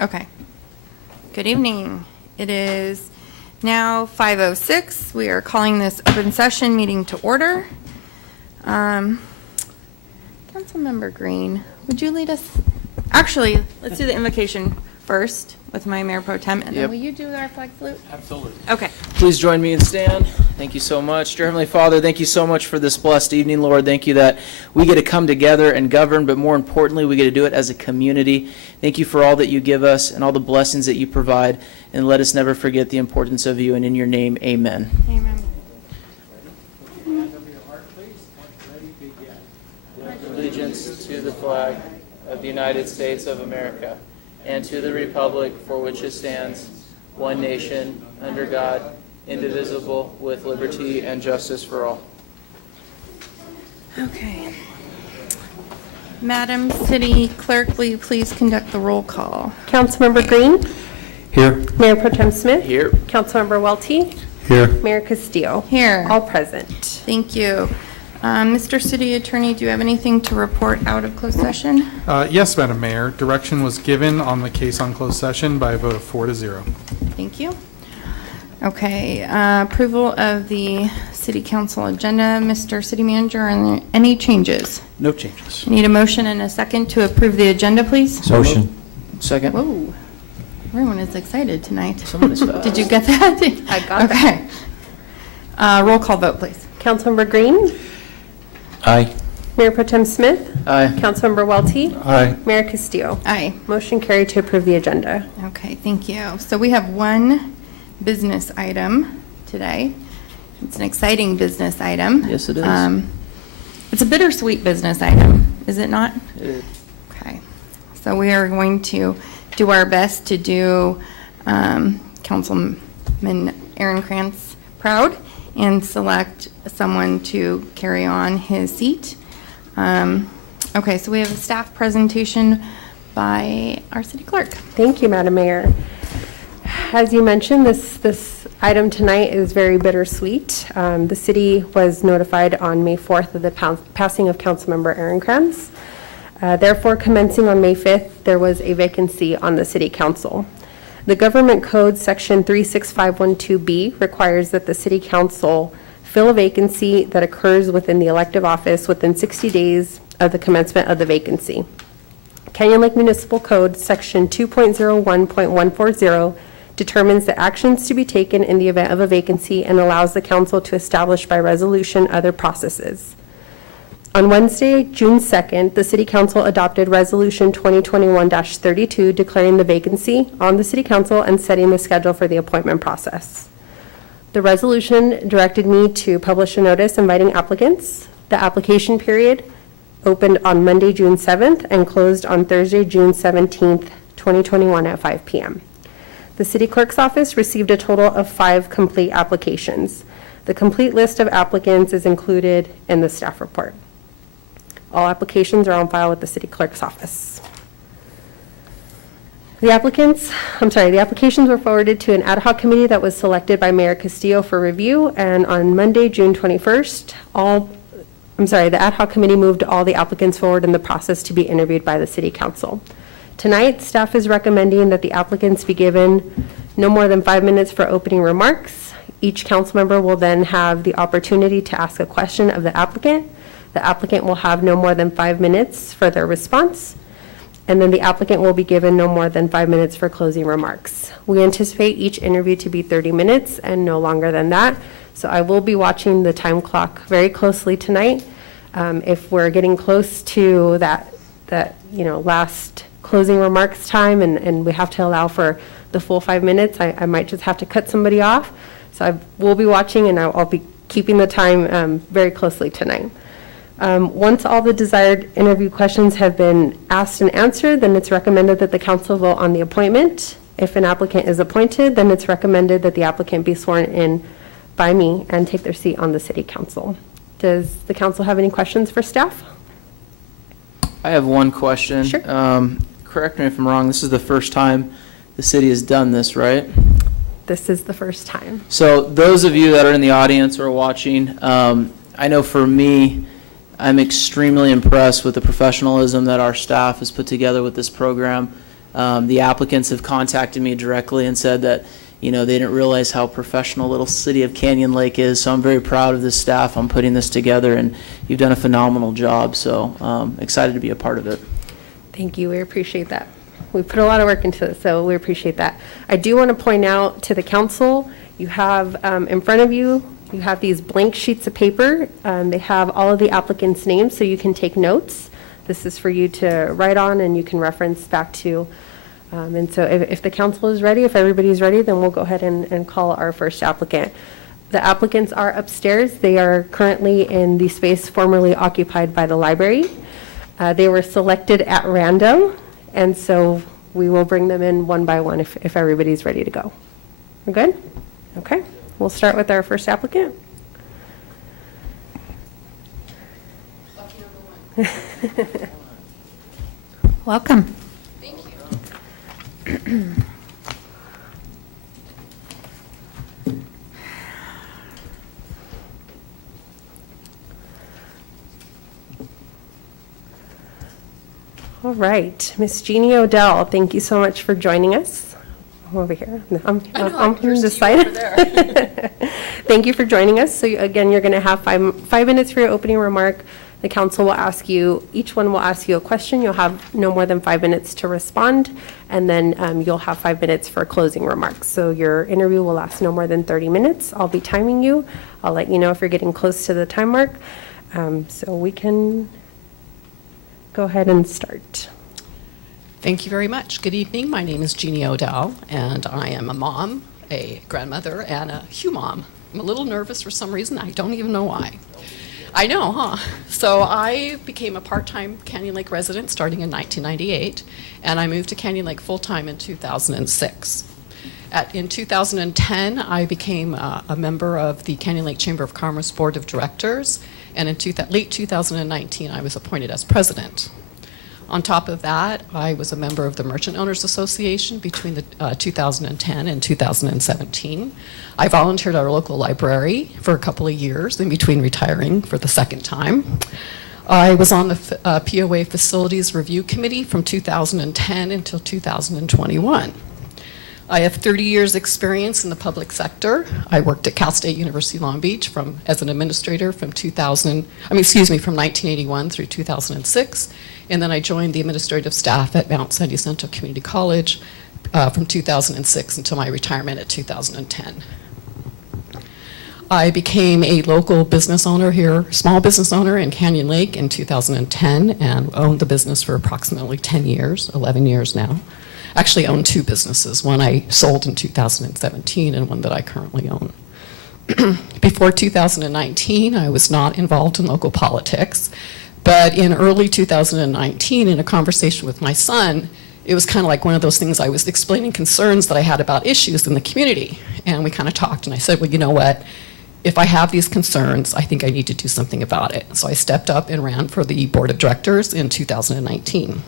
Okay. Good evening. It is now 5:06. We are calling this open session meeting to order. Councilmember Green, would you lead us? Actually, let's do the invocation first with my Mayor Pro Tem, and then will you do our flag salute? Absolutely. Okay. Please join me and stand. Thank you so much. Dear Heavenly Father, thank you so much for this blessed evening, Lord. Thank you that we get to come together and govern, but more importantly, we get to do it as a community. Thank you for all that you give us and all the blessings that you provide, and let us never forget the importance of you, and in your name, amen. Amen. Allegiance to the flag of the United States of America and to the republic for which it stands, one nation, under God, indivisible, with liberty and justice for all. Okay. Madam City Clerk, will you please conduct the roll call? Councilmember Green, Here. Mayor Pro Tem Smith, Here. Councilmember Welty, Here. Mayor Castillo. Here. All present. Thank you. Mr. City Attorney, do you have anything to report out of closed session? Yes, Madam Mayor. Direction was given on the case on closed session by a vote of 4-0. Thank you. Okay, approval of the City Council agenda. Mr. City Manager, are there any changes? No changes. Need a motion and a second to approve the agenda, please? Motion. Second. Whoa, everyone is excited tonight. Someone is fast. Did you get that? I got that. Okay. Roll call vote, please. Councilmember Green, Aye. Mayor Pro Tem Smith, Aye. Councilmember Welty, Aye. Mayor Castillo. Aye. Motion carried to approve the agenda. Okay, thank you. So we have one business item today. It's an exciting business item. Yes, it is. It's a bittersweet business item, is it not? It is. Okay. So we are going to do our best to do Councilman Aaron Krantz proud and select someone to carry on his seat. Okay, so we have a staff presentation by our city clerk. Thank you, Madam Mayor. As you mentioned, this item tonight is very bittersweet. The city was notified on May 4th of the passing of Councilmember Aaron Krantz. Therefore, commencing on May 5th, there was a vacancy on the City Council. The Government Code Section 36512B requires that the City Council fill a vacancy that occurs within the elective office within 60 days of the commencement of the vacancy. Canyon Lake Municipal Code Section 2.01.140 determines the actions to be taken in the event of a vacancy and allows the council to establish by resolution other processes. On Wednesday, June 2nd, the City Council adopted Resolution 2021-32 declaring the vacancy on the City Council and setting the schedule for the appointment process. The resolution directed me to publish a notice inviting applicants. The application period opened on Monday, June 7th and closed on Thursday, June 17th, 2021 at 5 p.m. The City Clerk's office received a total of 5 complete applications. The complete list of applicants is included in the staff report. All applications are on file with the City Clerk's office. The applications were forwarded to an ad hoc committee that was selected by Mayor Castillo for review, and on Monday, June 21st, the ad hoc committee moved all the applicants forward in the process to be interviewed by the City Council. Tonight, staff is recommending that the applicants be given no more than 5 minutes for opening remarks. Each council member will then have the opportunity to ask a question of the applicant. The applicant will have no more than 5 minutes for their response, and then the applicant will be given no more than 5 minutes for closing remarks. We anticipate each interview to be 30 minutes and no longer than that, so I will be watching the time clock very closely tonight. If we're getting close to that last closing remarks time and we have to allow for the full 5 minutes, I might just have to cut somebody off. So I will be watching, and I'll be keeping the time very closely tonight. Once all the desired interview questions have been asked and answered, then it's recommended that the council vote on the appointment. If an applicant is appointed, then it's recommended that the applicant be sworn in by me and take their seat on the City Council. Does the council have any questions for staff? I have one question. Sure. Correct me if I'm wrong, this is the first time the city has done this, right? This is the first time. So those of you that are in the audience or watching, I know for me, I'm extremely impressed with the professionalism that our staff has put together with this program. The applicants have contacted me directly and said that, they didn't realize how professional little city of Canyon Lake is. So I'm very proud of the staff on putting this together, and you've done a phenomenal job. So excited to be a part of it. Thank you. We appreciate that. We put a lot of work into this, so we appreciate that. I do want to point out to the council, you have in front of you, you have these blank sheets of paper. They have all of the applicants' names, so you can take notes. This is for you to write on, and you can reference back to. And so if the council is ready, if everybody's ready, then we'll go ahead and call our first applicant. The applicants are upstairs. They are currently in the space formerly occupied by the library. They were selected at random, and so we will bring them in one by one if everybody's ready to go. We're good? Okay. We'll start with our first applicant. Welcome. All right, Miss Jeannie Odell, thank you so much for joining us. I'm over here. I'm on this side. Thank you for joining us. So again, you're going to have 5 minutes for your opening remark. The council will ask you, each one will ask you a question. You'll have no more than 5 minutes to respond, and then you'll have 5 minutes for closing remarks. So your interview will last no more than 30 minutes. I'll be timing you. I'll let you know if you're getting close to the time mark. So we can go ahead and start. Thank you very much. Good evening. My name is Jeannie Odell, and I am a mom, a grandmother, and a HUMOM. I'm a little nervous for some reason. I don't even know why. I know, huh? So I became a part-time Canyon Lake resident starting in 1998, and I moved to Canyon Lake full-time in 2006. In 2010, I became a member of the Canyon Lake Chamber of Commerce Board of Directors, and in late 2019, I was appointed as president. On top of that, I was a member of the Merchant Owners Association between the 2010 and 2017. I volunteered at our local library for a couple of years in between retiring for the second time. I was on the POA Facilities Review Committee from 2010 until 2021. I have 30 years experience in the public sector. I worked at Cal State University Long Beach as an administrator from 1981 through 2006. And then I joined the administrative staff at Mount San Jacinto Community College from 2006 until my retirement at 2010. I became a local business owner here, small business owner in Canyon Lake in 2010, and owned the business for approximately 10 years, 11 years now. Actually own 2 businesses, one I sold in 2017 and one that I currently own. Before 2019, I was not involved in local politics, but in early 2019, in a conversation with my son, it was kind of like one of those things. I was explaining concerns that I had about issues in the community, and we kind of talked, and I said, well, you know what? If I have these concerns, I think I need to do something about it. So I stepped up and ran for the board of directors in 2019.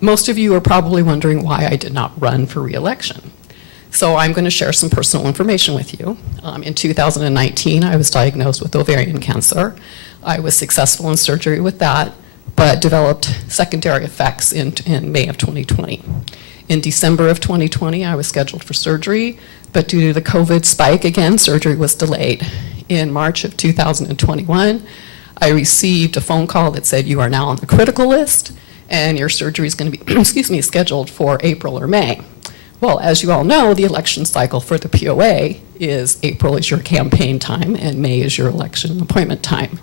Most of you are probably wondering why I did not run for re-election. So I'm going to share some personal information with you. In 2019, I was diagnosed with ovarian cancer. I was successful in surgery with that, but developed secondary effects in May of 2020. In December of 2020, I was scheduled for surgery, but due to the COVID spike, again, surgery was delayed. In March of 2021, I received a phone call that said, you are now on the critical list, and your surgery is going to be scheduled for April or May. Well, as you all know, the election cycle for the POA is April is your campaign time, and May is your election appointment time.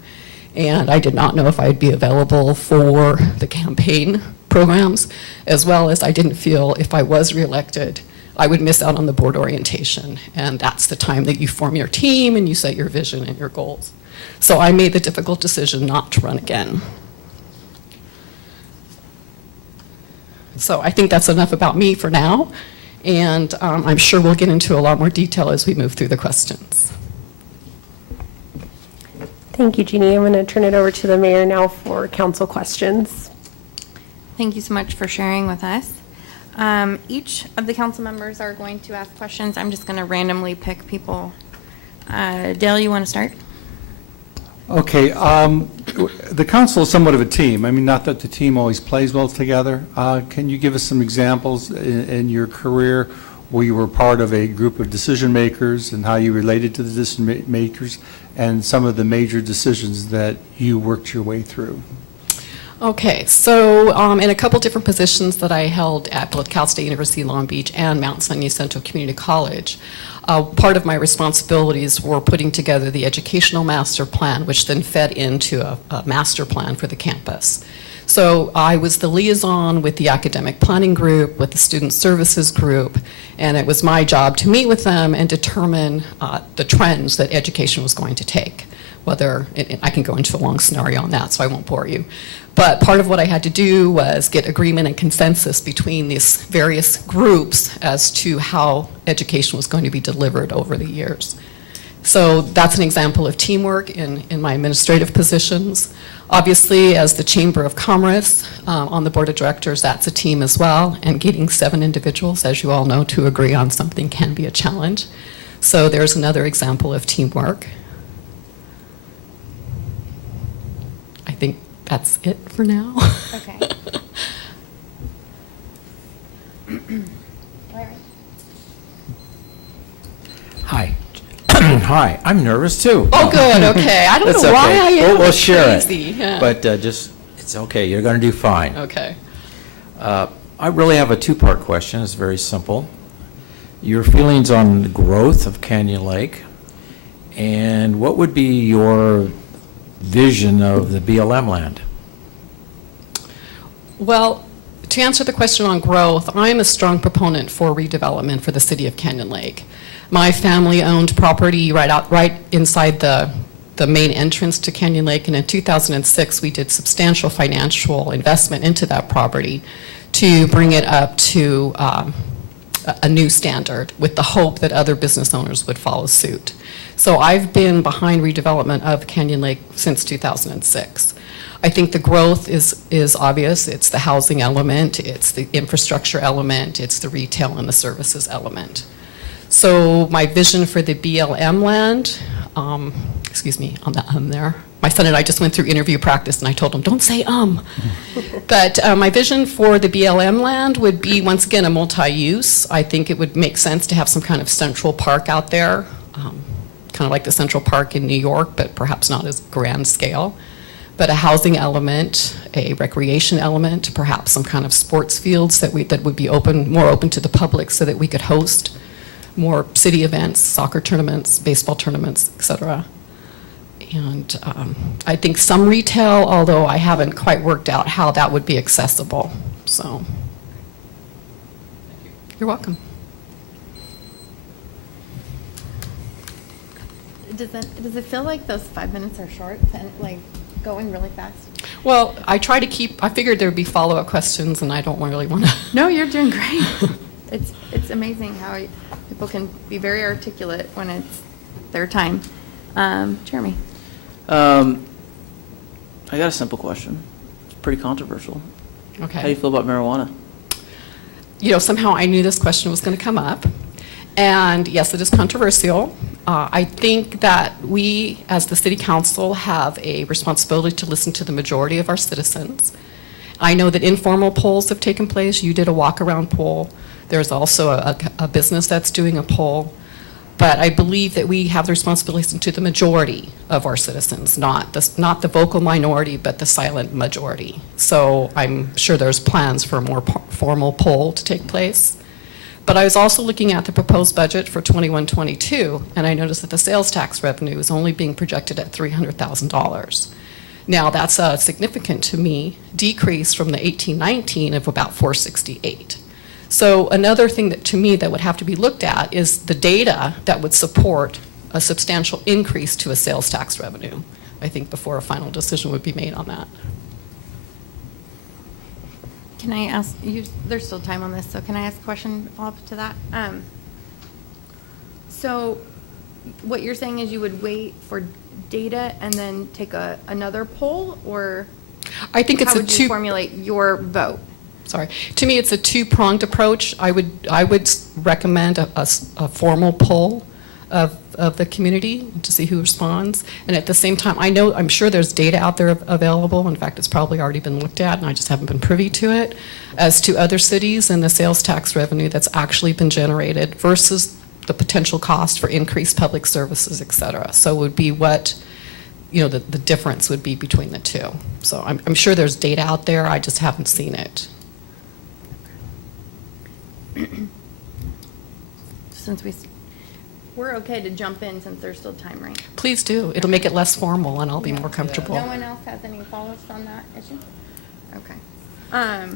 And I did not know if I'd be available for the campaign programs, as well as I didn't feel if I was reelected, I would miss out on the board orientation. And that's the time that you form your team and you set your vision and your goals. So I made the difficult decision not to run again. So I think that's enough about me for now. And I'm sure we'll get into a lot more detail as we move through the questions. Thank you, Jeannie. I'm going to turn it over to the mayor now for council questions. Thank you so much for sharing with us. Each of the council members are going to ask questions. I'm just going to randomly pick people. Dale, you want to start? Okay, the council is somewhat of a team. I mean, not that the team always plays well together. Can you give us some examples in your career where you were part of a group of decision makers and how you related to the decision makers and some of the major decisions that you worked your way through? Okay, so in a couple different positions that I held at both Cal State University Long Beach and Mount Sinai Central Community College, part of my responsibilities were putting together the educational master plan, which then fed into a master plan for the campus. So I was the liaison with the academic planning group, with the student services group, and it was my job to meet with them and determine the trends that education was going to take. Whether, and I can go into a long scenario on that, so I won't bore you. But part of what I had to do was get agreement and consensus between these various groups as to how education was going to be delivered over the years. So that's an example of teamwork in my administrative positions. Obviously, as the Chamber of Commerce on the board of directors, that's a team as well. And getting 7 individuals, as you all know, to agree on something can be a challenge. So there's another example of teamwork. I think that's it for now. Okay. Hi. Hi, I'm nervous too. Oh, good, okay. I don't That's know why okay. I am. We'll It's share it. crazy, yeah. But just, it's okay, you're going to do fine. Okay. I really have a two-part question, it's very simple. Your feelings on the growth of Canyon Lake, and what would be your vision of the BLM land? Well, to answer the question on growth, I'm a strong proponent for redevelopment for the city of Canyon Lake. My family owned property right inside the main entrance to Canyon Lake, and in 2006 we did substantial financial investment into that property to bring it up to a new standard with the hope that other business owners would follow suit. So I've been behind redevelopment of Canyon Lake since 2006. I think the growth is obvious. It's the housing element, it's the infrastructure element, it's the retail and the services element. So my vision for the BLM land, excuse me on the there. My son and I just went through interview practice and I told him, don't say But my vision for the BLM land would be, once again, a multi-use. I think it would make sense to have some kind of central park out there, kind of like the Central Park in New York, but perhaps not as grand scale. But a housing element, a recreation element, perhaps some kind of sports fields that would be more open to the public so that we could host more city events, soccer tournaments, baseball tournaments, et cetera. And I think some retail, although I haven't quite worked out how that would be accessible. So, you're welcome. Does it feel like those 5 minutes are short and like going really fast? Well, I figured there would be follow-up questions, and I don't really want to. No, you're doing great. It's amazing how people can be very articulate when it's their time. Jeremy. I got a simple question. It's pretty controversial. Okay. How do you feel about marijuana? You know, somehow I knew this question was going to come up. And yes, it is controversial. I think that we, as the city council, have a responsibility to listen to the majority of our citizens. I know that informal polls have taken place. You did a walk-around poll. There's also a business that's doing a poll. But I believe that we have the responsibility to listen to the majority of our citizens, not the vocal minority, but the silent majority. So I'm sure there's plans for a more formal poll to take place. But I was also looking at the proposed budget for 21-22, and I noticed that the sales tax revenue is only being projected at $300,000. Now, that's a significant, to me, decrease from the 18-19 of about 468. So another thing that, to me, that would have to be looked at is the data that would support a substantial increase to a sales tax revenue, I think, before a final decision would be made on that. Can I ask you, there's still time on this, so can I ask a question to follow up to that? So what you're saying is you would wait for data and then take another poll, or I think it's how would you formulate your vote? Sorry. To me, it's a two-pronged approach. I would recommend a formal poll of of the community to see who responds. And at the same time, I'm sure there's data out there available. In fact, it's probably already been looked at, and I just haven't been privy to it, as to other cities and the sales tax revenue that's actually been generated versus the potential cost for increased public services, et cetera. So it would be what, the difference would be between the two. So I'm sure there's data out there, I just haven't seen it. Since we're okay to jump in since there's still time, right? Please do. It'll make it less formal, and I'll be more comfortable. No one else has any follow-ups on that issue? Okay. All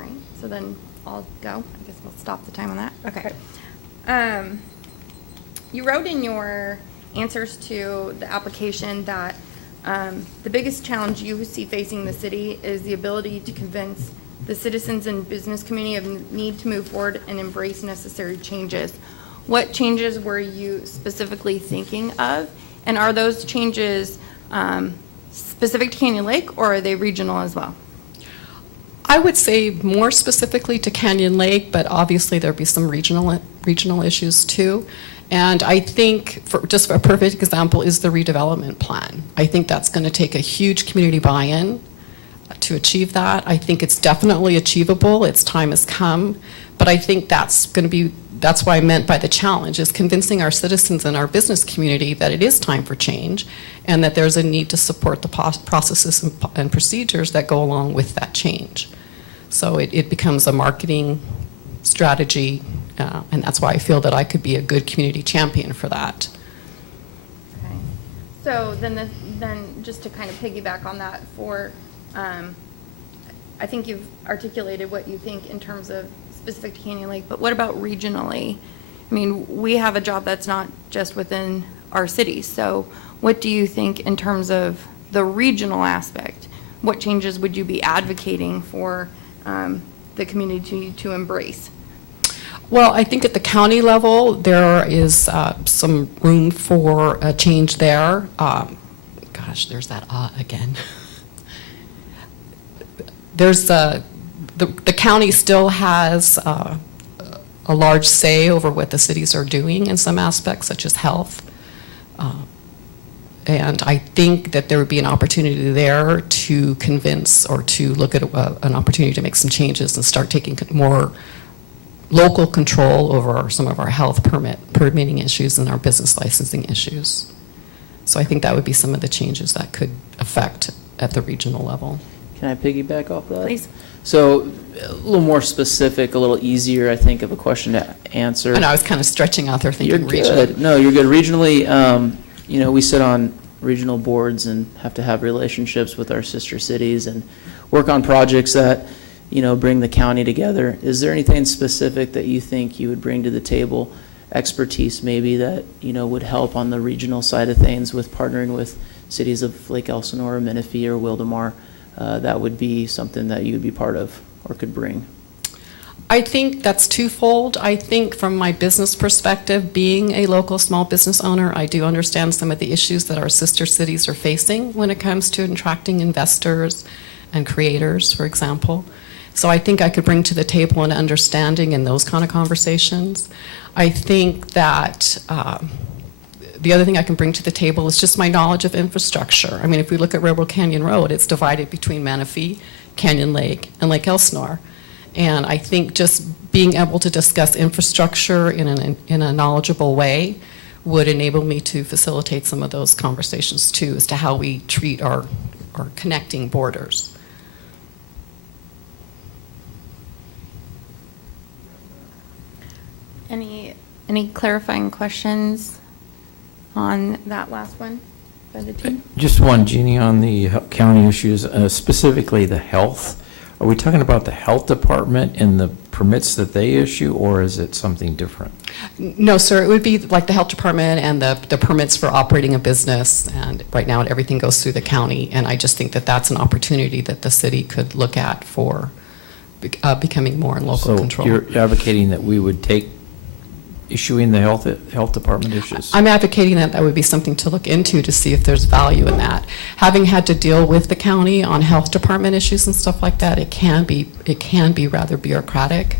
right, so then I'll go. I guess we'll stop the time on that. Okay. You wrote in your answers to the application that the biggest challenge you see facing the city is the ability to convince the citizens and business community of the need to move forward and embrace necessary changes. What changes were you specifically thinking of? And are those changes specific to Canyon Lake, or are they regional as well? I would say more specifically to Canyon Lake, but obviously there'd be some regional issues too. And I think, just for a perfect example, is the redevelopment plan. I think that's going to take a huge community buy-in to achieve that. I think it's definitely achievable. Its time has come. But I think that's what I meant by the challenge, is convincing our citizens and our business community that it is time for change and that there's a need to support the processes and procedures that go along with that change. So it becomes a marketing strategy, and that's why I feel that I could be a good community champion for that. Okay. So then just to kind of piggyback on that, I think you've articulated what you think in terms of specific to Canyon Lake, but what about regionally? I mean, we have a job that's not just within our city, so what do you think in terms of the regional aspect? What changes would you be advocating for the community to embrace? Well, I think at the county level, there is some room for a change there. Gosh, there's that again. There's the county still has a large say over what the cities are doing in some aspects, such as health. And I think that there would be an opportunity there to convince or to look at an opportunity to make some changes and start taking more local control over some of our health permitting issues and our business licensing issues. So I think that would be some of the changes that could affect at the regional level. Can I piggyback off that? Please. So a little more specific, a little easier, I think, of a question to answer. And I was kind of stretching out there You're thinking regional. good. No, you're good. Regionally, we sit on regional boards and have to have relationships with our sister cities and work on projects that, bring the county together. Is there anything specific that you think you would bring to the table, expertise maybe, that, would help on the regional side of things with partnering with cities of Lake Elsinore, Menifee, or Wildemar? That would be something that you would be part of or could bring? I think that's twofold. I think from my business perspective, being a local small business owner, I do understand some of the issues that our sister cities are facing when it comes to attracting investors and creators, for example. So I think I could bring to the table an understanding in those kind of conversations. I think that the other thing I can bring to the table is just my knowledge of infrastructure. I mean, if we look at Railroad Canyon Road, it's divided between Menifee, Canyon Lake, and Lake Elsinore. And I think just being able to discuss infrastructure in a knowledgeable way would enable me to facilitate some of those conversations too, as to how we treat our connecting borders. Any clarifying questions on that last one by the team? Just one, Jeannie, on the county issues, specifically the health. Are we talking about the health department and the permits that they issue, or is it something different? No, sir, it would be like the health department and the permits for operating a business, and right now everything goes through the county, and I just think that that's an opportunity that the city could look at for becoming more in local control. So you're advocating that we would take issuing the health department issues? I'm advocating that would be something to look into to see if there's value in that. Having had to deal with the county on health department issues and stuff like that, it can be rather bureaucratic.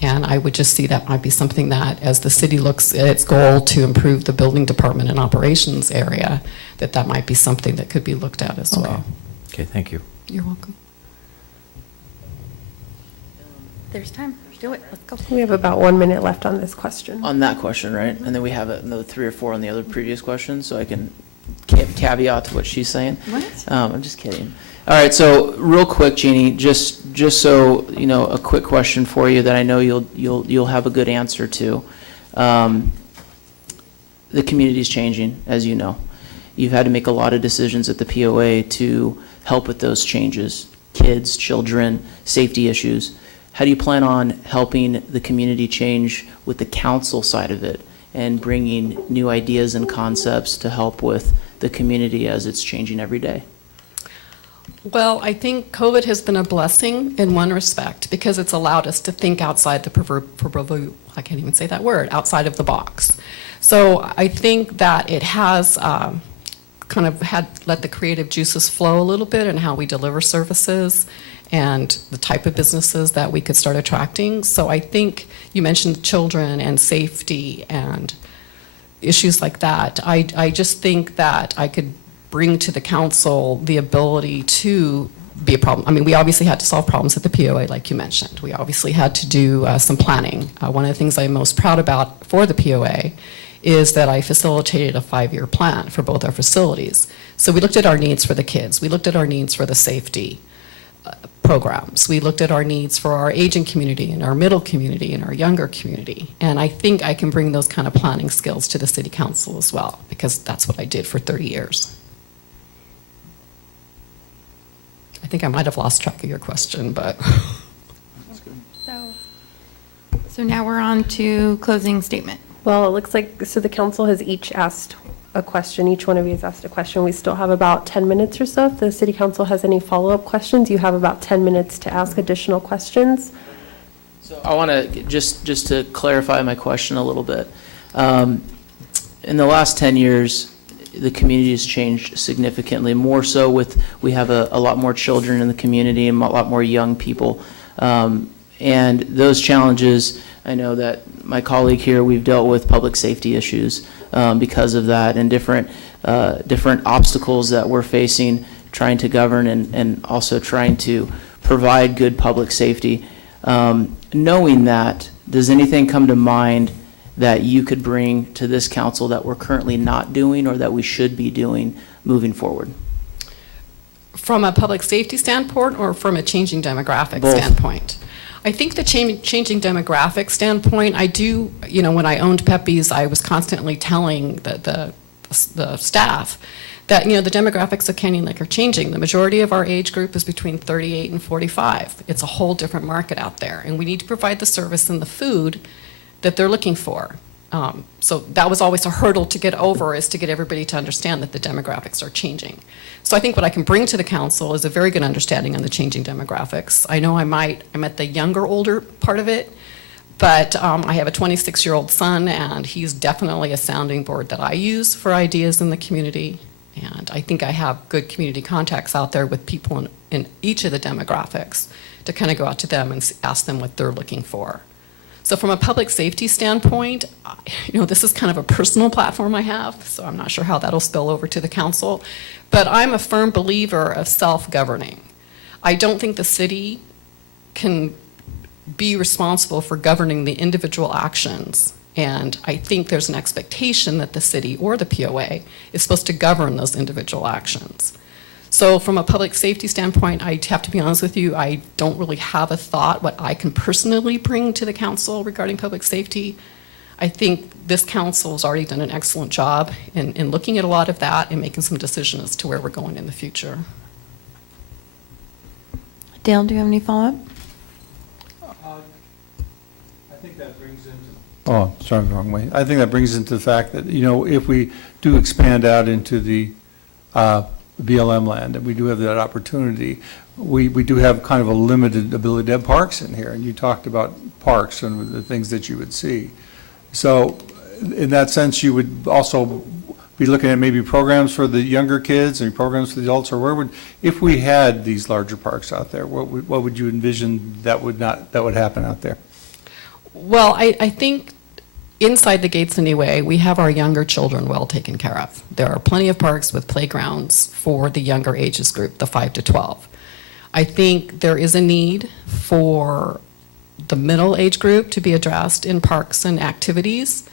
And I would just see that might be something that, as the city looks at its goal to improve the building department and operations area, that might be something that could be looked at as well. Okay, thank you. You're welcome. There's time. Do it. Let's go. We have about 1 minute left on this question. On that question, right? And then we have another 3 or 4 on the other previous questions, so I can caveat to what she's saying. What? I'm just kidding. All right, so real quick, Jeannie, just so you know, a quick question for you that I know you'll have a good answer to. The community's changing, as you know. You've had to make a lot of decisions at the POA to help with those changes. Kids, children, safety issues. How do you plan on helping the community change with the council side of it and bringing new ideas and concepts to help with the community as it's changing every day? Well, I think COVID has been a blessing in one respect because it's allowed us to think outside the I can't even say that word, outside of the box. So I think that it has kind of let the creative juices flow a little bit in how we deliver services and the type of businesses that we could start attracting. So I think you mentioned children and safety and issues like that. I just think that I could bring to the council the ability to be a problem. I mean, we obviously had to solve problems at the POA, like you mentioned. We obviously had to do some planning. One of the things I'm most proud about for the POA is that I facilitated a 5-year plan for both our facilities. So we looked at our needs for the kids. We looked at our needs for the safety programs. We looked at our needs for our aging community and our middle community and our younger community. And I think I can bring those kind of planning skills to the city council as well, because that's what I did for 30 years. I think I might have lost track of your question, but. So now we're on to closing statement. Well, it looks like, so the council has each asked a question. Each one of you has asked a question. We still have about 10 minutes or so. If the city council has any follow-up questions, you have about 10 minutes to ask additional questions. So I want to, just to clarify my question a little bit. In the last 10 years, the community has changed significantly, more so we have a lot more children in the community and a lot more young people. And those challenges, I know that my colleague here, we've dealt with public safety issues because of that, and different obstacles that we're facing trying to govern and also trying to provide good public safety. Knowing that, does anything come to mind that you could bring to this council that we're currently not doing or that we should be doing moving forward? From a public safety standpoint or from a changing demographic Both. Standpoint? I think the changing demographic standpoint, I do, when I owned Pepe's, I was constantly telling the staff that, the demographics of Canyon Lake are changing. The majority of our age group is between 38 and 45. It's a whole different market out there, and we need to provide the service and the food that they're looking for. So that was always a hurdle to get over, is to get everybody to understand that the demographics are changing. So I think what I can bring to the council is a very good understanding on the changing demographics. I know I'm at the older part of it, but I have a 26-year-old son, and he's definitely a sounding board that I use for ideas in the community. And I think I have good community contacts out there with people in each of the demographics to kind of go out to them and ask them what they're looking for. So from a public safety standpoint, this is kind of a personal platform I have, so I'm not sure how that'll spill over to the council. But I'm a firm believer of self-governing. I don't think the city can be responsible for governing the individual actions. And I think there's an expectation that the city or the POA is supposed to govern those individual actions. So from a public safety standpoint, I have to be honest with you, I don't really have a thought what I can personally bring to the council regarding public safety. I think this council has already done an excellent job in looking at a lot of that and making some decisions as to where we're going in the future. Dale, do you have any follow-up? I think that brings into. Oh, sorry, the wrong way. I think that brings into the fact that, if we do expand out into the BLM land, and we do have that opportunity, we do have kind of a limited ability to have parks in here, and you talked about parks and the things that you would see. So in that sense, you would also be looking at maybe programs for the younger kids and programs for the adults, or if we had these larger parks out there, what would you envision that would happen out there? Well, I think inside the gates anyway, we have our younger children well taken care of. There are plenty of parks with playgrounds for the younger ages group, the 5 to 12. I think there is a need for the middle age group to be addressed in parks and activities.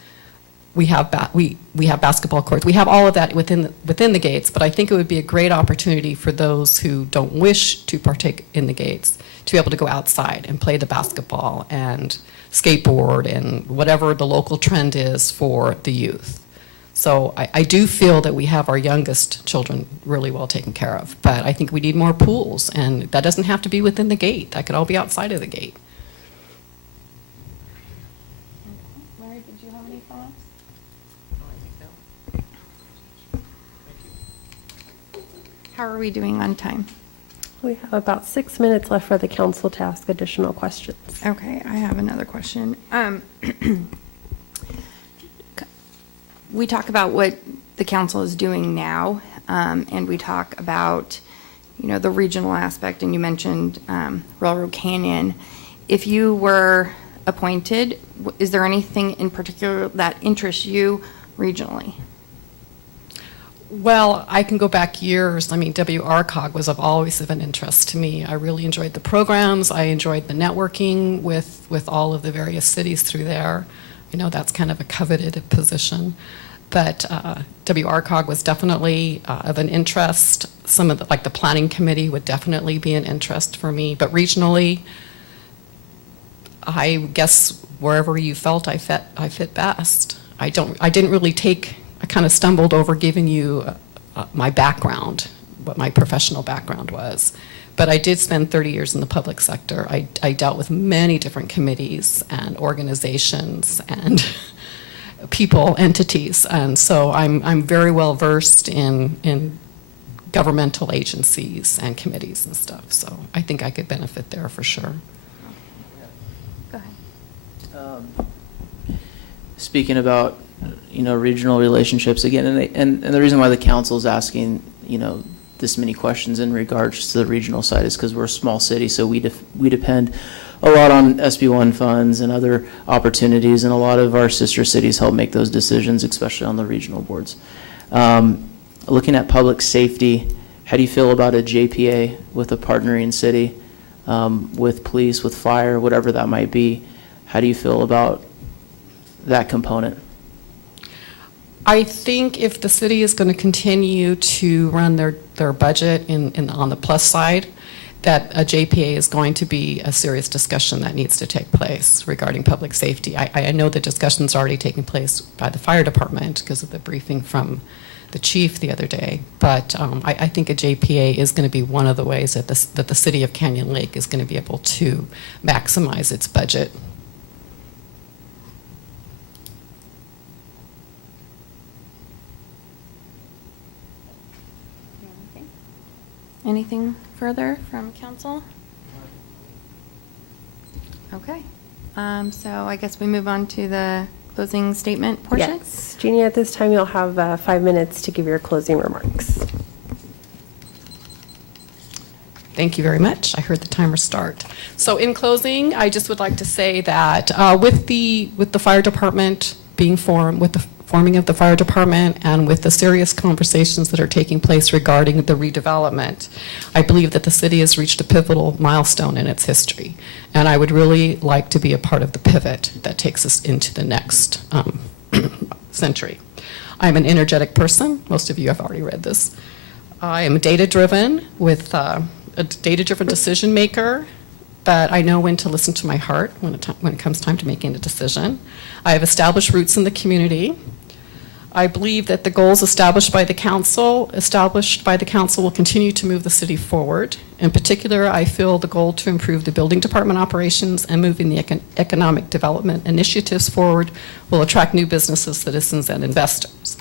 We have we have basketball courts. We have all of that within the gates, but I think it would be a great opportunity for those who don't wish to partake in the gates to be able to go outside and play the basketball and skateboard and whatever the local trend is for the youth. So I do feel that we have our youngest children really well taken care of, but I think we need more pools, and that doesn't have to be within the gate. That could all be outside of the gate. Larry, did you have any thoughts? How are we doing on time? We have about 6 minutes left for the council to ask additional questions. Okay, I have another question. We talk about what the council is doing now, and we talk about, the regional aspect, and you mentioned Railroad Canyon. If you were appointed, is there anything in particular that interests you regionally? Well, I can go back years. I mean, WRCOG was always of an interest to me. I really enjoyed the programs. I enjoyed the networking with all of the various cities through there. I know that's kind of a coveted position, but WRCOG was definitely of an interest. Some of the planning committee would definitely be an interest for me, but regionally, I guess wherever you felt I fit best. I didn't really I kind of stumbled over giving you my background, what my professional background was. But I did spend 30 years in the public sector. I dealt with many different committees and organizations and people, entities. And so I'm very well versed in governmental agencies and committees and stuff. So I think I could benefit there for sure. Go ahead. Speaking about regional relationships again, and the reason why the council is asking this many questions in regards to the regional side is because we're a small city, so we depend a lot on SB1 funds and other opportunities, and a lot of our sister cities help make those decisions, especially on the regional boards. Looking at public safety, how do you feel about a JPA with a partnering city, with police, with fire, whatever that might be? How do you feel about that component? I think if the city is going to continue to run their budget on the plus side, that a JPA is going to be a serious discussion that needs to take place regarding public safety. I know the discussion's already taking place by the fire department because of the briefing from the chief the other day, but I think a JPA is going to be one of the ways that the city of Canyon Lake is going to be able to maximize its budget. Anything further from council? Okay. So I guess we move on to the closing statement portion? Yes. Jeannie, at this time, you'll have 5 minutes to give your closing remarks. Thank you very much. I heard the timer start. So in closing, I just would like to say that with the fire department being formed, with the forming of the fire department and with the serious conversations that are taking place regarding the redevelopment, I believe that the city has reached a pivotal milestone in its history. And I would really like to be a part of the pivot that takes us into the next century. I'm an energetic person. Most of you have already read this. I am data-driven with a data-driven decision maker, but I know when to listen to my heart when it comes time to making a decision. I have established roots in the community. I believe that the goals established by the council will continue to move the city forward. In particular, I feel the goal to improve the building department operations and moving the economic development initiatives forward will attract new businesses, citizens, and investors.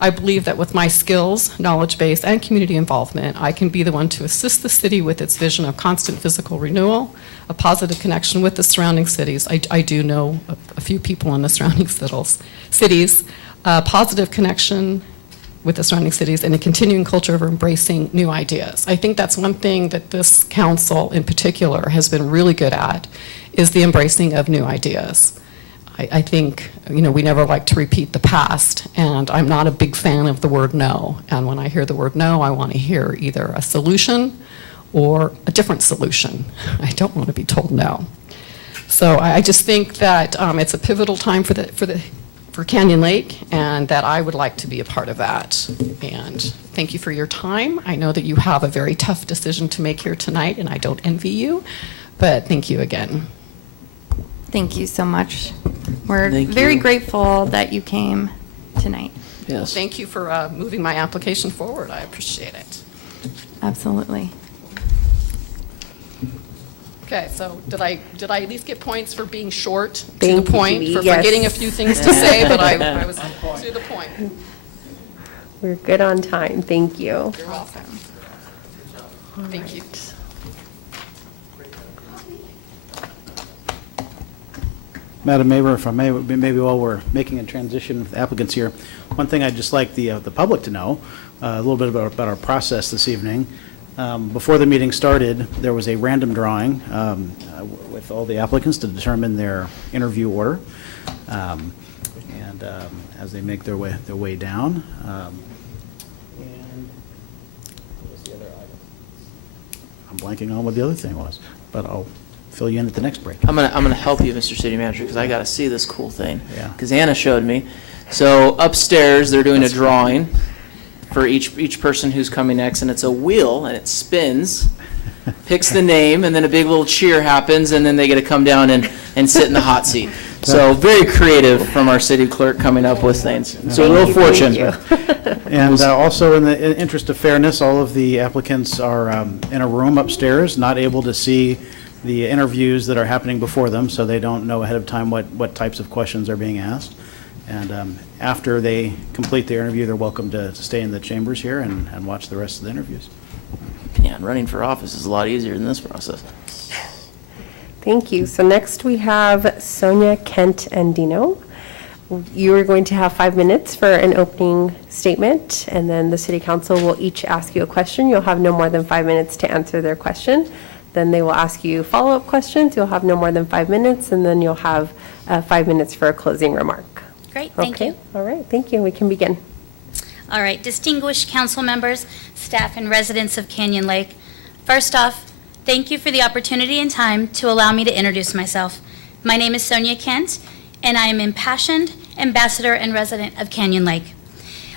I believe that with my skills, knowledge base, and community involvement, I can be the one to assist the city with its vision of constant physical renewal, a positive connection with the surrounding cities. I do know a few people in the surrounding cities. Positive connection with the surrounding cities and a continuing culture of embracing new ideas. I think that's one thing that this council in particular has been really good at, is the embracing of new ideas. I think, we never like to repeat the past, and I'm not a big fan of the word no. And when I hear the word no, I want to hear either a solution or a different solution. I don't want to be told no. So I just think that it's a pivotal time for Canyon Lake, and that I would like to be a part of that. And thank you for your time. I know that you have a very tough decision to make here tonight, and I don't envy you, but thank you again. Thank you so much. We're Thank very you. grateful that you came tonight. Yes. Thank you for moving my application forward. I appreciate it. Absolutely. Okay, so did I at least get points for being short to Thank the you, point, Judy. for Yes. forgetting a few things to say, but I was to the point. We're good on time. Thank you. You're welcome. Thank you. Madam Mayor, if I may, maybe while we're making a transition with applicants here, one thing I'd just like the public to know, a little bit about our process this evening. Before the meeting started, there was a random drawing with all the applicants to determine their interview order. And as they make their way down. And what was the other item? I'm blanking on what the other thing was, but I'll fill you in at the next break. I'm gonna help you, Mr. City Manager, because I got to see this cool thing. Yeah. Because Anna showed me. So upstairs, they're doing a drawing for each person who's coming next, and it's a wheel, and it spins, picks the name, and then a big little cheer happens, and then they get to come down and sit in the hot seat. So very creative from our city clerk coming up with things. It's a real fortune. And also, in the interest of fairness, all of the applicants are in a room upstairs, not able to see the interviews that are happening before them, so they don't know ahead of time what types of questions are being asked. And after they complete their interview, they're welcome to stay in the chambers here and watch the rest of the interviews. Yeah, and running for office is a lot easier than this process. Thank you. So next we have Sonia, Kent, and Dino. You are going to have 5 minutes for an opening statement, and then the city council will each ask you a question. You'll have no more than 5 minutes to answer their question. Then they will ask you follow-up questions. You'll have no more than 5 minutes, and then you'll have 5 minutes for a closing remark. Great, thank Okay? you. All right, thank you. We can begin. All right, distinguished council members, staff, and residents of Canyon Lake. First off, thank you for the opportunity and time to allow me to introduce myself. My name is Sonia Kent, and I am impassioned ambassador and resident of Canyon Lake.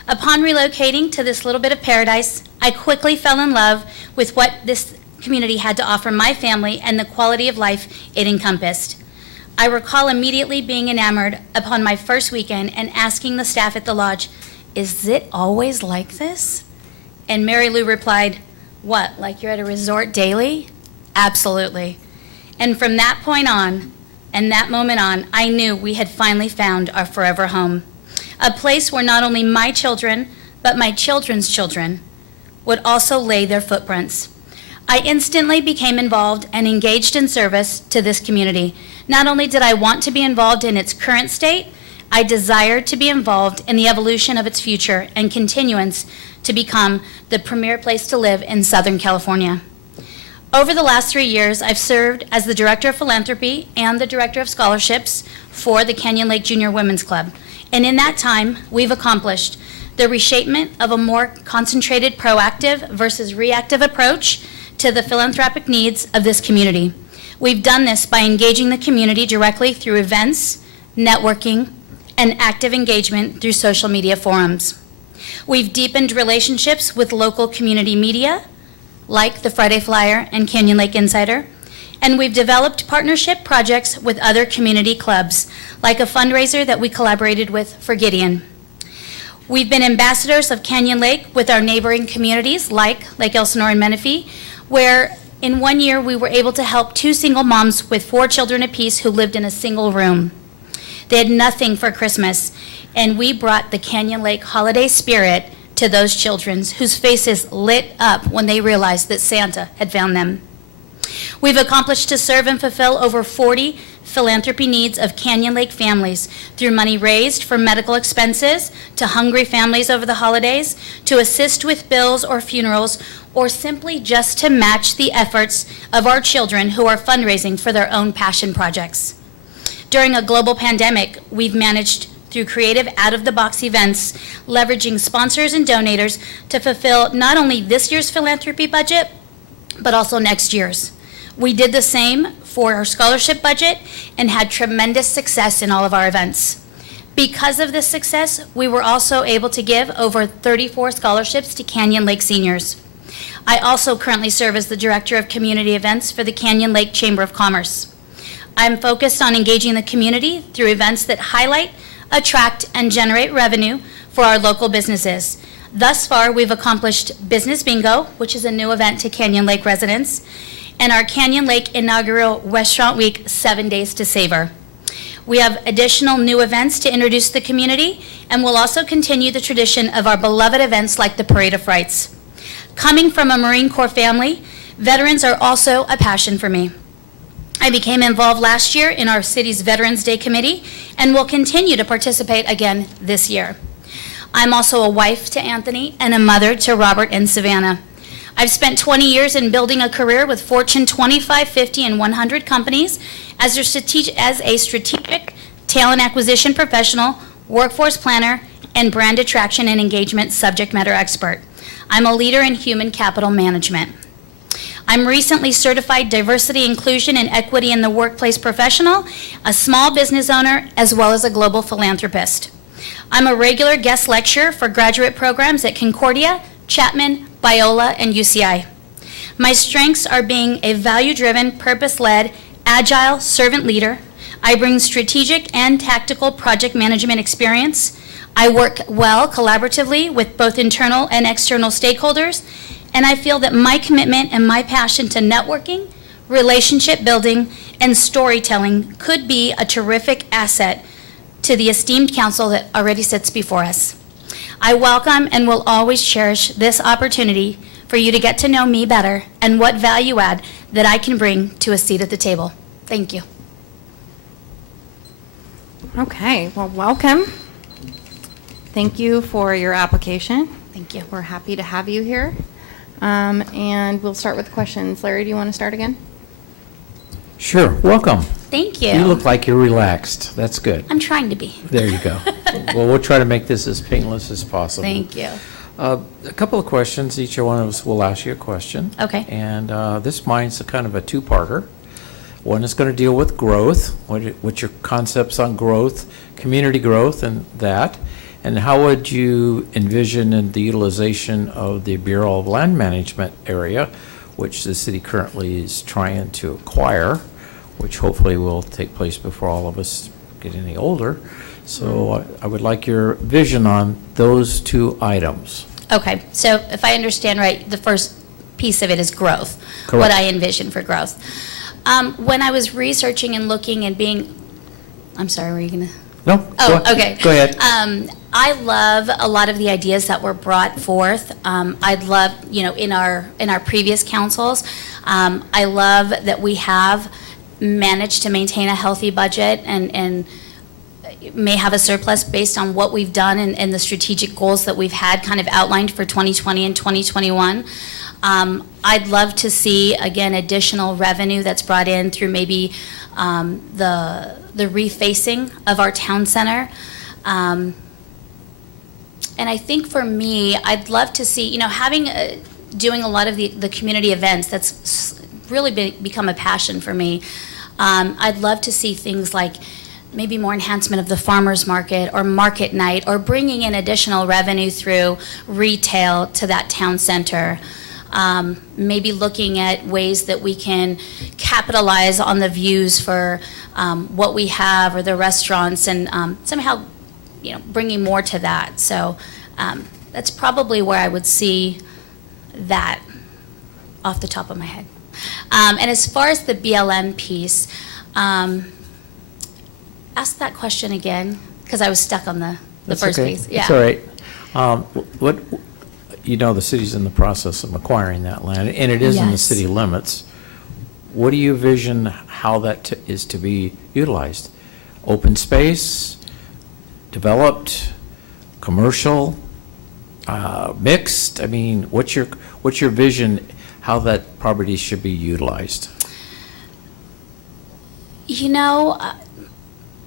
Upon relocating to this little bit of paradise, I quickly fell in love with what this community had to offer my family and the quality of life it encompassed. I recall immediately being enamored upon my first weekend and asking the staff at the lodge, "Is it always like this?" And Mary Lou replied, "What, like you're at a resort daily?" Absolutely. And from that point on, and that moment on, I knew we had finally found our forever home. A place where not only my children, but my children's children would also lay their footprints. I instantly became involved and engaged in service to this community. Not only did I want to be involved in its current state, I desired to be involved in the evolution of its future and continuance to become the premier place to live in Southern California. Over the last 3 years, I've served as the Director of Philanthropy and the Director of Scholarships for the Canyon Lake Junior Women's Club. And in that time, we've accomplished the reshapement of a more concentrated proactive versus reactive approach to the philanthropic needs of this community. We've done this by engaging the community directly through events, networking, and active engagement through social media forums. We've deepened relationships with local community media, like the Friday Flyer and Canyon Lake Insider, and we've developed partnership projects with other community clubs, like a fundraiser that we collaborated with for Gideon. We've been ambassadors of Canyon Lake with our neighboring communities, like Lake Elsinore and Menifee, where in 1 year we were able to help 2 single moms with 4 children apiece who lived in a single room. They had nothing for Christmas, and we brought the Canyon Lake holiday spirit to those children whose faces lit up when they realized that Santa had found them. We've accomplished to serve and fulfill over 40 philanthropy needs of Canyon Lake families through money raised for medical expenses, to hungry families over the holidays, to assist with bills or funerals, or simply just to match the efforts of our children who are fundraising for their own passion projects. During a global pandemic, we've managed through creative out-of-the-box events, leveraging sponsors and donators to fulfill not only this year's philanthropy budget, but also next year's. We did the same for our scholarship budget and had tremendous success in all of our events. Because of this success, we were also able to give over 34 scholarships to Canyon Lake seniors. I also currently serve as the Director of Community Events for the Canyon Lake Chamber of Commerce. I'm focused on engaging the community through events that highlight, attract, and generate revenue for our local businesses. Thus far, we've accomplished Business Bingo, which is a new event to Canyon Lake residents, and our Canyon Lake inaugural Restaurant Week, 7 Days to Savor. We have additional new events to introduce the community, and we'll also continue the tradition of our beloved events like the Parade of Frights. Coming from a Marine Corps family, veterans are also a passion for me. I became involved last year in our city's Veterans Day Committee and will continue to participate again this year. I'm also a wife to Anthony and a mother to Robert and Savannah. I've spent 20 years in building a career with Fortune 25, 50, and 100 companies as a strategic talent acquisition professional, workforce planner, and brand attraction and engagement subject matter expert. I'm a leader in human capital management. I'm recently certified diversity, inclusion, and equity in the workplace professional, a small business owner, as well as a global philanthropist. I'm a regular guest lecturer for graduate programs at Concordia, Chapman, Biola, and UCI. My strengths are being a value-driven, purpose-led, agile servant leader. I bring strategic and tactical project management experience. I work well collaboratively with both internal and external stakeholders, and I feel that my commitment and my passion to networking, relationship building, and storytelling could be a terrific asset to the esteemed council that already sits before us. I welcome and will always cherish this opportunity for you to get to know me better and what value add that I can bring to a seat at the table. Thank you. Okay, well, welcome. Thank you for your application. Thank you. We're happy to have you here. And we'll start with questions. Larry, do you want to start again? Sure, welcome. Thank you. You look like you're relaxed. That's good. I'm trying to be. There you go. Well, we'll try to make this as painless as possible. Thank you. A couple of questions. Each one of us will ask you a question. Okay. And this mine's a kind of a two-parter. One is going to deal with growth. What's your concepts on growth, community growth, and that? And how would you envision the utilization of the Bureau of Land Management area, which the city currently is trying to acquire, which hopefully will take place before all of us get any older. So I would like your vision on those two items. Okay, so if I understand right, the first piece of it is growth. Correct. What I envision for growth. When I was researching and looking and being, I'm sorry, were you going to? No? Oh, okay. Go ahead. I love a lot of the ideas that were brought forth. I'd love, in our previous councils, I love that we have managed to maintain a healthy budget and may have a surplus based on what we've done and the strategic goals that we've had kind of outlined for 2020 and 2021. I'd love to see, again, additional revenue that's brought in through maybe the refacing of our town center. And I think for me, I'd love to see, doing a lot of the community events, that's really become a passion for me. I'd love to see things like maybe more enhancement of the farmers market or market night, or bringing in additional revenue through retail to that town center. Maybe looking at ways that we can capitalize on the views for what we have, or the restaurants, and somehow, bringing more to that. So that's probably where I would see that off the top of my head. And as far as the BLM piece, ask that question again, because I was stuck on the That's first okay. piece. Yeah. It's all right. The city's in the process of acquiring that land, and it is in the Yes. city limits. what do you vision how that is to be utilized? Open space, developed, commercial, mixed? I mean, what's your vision how that property should be utilized? You know,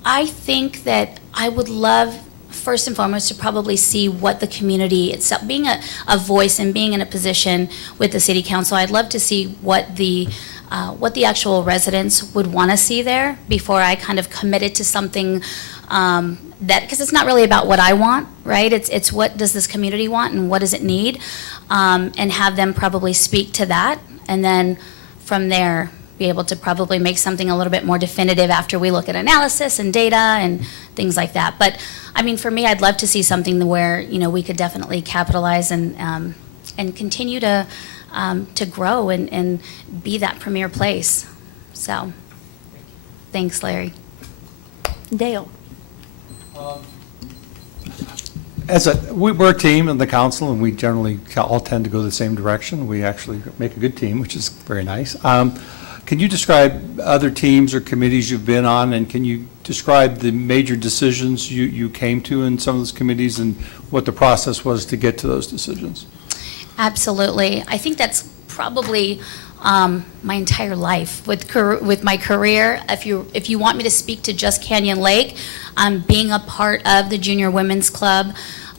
I think that I would love, first and foremost, to probably see what the community itself, being a voice and being in a position with the city council, I'd love to see what the actual residents would want to see there before I kind of committed to something because it's not really about what I want, right? It's what does this community want and what does it need, and have them probably speak to that, and then from there be able to probably make something a little bit more definitive after we look at analysis and data and things like that. But I mean, for me, I'd love to see something where, you know, we could definitely capitalize and continue to grow and be that premier place. So, thanks, Larry. Dale. We're a team in the council, and we generally all tend to go the same direction. We actually make a good team, which is very nice. Can you describe other teams or committees you've been on, and can you describe the major decisions you came to in some of those committees and what the process was to get to those decisions? Absolutely. I think that's probably my entire life with my career. If you want me to speak to just Canyon Lake, being a part of the Junior Women's Club,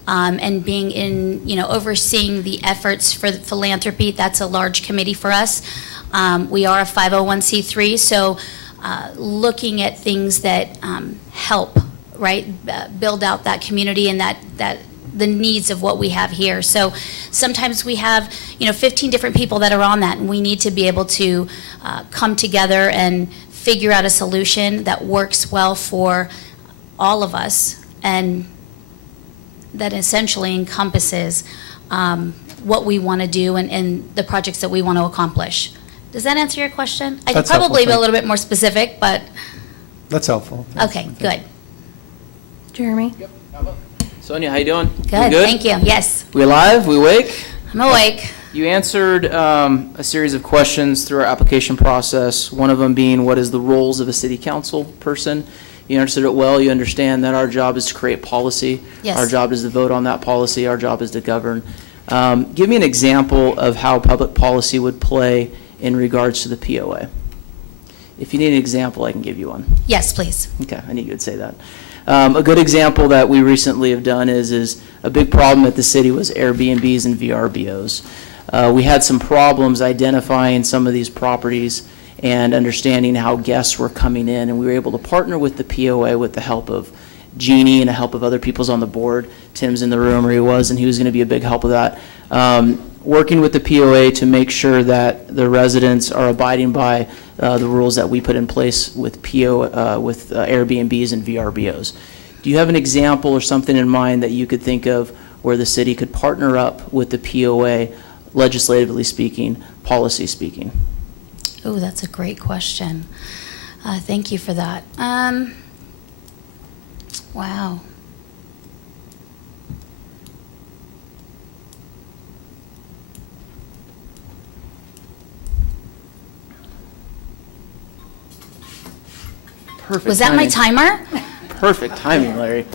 and being in, you know, overseeing the efforts for philanthropy, that's a large committee for us. We are a 501c3, so looking at things that help, right, build out that community and that the needs of what we have here. So sometimes we have, you know, 15 different people that are on that, and we need to be able to come together and figure out a solution that works well for all of us and that essentially encompasses what we want to do and the projects that we want to accomplish. Does that answer your question? I could That's helpful, probably be a thank little bit more specific, but That's helpful. okay, good. Jeremy? Sonia, how you doing? You Good, thank you. Yes, We alive? We awake? I'm awake. You answered a series of questions through our application process, one of them being what is the roles of a city council person. You answered it well. You understand that our job is to create policy. Yes. Our job is to vote on that policy. Our job is to govern. Give me an example of how public policy would play in regards to the POA. If you need an example, I can give you one. Yes, please. Okay, I knew you would say that. A good example that we recently have done is a big problem at the city was Airbnbs and VRBOs. We had some problems identifying some of these properties and understanding how guests were coming in, and we were able to partner with the POA with the help of Jeannie and the help of other people's on the board. Tim's in the room, or he was, and he was going to be a big help of that. Working with the POA to make sure that the residents are abiding by the rules that we put in place with Airbnbs and VRBOs. Do you have an example or something in mind that you could think of where the city could partner up with the POA, legislatively speaking, policy speaking? Oh, that's a great question. Thank you for that. Wow. Perfect. Was that my timing. timer? Perfect timing, Larry.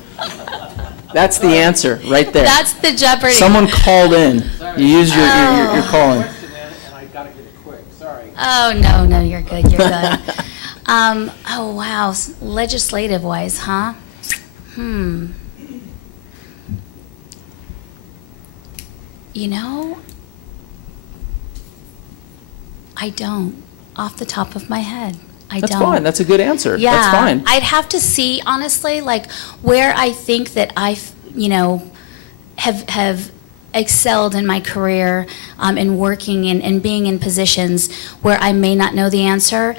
That's the answer, right there. That's the Jeopardy. Someone called in. You used your calling. Oh, no, you're good, you're good. Oh, wow, legislative-wise, huh? You know, I don't, off the top of my head. I That's don't. fine. That's a good answer. Yeah, That's fine. I'd have to see, honestly, like, where I think that I, you know, have excelled in my career in working and being in positions where I may not know the answer.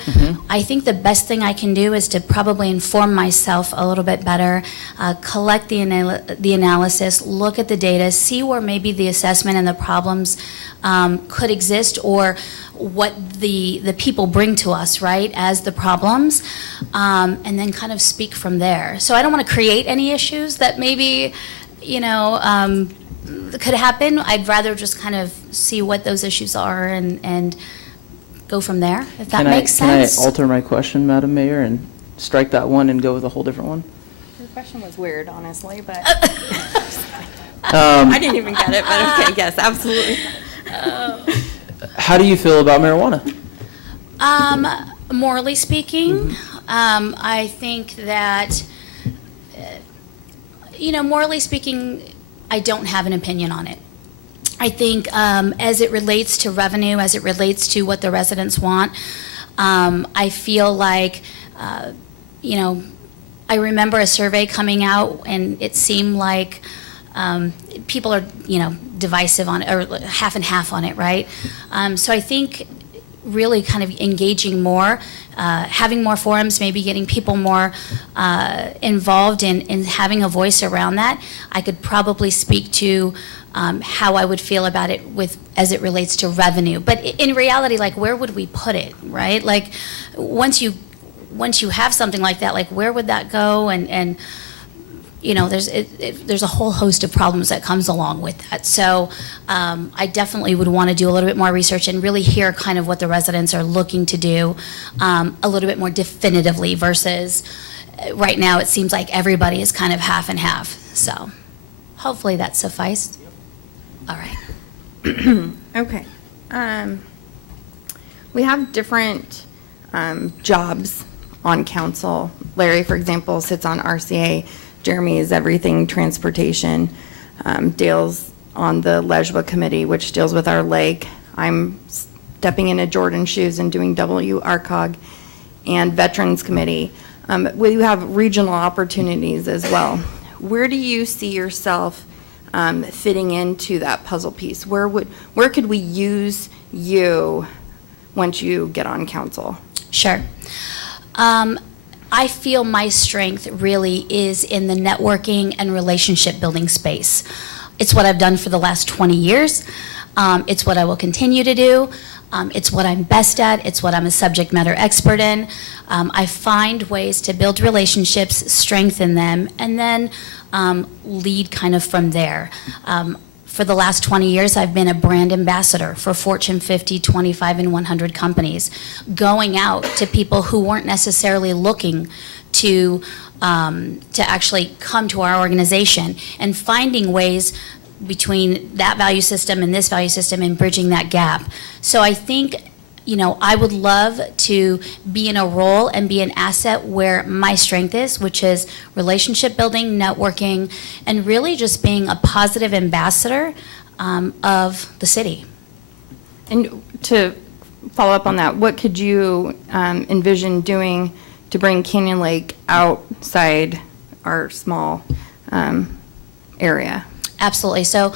I think the best thing I can do is to probably inform myself a little bit better, collect the analysis, look at the data, see where maybe the assessment and the problems could exist, or what the people bring to us, right, as the problems, and then kind of speak from there. So I don't want to create any issues that maybe, you know, could happen. I'd rather just kind of see what those issues are and go from there, if that Can makes sense. Can I alter my question, Madam Mayor, and strike that one and go with a whole different one? Your question was weird, honestly, but Um, I didn't even get it, but okay, yes, absolutely. How do you feel about marijuana? Morally speaking, I think that, morally speaking, I don't have an opinion on it. I think as it relates to revenue, as it relates to what the residents want, I feel like, I remember a survey coming out and it seemed like people are, divisive on it, or half and half on it, right? So I think really kind of engaging more, having more forums, maybe getting people more involved in having a voice around that. I could probably speak to how I would feel about it as it relates to revenue. But in reality, like, where would we put it, right? Like, once you have something like that, like, where would that go? And there's a whole host of problems that comes along with that. So I definitely would want to do a little bit more research and really hear kind of what the residents are looking to do a little bit more definitively versus right now it seems like everybody is kind of half and half. So hopefully that sufficed. All right. Okay. We have different jobs on council. Larry, for example, sits on RCA. Jeremy is everything transportation. Dale's on the LEJBA committee, which deals with our lake. I'm stepping into Jordan's shoes and doing WRCOG and Veterans Committee. We have regional opportunities as well. Where do you see yourself fitting into that puzzle piece? Where could we use you once you get on council? Sure. I feel my strength really is in the networking and relationship building space. It's what I've done for the last 20 years. It's what I will continue to do. It's what I'm best at. It's what I'm a subject matter expert in. I find ways to build relationships, strengthen them, and then lead kind of from there. For the last 20 years, I've been a brand ambassador for Fortune 50, 25, and 100 companies, going out to people who weren't necessarily looking to actually come to our organization, and finding ways between that value system and this value system and bridging that gap. So I think, I would love to be in a role and be an asset where my strength is, which is relationship building, networking, and really just being a positive ambassador of the city. And to follow up on that, what could you envision doing to bring Canyon Lake outside our small area? Absolutely. So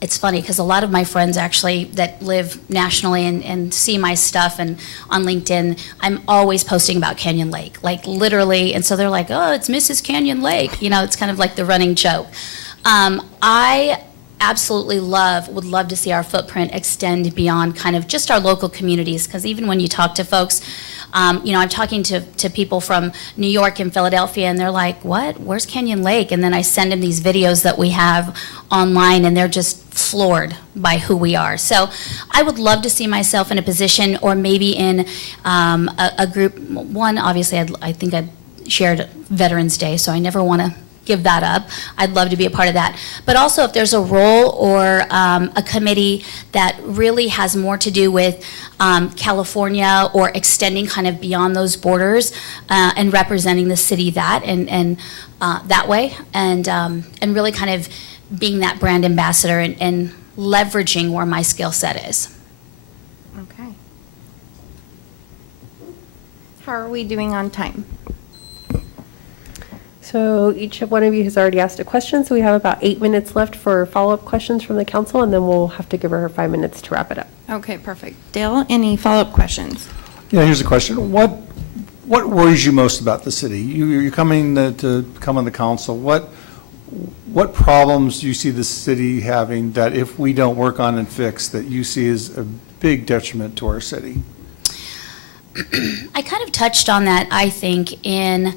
it's funny because a lot of my friends actually that live nationally and see my stuff and on LinkedIn, I'm always posting about Canyon Lake, like literally. And so they're like, oh, it's Mrs. Canyon Lake. It's kind of like the running joke. I absolutely would love to see our footprint extend beyond kind of just our local communities, because even when you talk to folks, I'm talking to people from New York and Philadelphia, and they're like, what? Where's Canyon Lake? And then I send them these videos that we have online, and they're just floored by who we are. So I would love to see myself in a position, or maybe in a group. One, obviously, I think I shared Veterans Day, so I never want to give that up. I'd love to be a part of that. But also, if there's a role or a committee that really has more to do with California, or extending kind of beyond those borders and representing the city that way, and really kind of being that brand ambassador and leveraging where my skill set is. Okay. How are we doing on time? So each one of you has already asked a question, so we have about 8 minutes left for follow-up questions from the council, and then we'll have to give her 5 minutes to wrap it up. Okay, perfect. Dale, any follow-up questions? Yeah, here's a question. What worries you most about the city? You're coming to come on the council. What problems do you see the city having that if we don't work on and fix, that you see as a big detriment to our city? I kind of touched on that, I think, in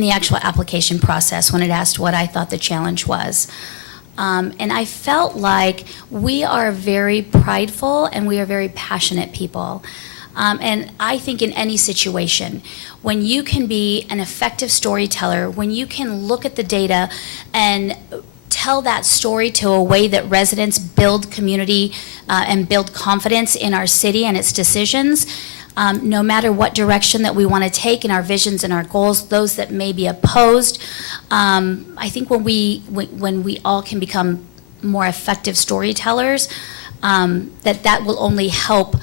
the actual application process when it asked what I thought the challenge was. And I felt like we are very prideful and we are very passionate people. And I think in any situation, when you can be an effective storyteller, when you can look at the data and tell that story to a way that residents build community and build confidence in our city and its decisions, no matter what direction that we want to take in our visions and our goals, those that may be opposed, I think when we all can become more effective storytellers, that will only help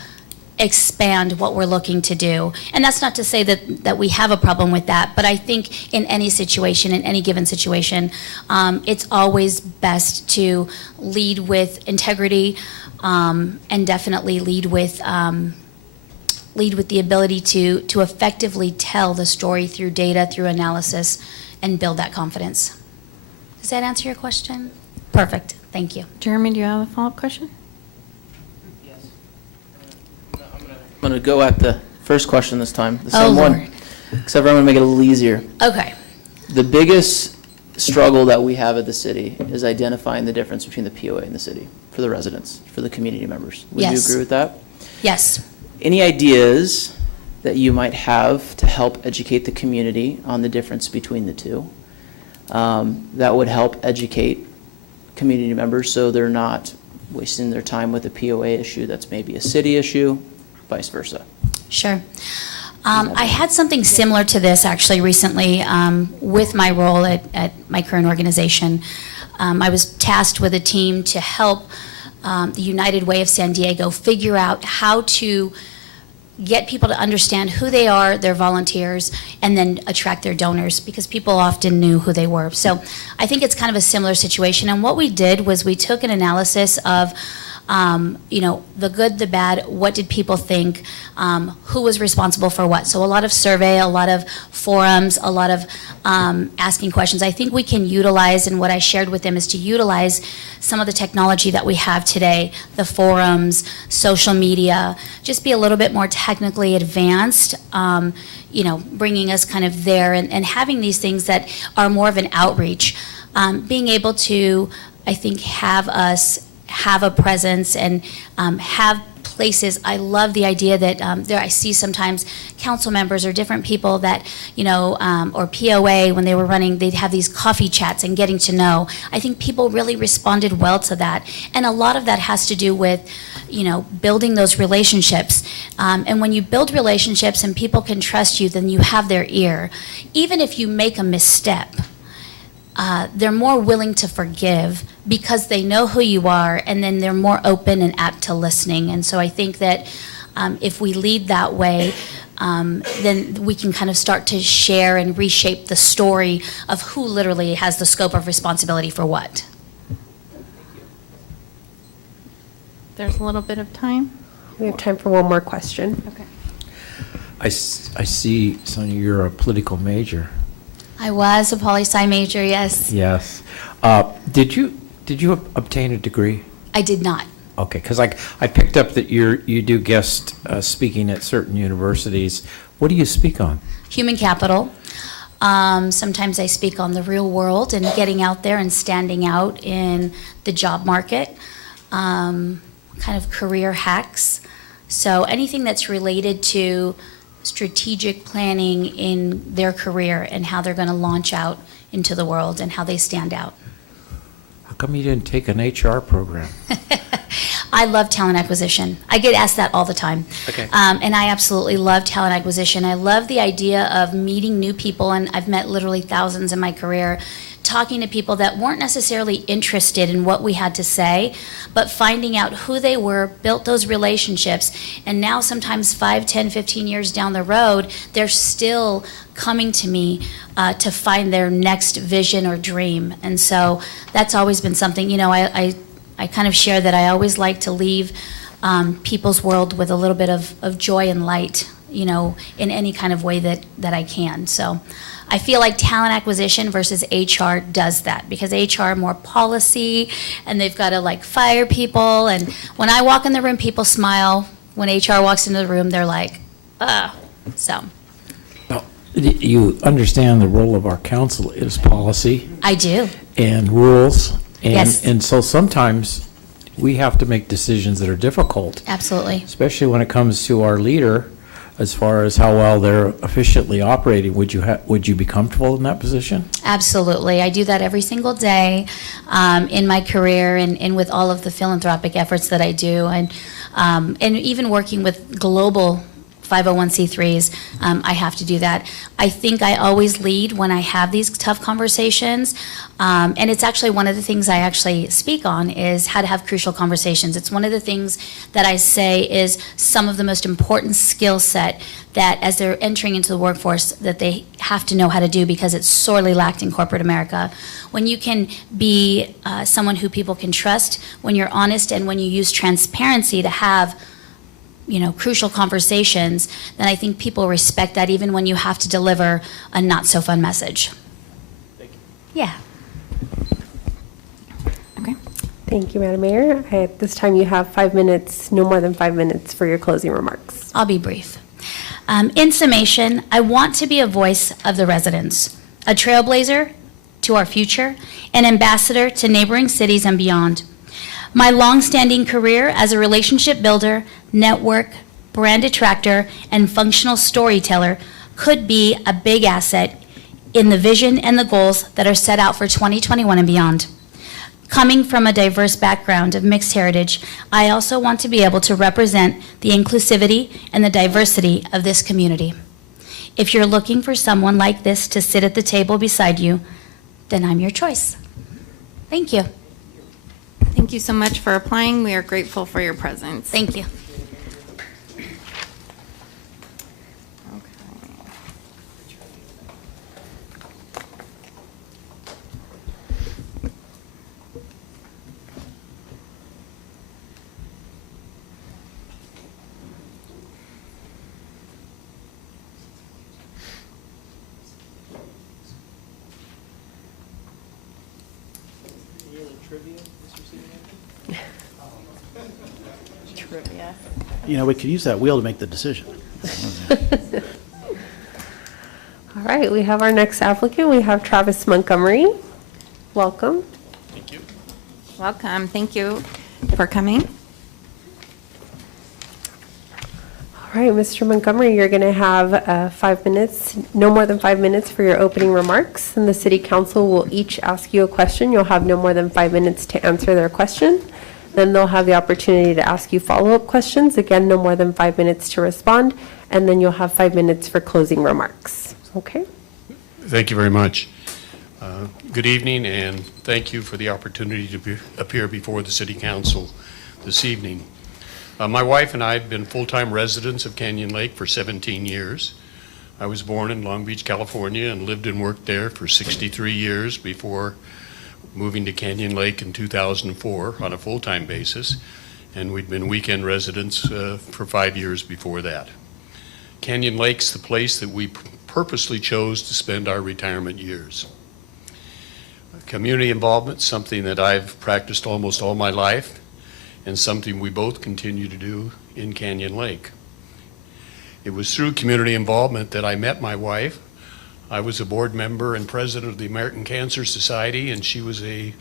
expand what we're looking to do. And that's not to say that we have a problem with that, but I think in any situation, in any given situation, it's always best to lead with integrity and definitely lead with the ability to effectively tell the story through data, through analysis, and build that confidence. Does that answer your question? Perfect. Thank you. Jeremy, do you have a follow-up question? I'm going to go at the first question this time, the Oh, same one, Lord. except I'm going to make it a little easier. Okay. The biggest struggle that we have at the city is identifying the difference between the POA and the city for the residents, for the community members. Would you Yes. agree with that? Yes. Any ideas that you might have to help educate the community on the difference between the two that would help educate community members so they're not wasting their time with a POA issue that's maybe a city issue, vice versa? Sure. I had something similar to this actually recently with my role at my current organization. I was tasked with a team to help the United Way of San Diego figure out how to get people to understand who they are, their volunteers, and then attract their donors, because people often knew who they were. So I think it's kind of a similar situation. And what we did was we took an analysis of the good, the bad, what did people think, who was responsible for what. So a lot of survey, a lot of forums, a lot of asking questions. I think we can utilize, and what I shared with them is to utilize some of the technology that we have today, the forums, social media, just be a little bit more technically advanced, bringing us kind of there and having these things that are more of an outreach. Being able to, I think, have us have a presence and have places. I love the idea that there I see sometimes council members or different people that, or POA, when they were running, they'd have these coffee chats and getting to know. I think people really responded well to that. And a lot of that has to do with, building those relationships. And when you build relationships and people can trust you, then you have their ear. Even if you make a misstep, they're more willing to forgive because they know who you are, and then they're more open and apt to listening. And so I think that if we lead that way, then we can kind of start to share and reshape the story of who literally has the scope of responsibility for what. There's a little bit of time. We have time for one more question. Okay. I see, Sonia, you're a political major. I was a poli-sci major, yes. Yes. Did you obtain a degree? I did not. Okay, because I picked up that you do guest speaking at certain universities. What do you speak on? Human capital. Sometimes I speak on the real world and getting out there and standing out in the job market, kind of career hacks. So anything that's related to strategic planning in their career and how they're going to launch out into the world and how they stand out. How come you didn't take an HR program? I love talent acquisition. I get asked that all the time. Okay. And I absolutely love talent acquisition. I love the idea of meeting new people, and I've met literally thousands in my career, talking to people that weren't necessarily interested in what we had to say, but finding out who they were, built those relationships, and now sometimes 5, 10, 15 years down the road, they're still coming to me to find their next vision or dream. And so that's always been something, I kind of share that I always like to leave people's world with a little bit of joy and light, in any kind of way that I can. So I feel like talent acquisition versus HR does that, because HR more policy and they've got to fire people. And when I walk in the room, people smile. When HR walks into the room, they're like, so. Well, you understand the role of our council is policy I do. and rules Yes. And so sometimes we have to make decisions that are difficult, Absolutely. especially when it comes to our leader, as far as how well they're efficiently operating. Would you be comfortable in that position? Absolutely. I do that every single day in my career and with all of the philanthropic efforts that I do. And even working with global 501c3s, I have to do that. I think I always lead when I have these tough conversations. And it's actually one of the things I actually speak on is how to have crucial conversations. It's one of the things that I say is some of the most important skill set that as they're entering into the workforce that they have to know how to do because it's sorely lacked in corporate America. When you can be someone who people can trust, when you're honest and when you use transparency to have crucial conversations, then I think people respect that even when you have to deliver a not so fun message. Thank you. Yeah. Okay. Thank you, Madam Mayor. At this time, you have 5 minutes, no more than 5 minutes for your closing remarks. I'll be brief. In summation, I want to be a voice of the residents, a trailblazer to our future, an ambassador to neighboring cities and beyond. My long-standing career as a relationship builder, network, brand attractor, and functional storyteller could be a big asset in the vision and the goals that are set out for 2021 and beyond. Coming from a diverse background of mixed heritage, I also want to be able to represent the inclusivity and the diversity of this community. If you're looking for someone like this to sit at the table beside you, then I'm your choice. Thank you. Thank you so much for applying. We are grateful for your presence. Thank you. Trivia. We could use that wheel to make the decision. All right, we have our next applicant. We have Travis Montgomery. Welcome. Welcome. Thank you for coming. All right, Mr. Montgomery, you're going to have 5 minutes, no more than 5 minutes for your opening remarks, and the city council will each ask you a question. You'll have no more than 5 minutes to answer their question. Then they'll have the opportunity to ask you follow-up questions. Again, no more than 5 minutes to respond, and then you'll have 5 minutes for closing remarks. Okay? Thank you very much. Good evening, and thank you for the opportunity to appear before the City Council this evening. My wife and I have been full-time residents of Canyon Lake for 17 years. I was born in Long Beach, California, and lived and worked there for 63 years before moving to Canyon Lake in 2004 on a full-time basis, and we'd been weekend residents for 5 years before that. Canyon Lake's the place that we purposely chose to spend our retirement years. Community involvement, something that I've practiced almost all my life, and something we both continue to do in Canyon Lake. It was through community involvement that I met my wife. I was a board member and president of the American Cancer Society, and she was a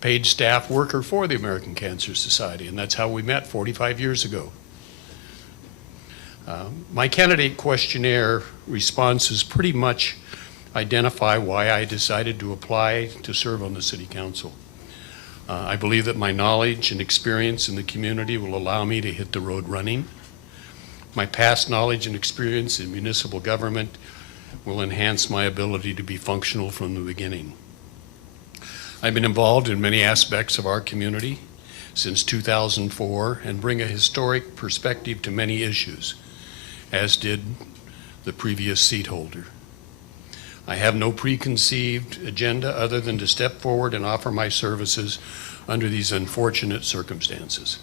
paid staff worker for the American Cancer Society, and that's how we met 45 years ago. My candidate questionnaire responses pretty much identify why I decided to apply to serve on the City Council. I believe that my knowledge and experience in the community will allow me to hit the road running. My past knowledge and experience in municipal government will enhance my ability to be functional from the beginning. I've been involved in many aspects of our community since 2004 and bring a historic perspective to many issues, as did the previous seat holder. I have no preconceived agenda other than to step forward and offer my services under these unfortunate circumstances.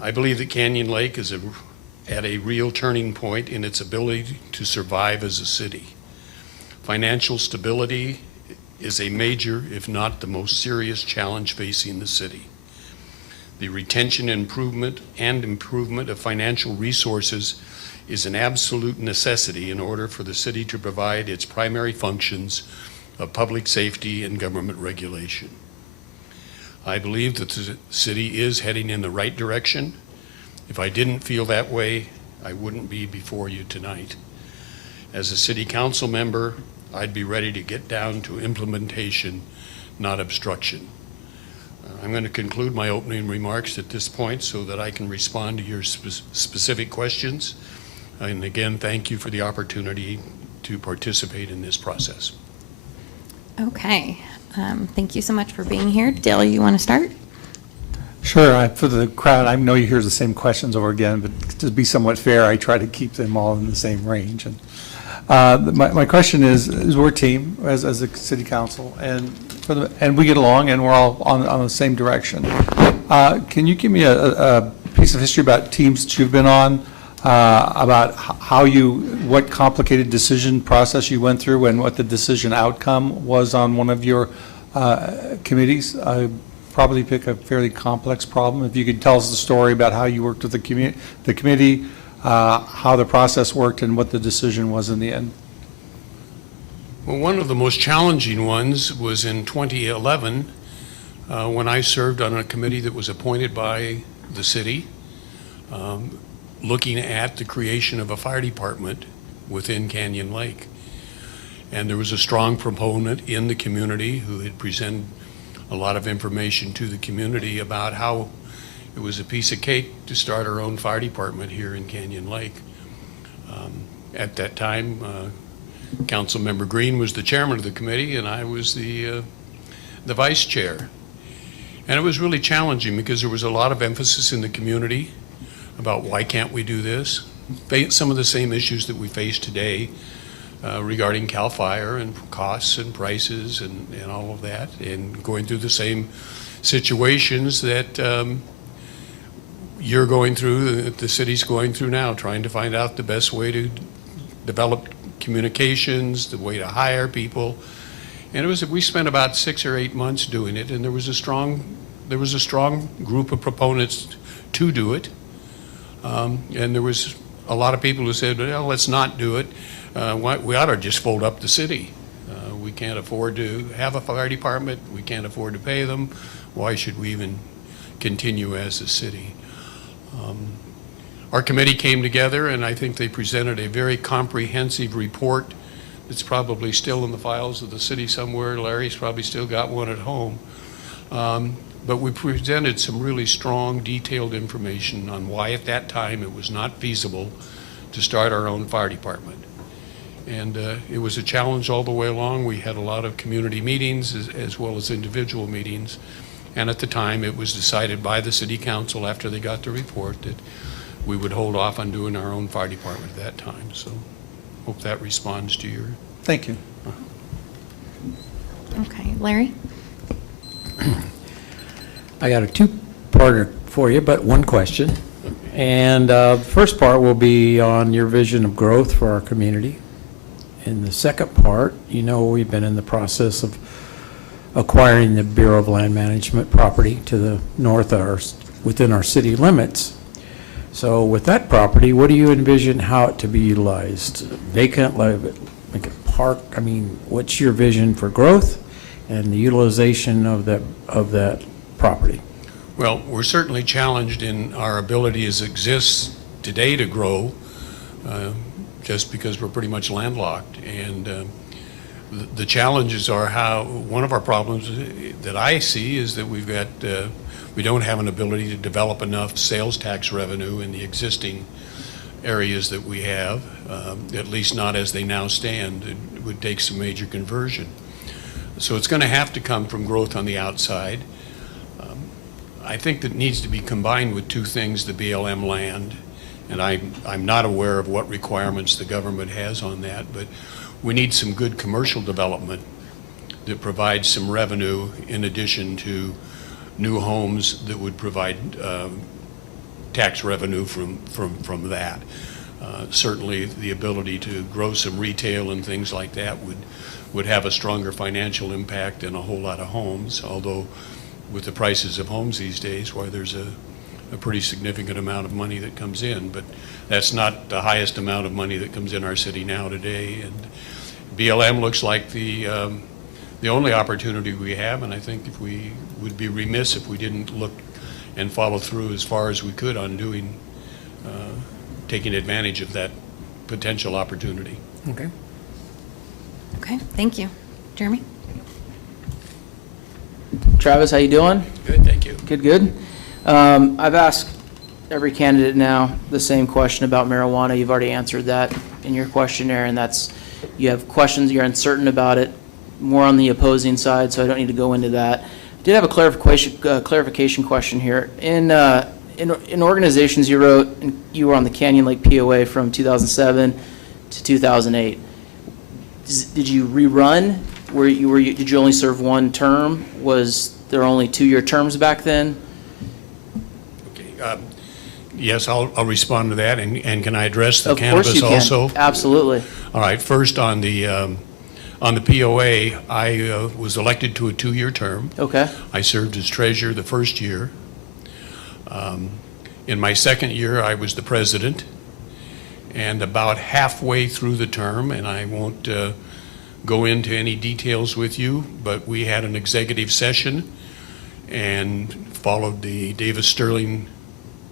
I believe that Canyon Lake is at a real turning point in its ability to survive as a city. Financial stability is a major, if not the most serious challenge facing the city. The retention and improvement of financial resources is an absolute necessity in order for the city to provide its primary functions of public safety and government regulation. I believe that the city is heading in the right direction. If I didn't feel that way, I wouldn't be before you tonight. As a city council member, I'd be ready to get down to implementation, not obstruction. I'm going to conclude my opening remarks at this point so that I can respond to your specific questions. And again, thank you for the opportunity to participate in this process. Okay. Thank you so much for being here. Dale, you want to start? Sure. For the crowd, I know you hear the same questions over again, but to be somewhat fair, I try to keep them all in the same range. And my question is we're a team as a city council, and we get along, and we're all on the same direction. Can you give me a piece of history about teams that you've been on, about what complicated decision process you went through, and what the decision outcome was on one of your committees? Probably pick a fairly complex problem. If you could tell us the story about how you worked with the committee, how the process worked, and what the decision was in the end. Well, one of the most challenging ones was in 2011 when I served on a committee that was appointed by the city looking at the creation of a fire department within Canyon Lake. And there was a strong proponent in the community who had presented a lot of information to the community about how it was a piece of cake to start our own fire department here in Canyon Lake. At that time, Councilmember Green was the chairman of the committee, and I was the vice chair. And it was really challenging because there was a lot of emphasis in the community about why can't we do this? Some of the same issues that we face today regarding CAL FIRE and costs and prices and all of that, and going through the same situations that you're going through, that the city's going through now, trying to find out the best way to develop communications, the way to hire people. And we spent about 6 or 8 months doing it, and there was a strong group of proponents to do it. And there was a lot of people who said, well, let's not do it. We ought to just fold up the city. We can't afford to have a fire department. We can't afford to pay them. Why should we even continue as a city? Our committee came together, and I think they presented a very comprehensive report that's probably still in the files of the city somewhere. Larry's probably still got one at home. But we presented some really strong, detailed information on why at that time it was not feasible to start our own fire department. And it was a challenge all the way along. We had a lot of community meetings as well as individual meetings. And at the time, it was decided by the city council after they got the report that we would hold off on doing our own fire department at that time. So hope that responds to your... Thank you. Okay. Larry? I got a two-parter for you, but one question. And the first part will be on your vision of growth for our community. And the second part, we've been in the process of acquiring the Bureau of Land Management property to the north within our city limits. So with that property, what do you envision how it to be utilized? Vacant, like a park? I mean, what's your vision for growth and the utilization of that property? Well, we're certainly challenged in our ability as it exists today to grow, just because we're pretty much landlocked. And the challenges are one of our problems that I see is that we don't have an ability to develop enough sales tax revenue in the existing areas that we have, at least not as they now stand. It would take some major conversion. So it's going to have to come from growth on the outside. I think that needs to be combined with two things, the BLM land, and I'm not aware of what requirements the government has on that, but we need some good commercial development that provides some revenue in addition to new homes that would provide tax revenue from that. Certainly the ability to grow some retail and things like that would have a stronger financial impact than a whole lot of homes, although with the prices of homes these days, why there's a pretty significant amount of money that comes in, but that's not the highest amount of money that comes in our city now today. And BLM looks like the the only opportunity we have, and I think if we would be remiss if we didn't look and follow through as far as we could on doing, taking advantage of that potential opportunity. Okay. Okay, thank you. Jeremy? Travis, how you doing? Good, thank you. Good, good. I've asked every candidate now the same question about marijuana. You've already answered that in your questionnaire, and that's, you have questions, you're uncertain about it, more on the opposing side, so I don't need to go into that. I did have a clarification question here. In organizations you wrote, and you were on the Canyon Lake POA from 2007 to 2008. Did you rerun? Did you only serve one term? Was there only 2-year terms back then? Okay. Yes, I'll respond to that, and can I address the Of course you cannabis can. also? Absolutely. All right, first on the POA, I was elected to a 2-year term. Okay. I served as treasurer the first year. In my second year, I was the president, and about halfway through the term, and I won't go into any details with you, but we had an executive session and followed the Davis-Sterling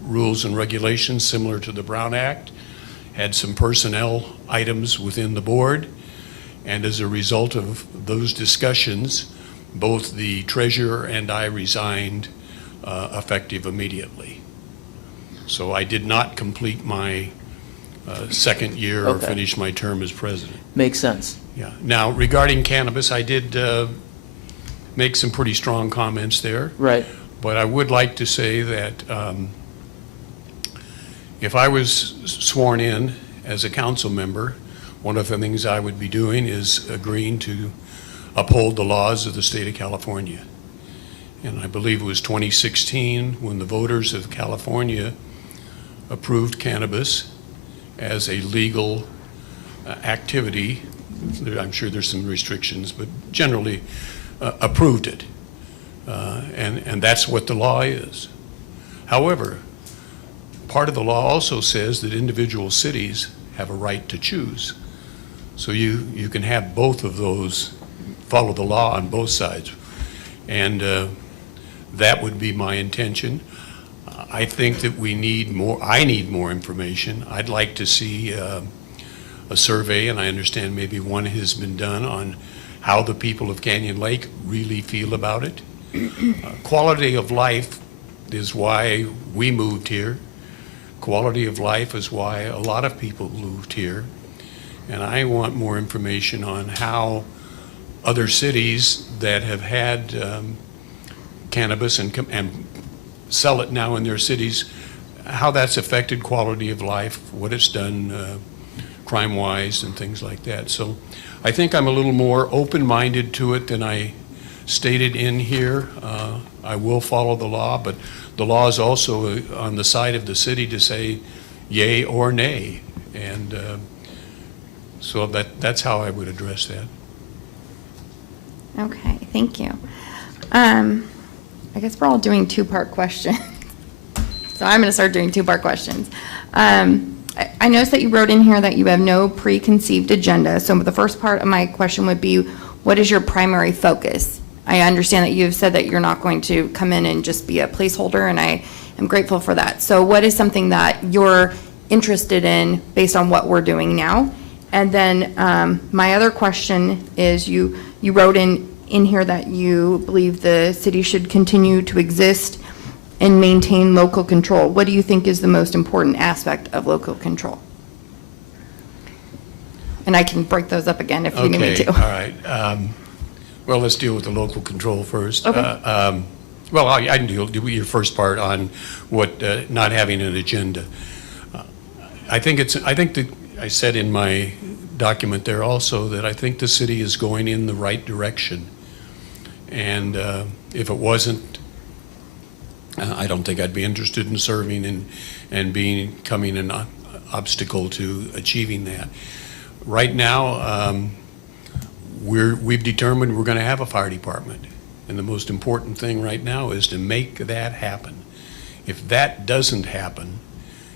rules and regulations similar to the Brown Act, had some personnel items within the board, and as a result of those discussions, both the treasurer and I resigned effective immediately. So I did not complete my second year or Okay. finish my term as president. Makes sense. Yeah. Now, regarding cannabis, I did make some pretty strong comments there. Right. But I would like to say that if I was sworn in as a council member, one of the things I would be doing is agreeing to uphold the laws of the state of California. And I believe it was 2016 when the voters of California approved cannabis as a legal activity. I'm sure there's some restrictions, but generally approved it. And that's what the law is. However, part of the law also says that individual cities have a right to choose. So you can have both of those, follow the law on both sides. And that would be my intention. I think that we need more, I need more information. I'd like to see a survey, and I understand maybe one has been done, on how the people of Canyon Lake really feel about it. Quality of life is why we moved here. Quality of life is why a lot of people moved here. And I want more information on how other cities that have had cannabis and sell it now in their cities, how that's affected quality of life, what it's done crime-wise and things like that. So I think I'm a little more open-minded to it than I stated in here. I will follow the law, but the law is also on the side of the city to say yay or nay. And so that's how I would address that. Okay, thank you. I guess we're all doing two-part questions. So I'm going to start doing two-part questions. I noticed that you wrote in here that you have no preconceived agenda. So the first part of my question would be, what is your primary focus? I understand that you've said that you're not going to come in and just be a placeholder, and I am grateful for that. So what is something that you're interested in based on what we're doing now? And then my other question is, you wrote in here that you believe the city should continue to exist and maintain local control. What do you think is the most important aspect of local control? And I can break those up again if you need me to. Okay, all right. Well, let's deal with the local control first. Okay. Well, I can deal with your first part on what not having an agenda. I think that I said in my document there also that I think the city is going in the right direction. And if it wasn't, I don't think I'd be interested in serving and becoming an obstacle to achieving that. Right now, we've determined we're going to have a fire department. And the most important thing right now is to make that happen. If that doesn't happen,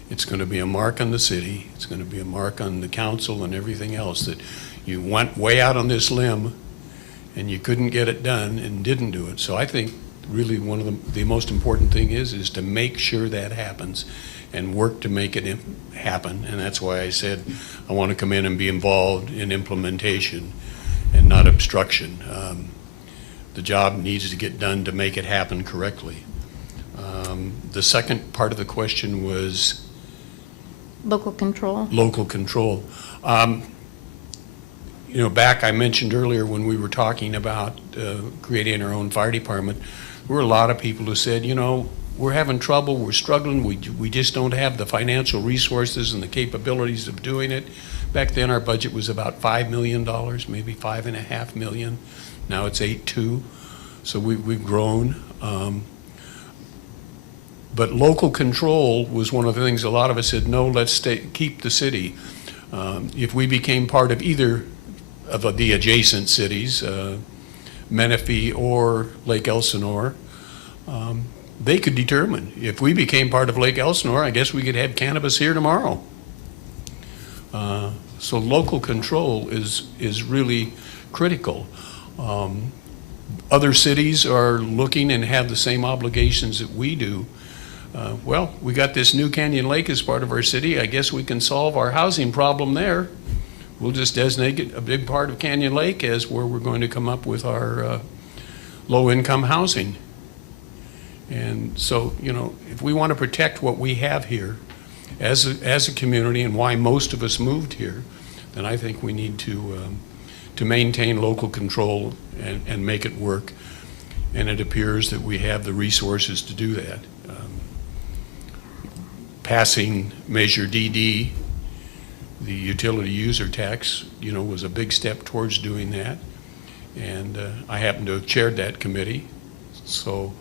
it's going to be a mark on the city, it's going to be a mark on the council and everything else, that you went way out on this limb and you couldn't get it done and didn't do it. So I think really one of the most important thing is to make sure that happens and work to make it happen. And that's why I said I want to come in and be involved in implementation and not obstruction. The job needs to get done to make it happen correctly. The second part of the question was Local control. local control. You know, back I mentioned earlier when we were talking about creating our own fire department, there were a lot of people who said, you know, we're having trouble, we're struggling, we just don't have the financial resources and the capabilities of doing it. Back then, our budget was about $5 million, maybe $5.5 million. Now it's 8.2, so we've grown. But local control was one of the things a lot of us said, no, let's keep the city. If we became part of either of the adjacent cities, Menifee or Lake Elsinore, they could determine. If we became part of Lake Elsinore, I guess we could have cannabis here tomorrow. So local control is really critical. Other cities are looking and have the same obligations that we do. Well, we got this new Canyon Lake as part of our city. I guess we can solve our housing problem there. We'll just designate a big part of Canyon Lake as where we're going to come up with our low-income housing. And so, you know, if we want to protect what we have here as a community and why most of us moved here, then I think we need to maintain local control and make it work. And it appears that we have the resources to do that. Passing Measure DD, the utility user tax, you know, was a big step towards doing that. And I happen to have chaired that committee. So,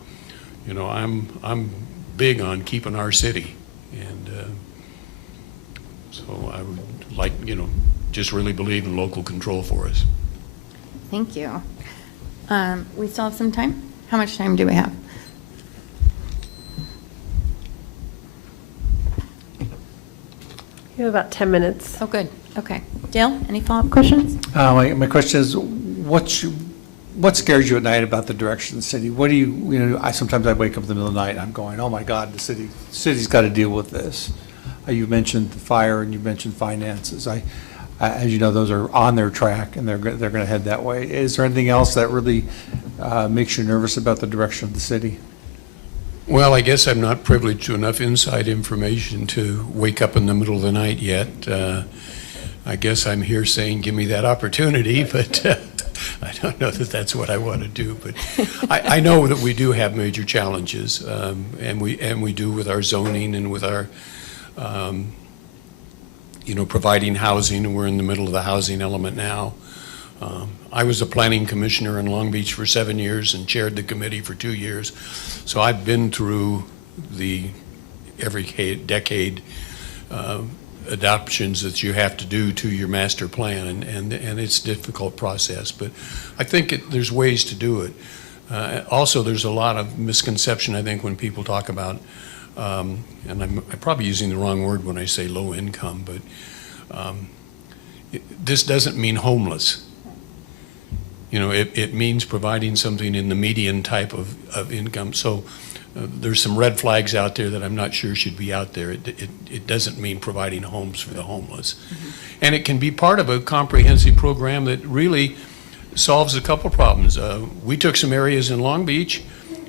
you know, I'm big on keeping our city. And so I would like, you know, just really believe in local control for us. Thank you. We still have some time? How much time do we have? You have about 10 minutes. Oh, good. Okay. Dale, any follow-up questions? My question is, what scares you at night about the direction of the city? What do you know, sometimes I wake up in the middle of the night and I'm going, oh my God, the city's got to deal with this. You mentioned the fire and you mentioned finances. As you know, those are on their track and they're going to head that way. Is there anything else that really makes you nervous about the direction of the city? Well, I guess I'm not privileged to enough inside information to wake up in the middle of the night yet. I guess I'm here saying, give me that opportunity, but I don't know that that's what I want to do. But I know that we do have major challenges, and we do with our zoning and with our, you know, providing housing, and we're in the middle of the housing element now. I was a planning commissioner in Long Beach for 7 years and chaired the committee for 2 years. So I've been through every decade adoptions that you have to do to your master plan, and it's a difficult process. But I think there's ways to do it. Also, there's a lot of misconception, I think, when people talk about, and I'm probably using the wrong word when I say low income, but this doesn't mean homeless. You know, it means providing something in the median type of income. So there's some red flags out there that I'm not sure should be out there. It doesn't mean providing homes for the homeless. Mm-hmm. And it can be part of a comprehensive program that really solves a couple problems. We took some areas in Long Beach,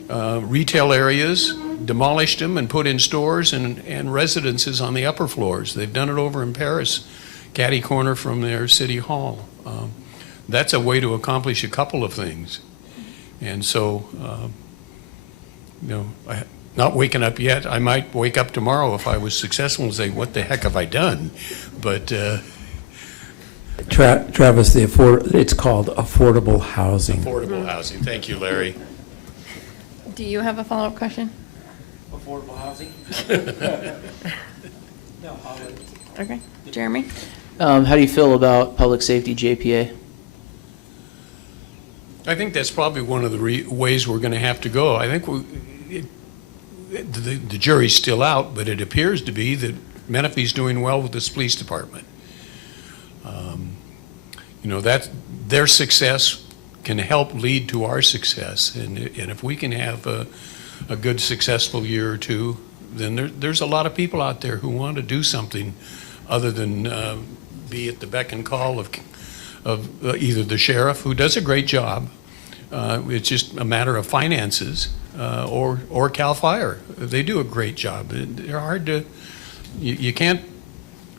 retail areas, demolished them and put in stores and residences on the upper floors. They've done it over in Paris, catty corner from their city hall. That's a way to accomplish a couple of things. And so, you know, not waking up yet. I might wake up tomorrow if I was successful and say, what the heck have I done? But Travis, it's called affordable housing. Affordable housing. Thank you, Larry. Do you have a follow-up question? Affordable housing? Okay. Jeremy? How do you feel about public safety JPA? I think that's probably one of the ways we're going to have to go. I think the jury's still out, but it appears to be that Menifee's doing well with this police department. You know, that their success can help lead to our success. And if we can have a good, successful year or two, then there's a lot of people out there who want to do something other than be at the beck and call of either the sheriff, who does a great job, it's just a matter of finances, or CAL FIRE. They do a great job. They're hard to, you can't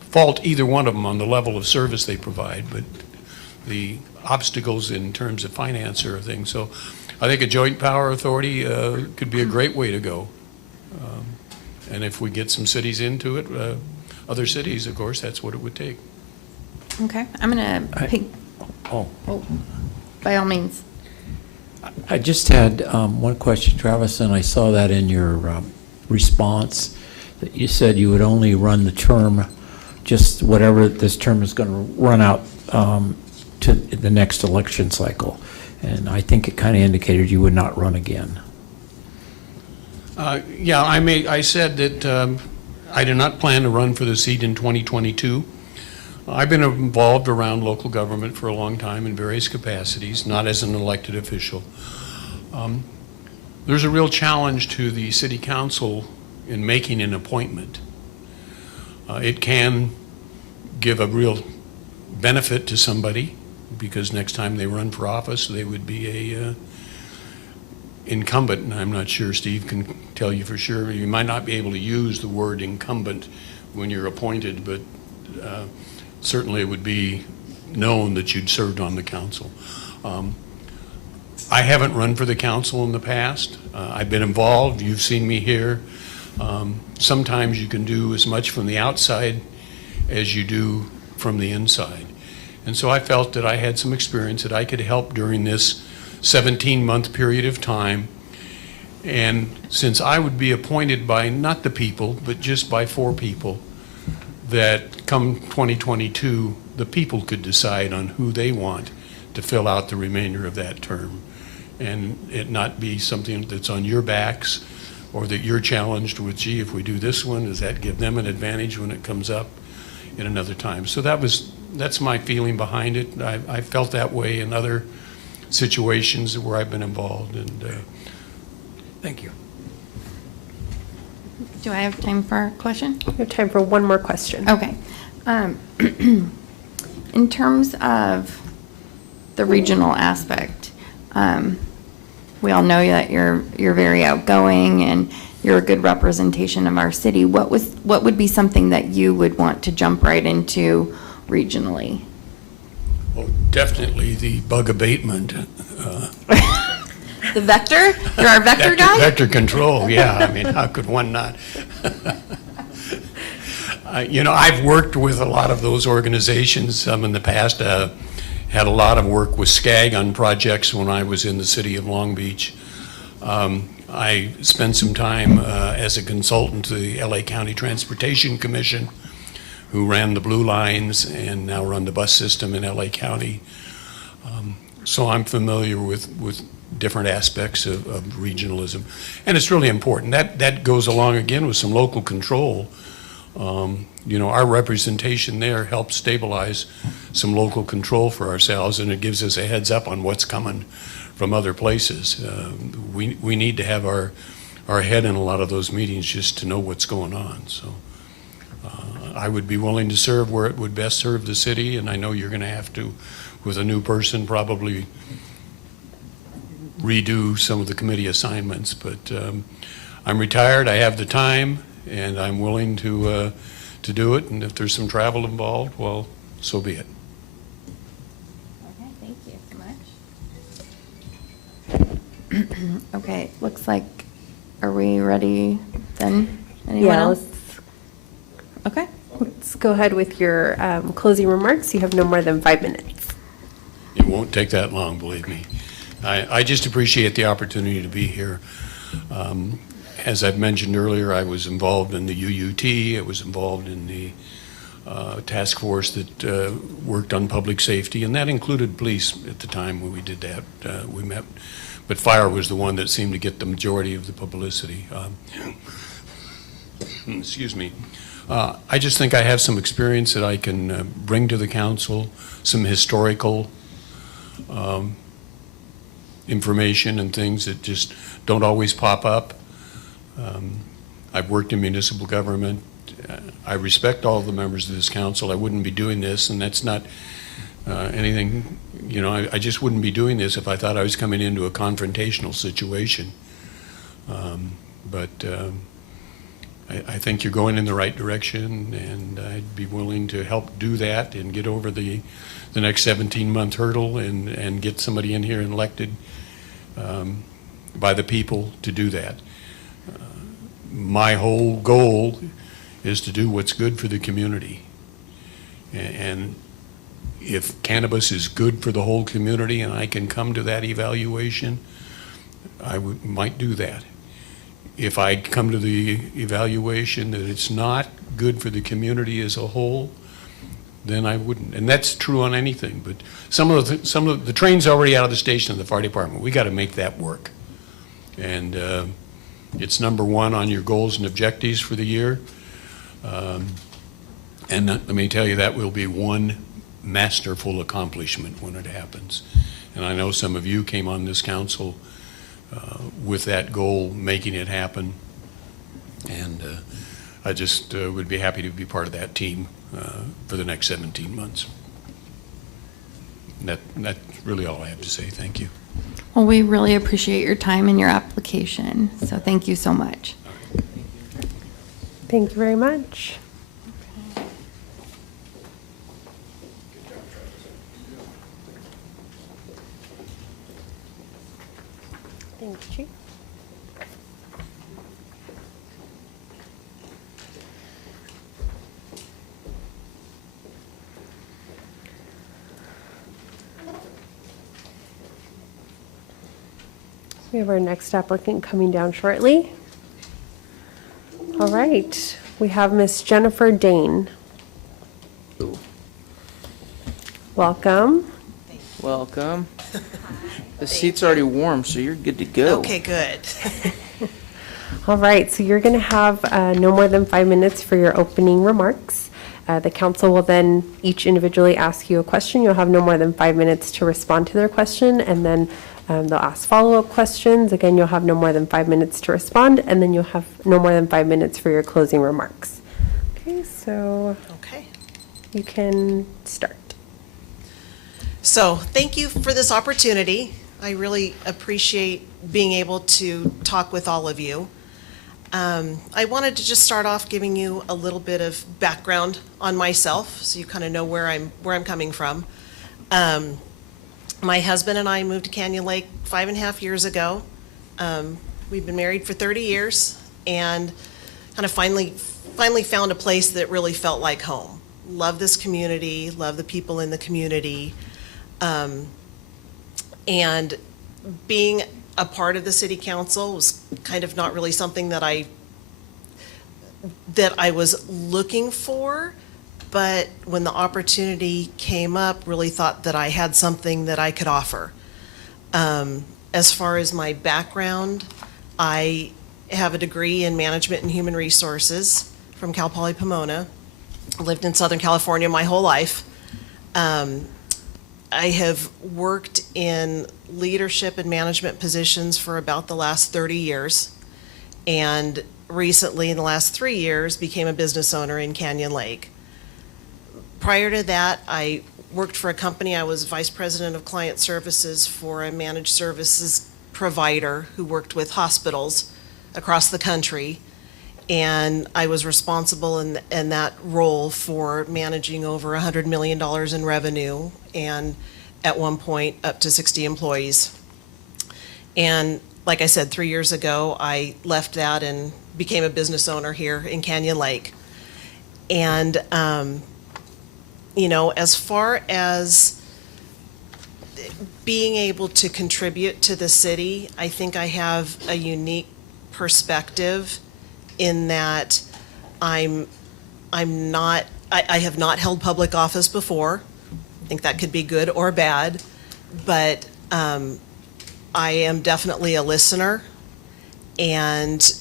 fault either one of them on the level of service they provide, but the obstacles in terms of finance are a thing. So I think a joint power authority could be a great way to go. And if we get some cities into it, other cities, of course, that's what it would take. Okay, I'm going to pick, Oh, by all means. I just had one question, Travis, and I saw that in your response, that you said you would only run the term, just whatever this term is going to run out to the next election cycle. And I think it kind of indicated you would not run again. Yeah, I said that I do not plan to run for the seat in 2022. I've been involved around local government for a long time in various capacities, not as an elected official. There's a real challenge to the city council in making an appointment. It can give a real benefit to somebody, because next time they run for office, they would be a incumbent, and I'm not sure Steve can tell you for sure. You might not be able to use the word incumbent when you're appointed, but certainly it would be known that you'd served on the council. I haven't run for the council in the past. I've been involved. You've seen me here. Sometimes you can do as much from the outside as you do from the inside. And so I felt that I had some experience that I could help during this 17-month period of time. And since I would be appointed by not the people, but just by 4 people, that come 2022, the people could decide on who they want to fill out the remainder of that term, and it not be something that's on your backs, or that you're challenged with, gee, if we do this one, does that give them an advantage when it comes up in another time? So that's my feeling behind it. I felt that way in other situations where I've been involved, and thank you. Do I have time for a question? We have time for one more question. Okay. In terms of the regional aspect, we all know that you're very outgoing and you're a good representation of our city. What would be something that you would want to jump right into regionally? Well, definitely the bug abatement. The vector? You're our vector guy? Vector control, yeah. I mean, how could one not? I've worked with a lot of those organizations in the past. Had a lot of work with SCAG on projects when I was in the city of Long Beach. I spent some time as a consultant to the LA County Transportation Commission, who ran the Blue Lines and now run the bus system in LA County. So I'm familiar with different aspects of regionalism. And it's really important. That goes along again with some local control. Our representation there helps stabilize some local control for ourselves, and it gives us a heads up on what's coming from other places. We need to have our head in a lot of those meetings just to know what's going on. So I would be willing to serve where it would best serve the city, and I know you're going to have to, with a new person, probably redo some of the committee assignments, but I'm retired, I have the time, and I'm willing to do it, and if there's some travel involved, well, so be it. Okay, thank you so much. Okay, looks like, are we ready then? Anyone Yeah, else? Okay. Let's go ahead with your closing remarks. You have no more than 5 minutes. It won't take that long, believe me. I just appreciate the opportunity to be here. As I've mentioned earlier, I was involved in the UUT. I was involved in the task force that worked on public safety, and that included police at the time when we did that. We met, but fire was the one that seemed to get the majority of the publicity. Excuse me. I just think I have some experience that I can bring to the council, some historical information and things that just don't always pop up. I've worked in municipal government. I respect all of the members of this council. I wouldn't be doing this, and that's not anything, you know, I just wouldn't be doing this if I thought I was coming into a confrontational situation. But I think you're going in the right direction, and I'd be willing to help do that and get over the next 17-month hurdle and get somebody in here and elected by the people to do that. My whole goal is to do what's good for the community. And if cannabis is good for the whole community and I can come to that evaluation, I might do that. If I come to the evaluation that it's not good for the community as a whole, then I wouldn't. And that's true on anything. But some of the train's already out of the station in the fire department. We got to make that work. And it's number one on your goals and objectives for the year. And let me tell you, that will be one masterful accomplishment when it happens. And I know some of you came on this council with that goal, making it happen. And I just would be happy to be part of that team for the next 17 months. That's really all I have to say. Thank you. Well, we really appreciate your time and your application, so thank you so much. Thank you very much. Thank you, Chief. We have our next applicant coming down shortly. All right, we have Miss Jennifer Dane. Welcome. Welcome. The seat's already warm, so you're good to go. Okay, good. All right, so you're going to have no more than 5 minutes for your opening remarks. The council will then each individually ask you a question. You'll have no more than 5 minutes to respond to their question, and then they'll ask follow-up questions. Again, you'll have no more than 5 minutes to respond, and then you'll have no more than 5 minutes for your closing remarks. Okay, so Okay. you can start. So thank you for this opportunity. I really appreciate being able to talk with all of you. I wanted to just start off giving you a little bit of background on myself, so you kind of know where I'm coming from. My husband and I moved to Canyon Lake 5.5 years ago. We've been married for 30 years and kind of finally found a place that really felt like home. Love this community, love the people in the community. And being a part of the city council was kind of not really something that I was looking for, but when the opportunity came up, really thought that I had something that I could offer. As far as my background, I have a degree in management and human resources from Cal Poly Pomona. Lived in Southern California my whole life. I have worked in leadership and management positions for about the last 30 years, and recently, in the last 3 years, became a business owner in Canyon Lake. Prior to that, I worked for a company. I was vice president of client services for a managed services provider who worked with hospitals across the country, and I was responsible in that role for managing over $100 million in revenue, and at one point up to 60 employees. And like I said, 3 years ago, I left that and became a business owner here in Canyon Lake. And, as far as being able to contribute to the city, I think I have a unique perspective in that I have not held public office before. I think that could be good or bad, but I am definitely a listener and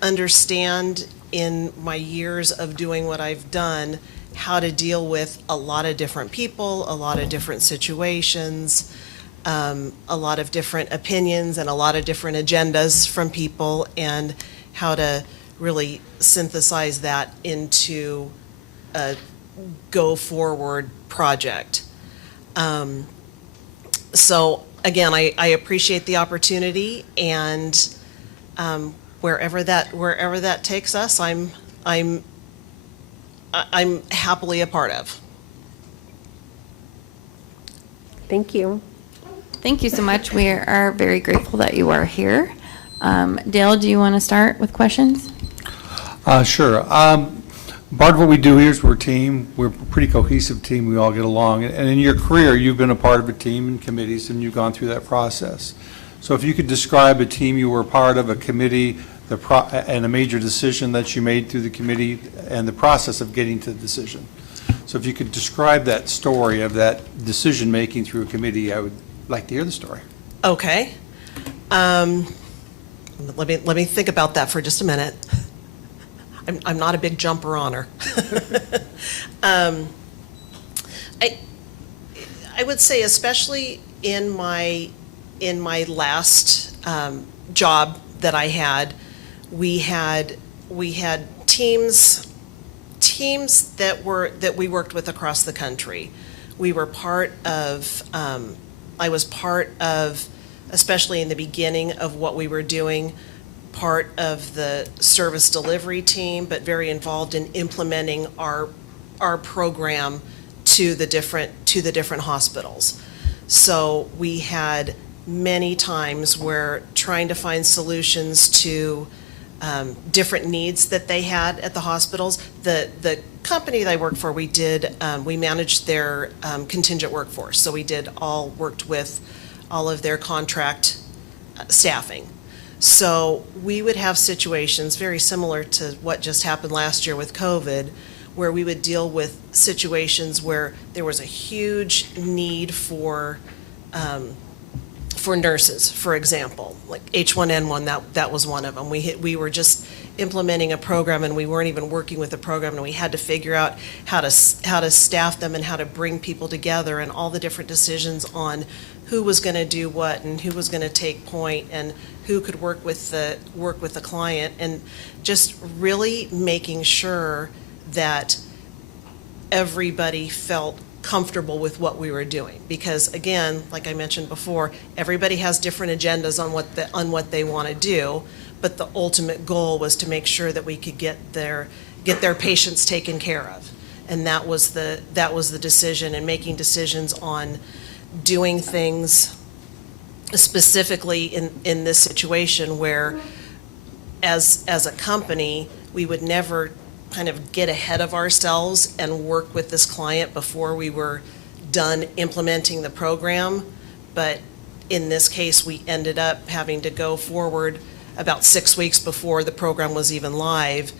understand in my years of doing what I've done how to deal with a lot of different people, a lot of different situations, a lot of different opinions and a lot of different agendas from people, and how to really synthesize that into a go-forward project. So again, I appreciate the opportunity, and wherever that takes us, I'm happily a part of. Thank you. Thank you so much. We are very grateful that you are here. Dale, do you want to start with questions? Sure. Part of what we do here is we're a team. We're a pretty cohesive team. We all get along. And in your career, you've been a part of a team and committees, and you've gone through that process. So if you could describe a team you were part of, a committee, and a major decision that you made through the committee, and the process of getting to the decision. So if you could describe that story of that decision-making through a committee, I would like to hear the story. Okay. Let me think about that for just a minute. I'm not a big jumper on her. I would say, especially in my last job that I had, we had teams that we worked with across the country. We were part of. I was part of, especially in the beginning of what we were doing, part of the service delivery team, but very involved in implementing our program to the different hospitals. So we had many times where trying to find solutions to different needs that they had at the hospitals. The company that I worked for, we managed their contingent workforce. So we worked with all of their contract staffing. So we would have situations very similar to what just happened last year with COVID, where we would deal with situations where there was a huge need for nurses, for example, like H1N1, that was one of them. We were just implementing a program, and we weren't even working with the program, and we had to figure out how to staff them and how to bring people together, and all the different decisions on who was going to do what and who was going to take point and who could work with the client, and just really making sure that everybody felt comfortable with what we were doing. Because again, like I mentioned before, everybody has different agendas on what they want to do, but the ultimate goal was to make sure that we could get their patients taken care of. And that was the decision, and making decisions on doing things specifically in this situation where as a company, we would never kind of get ahead of ourselves and work with this client before we were done implementing the program. But in this case, we ended up having to go forward about 6 weeks before the program was even live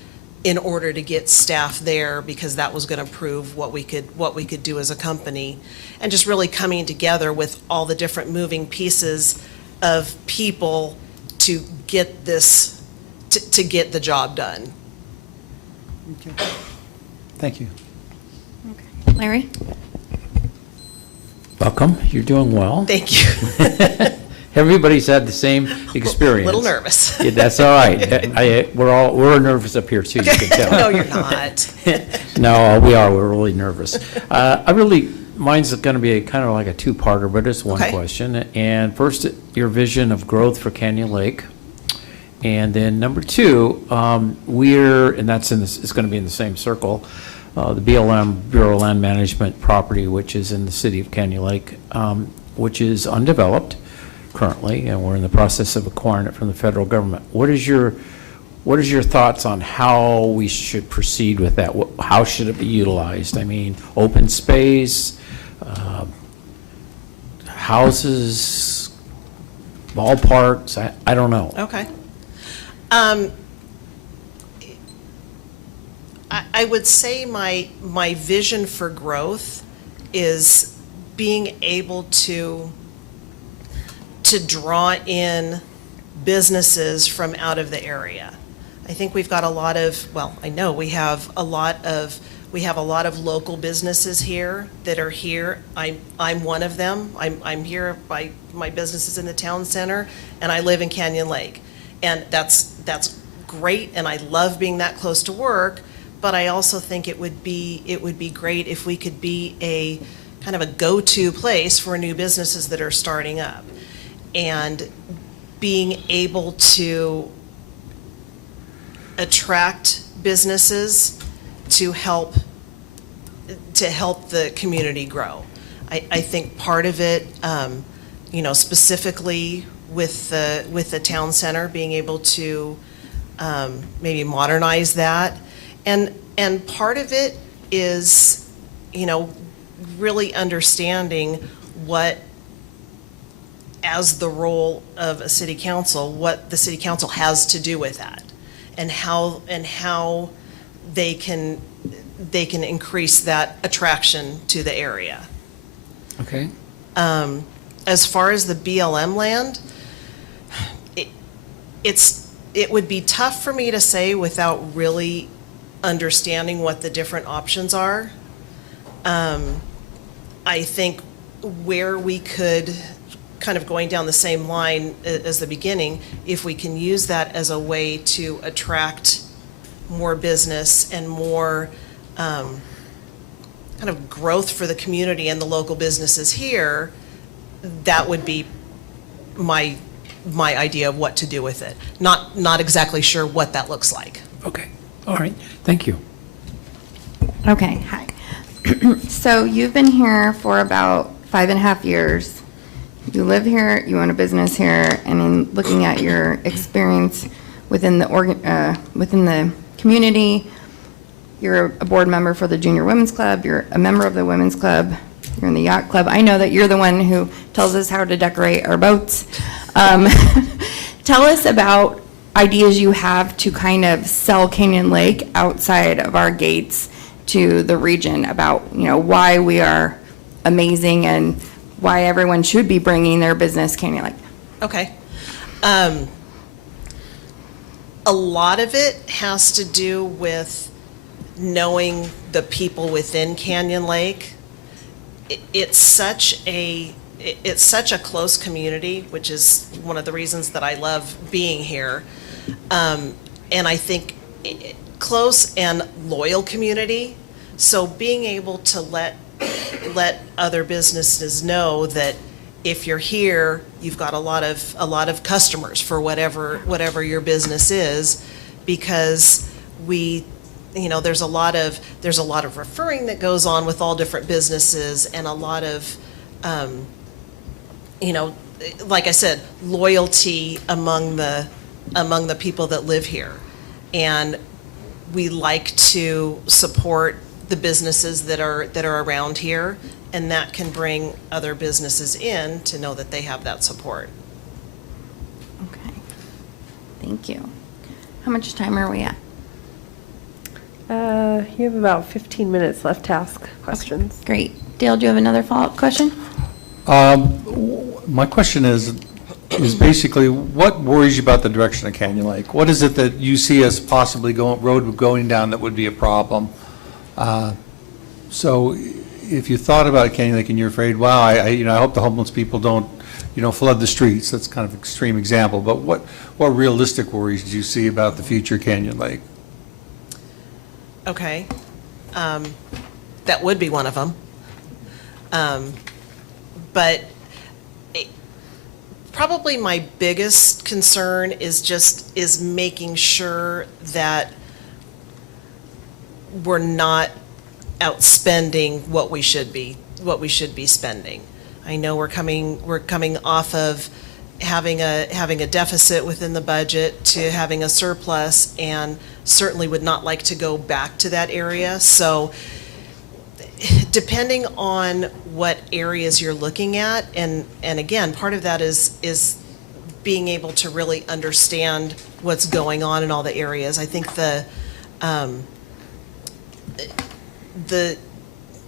in order to get staff there, because that was going to prove what we could do as a company. And just really coming together with all the different moving pieces of people to get this, to get the job done. Okay. Thank you. Okay. Larry? Welcome, you're doing well. Thank you. Everybody's had the same experience. A little nervous. Yeah, that's all right. We're nervous up here too, you can tell. No, you're not. No, we're really nervous. Mine's going to be kind of like a two-parter, but it's one Okay. question. And first, your vision of growth for Canyon Lake. And then number two, and it's going to be in the same circle, the BLM, Bureau of Land Management property, which is in the city of Canyon Lake, which is undeveloped currently, and we're in the process of acquiring it from the federal government. What is your thoughts on how we should proceed with that? How should it be utilized? I mean, open space, houses, ballparks, I don't know. Okay. I would say my vision for growth is being able to draw in businesses from out of the area. I think we've got a lot of, well, I know we have a lot of We have a lot of local businesses here that are here. I'm one of them. I'm here by, my business is in the town center, and I live in Canyon Lake. And that's great, and I love being that close to work, but I also think it would be great if we could be a kind of a go-to place for new businesses that are starting up. And being able to attract businesses to help the community grow. I think part of it, specifically with the town center, being able to maybe modernize that. And part of it is, really understanding what, as the role of a city council, what the city council has to do with that, and how they can increase that attraction to the area. Okay. As far as the BLM land, it would be tough for me to say without really understanding what the different options are. I think where we could, kind of going down the same line as the beginning, if we can use that as a way to attract more business and more kind of growth for the community and the local businesses here, that would be my idea of what to do with it. Not exactly sure what that looks like. Okay, all right, thank you. Okay, hi. So you've been here for about 5.5 years. You live here, you own a business here, and in looking at your experience within the community, you're a board member for the Junior Women's Club, you're a member of the Women's Club, you're in the Yacht Club. I know that you're the one who tells us how to decorate our boats. Tell us about ideas you have to kind of sell Canyon Lake outside of our gates to the region, about, why we are amazing and why everyone should be bringing their business Canyon Lake. Okay. A lot of it has to do with knowing the people within Canyon Lake. It's such a close community, which is one of the reasons that I love being here. And I think close and loyal community. So being able to let other businesses know that if you're here, you've got a lot of customers for whatever your business is, because there's a lot of referring that goes on with all different businesses, and a lot of like I said, loyalty among the people that live here. And we like to support the businesses that are around here, and that can bring other businesses in to know that they have that support. Okay, thank you. How much time are we at? You have about 15 minutes left to ask questions. Great. Dale, do you have another follow-up question? My question is basically, what worries you about the direction of Canyon Lake? What is it that you see us possibly going down that would be a problem? So if you thought about Canyon Lake and you're afraid, wow, I hope the homeless people don't, flood the streets. That's kind of an extreme example. But what realistic worries do you see about the future Canyon Lake? Okay. That would be one of them. But probably my biggest concern is making sure that we're not outspending what we should be spending. I know we're coming off of having a deficit within the budget to having a surplus, and certainly would not like to go back to that area. So depending on what areas you're looking at, and again, part of that is being able to really understand what's going on in all the areas. I think the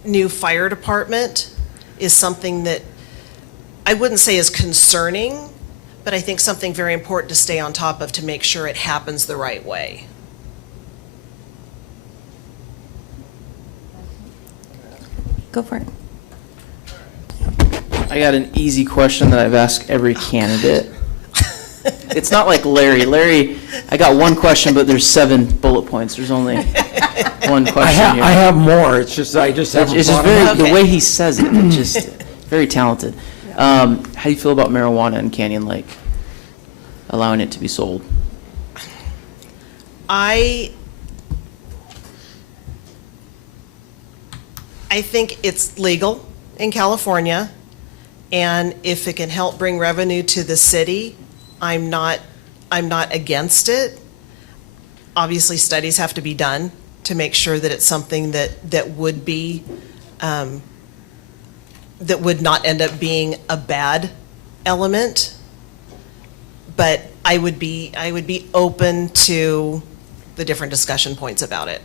new fire department is something that I wouldn't say is concerning, but I think something very important to stay on top of to make sure it happens the right way. Go for it. I got an easy question that I've asked every candidate. It's not like Larry. Larry, I got one question, but there's 7 bullet points. There's only one question here. I have more, it's just, I just haven't It's just brought them very, up. the way he says it, it's just very talented. How do you feel about marijuana in Canyon Lake? Allowing it to be sold? I think it's legal in California, and if it can help bring revenue to the city, I'm not against it. Obviously, studies have to be done to make sure that it's something that would be, that would not end up being a bad element. But I would be open to the different discussion points about it.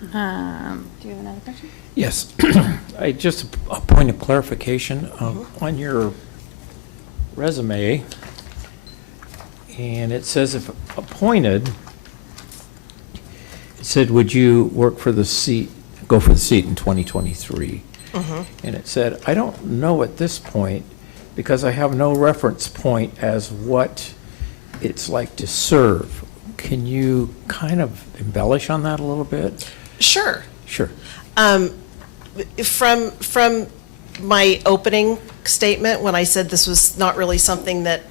Do you have another question? Yes, just a point of clarification, on your resume, and it says if appointed, it said, would you work for the seat, go for the seat in 2023? And it said, I don't know at this point, because I have no reference point as what it's like to serve. Can you kind of embellish on that a little bit? Sure. Sure. From my opening statement, when I said this was not really something that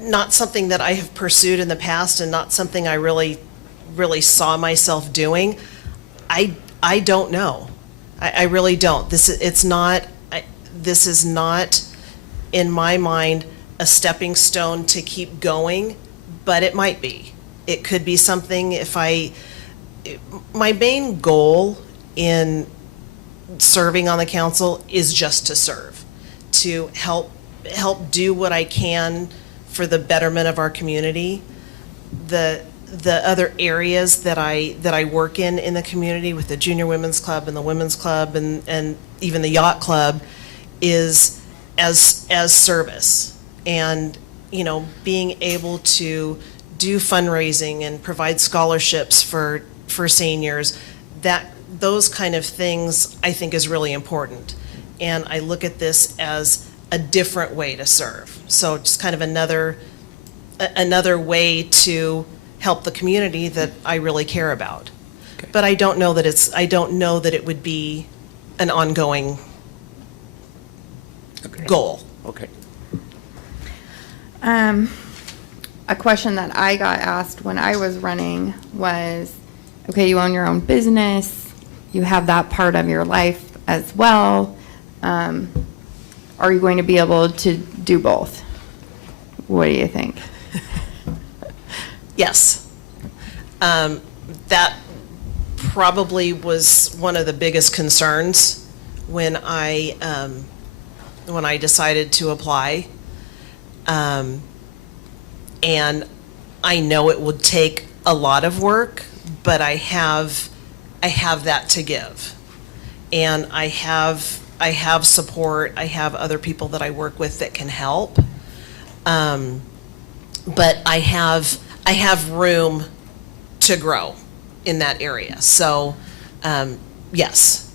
I have pursued in the past and not something I really saw myself doing, I don't know. I really don't. This is not, in my mind, a stepping stone to keep going, but it might be. It could be something my main goal in serving on the council is just to serve, to help do what I can for the betterment of our community. The other areas that I work in the community with the Junior Women's Club and the Women's Club and even the Yacht Club is as service, and being able to do fundraising and provide scholarships for seniors, those kind of things I think is really important. And I look at this as a different way to serve. So just kind of another way to help the community that I really care about. Okay. But I don't know that it would be an ongoing goal. Okay. A question that I got asked when I was running was, okay, you own your own business, you have that part of your life as well. Are you going to be able to do both? What do you think? Yes. That probably was one of the biggest concerns when I decided to apply. And I know it would take a lot of work, but I have that to give. And I have support, I have other people that I work with that can help. But I have room to grow in that area. So, yes.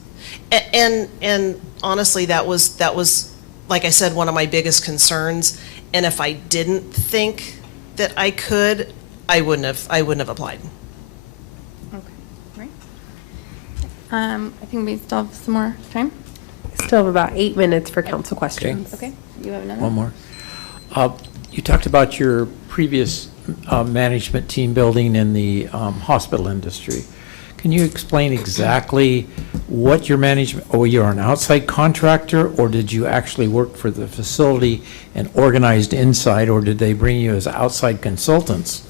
And honestly, that was, like I said, one of my biggest concerns. And if I didn't think that I could, I wouldn't have applied. Okay, great. I think we still have some more time. Still have about 8 minutes for council questions. Okay, you have another? One more. You talked about your previous management team building in the hospital industry. Can you explain exactly what your management, or you're an outside contractor, or did you actually work for the facility and organized inside, or did they bring you as outside consultants?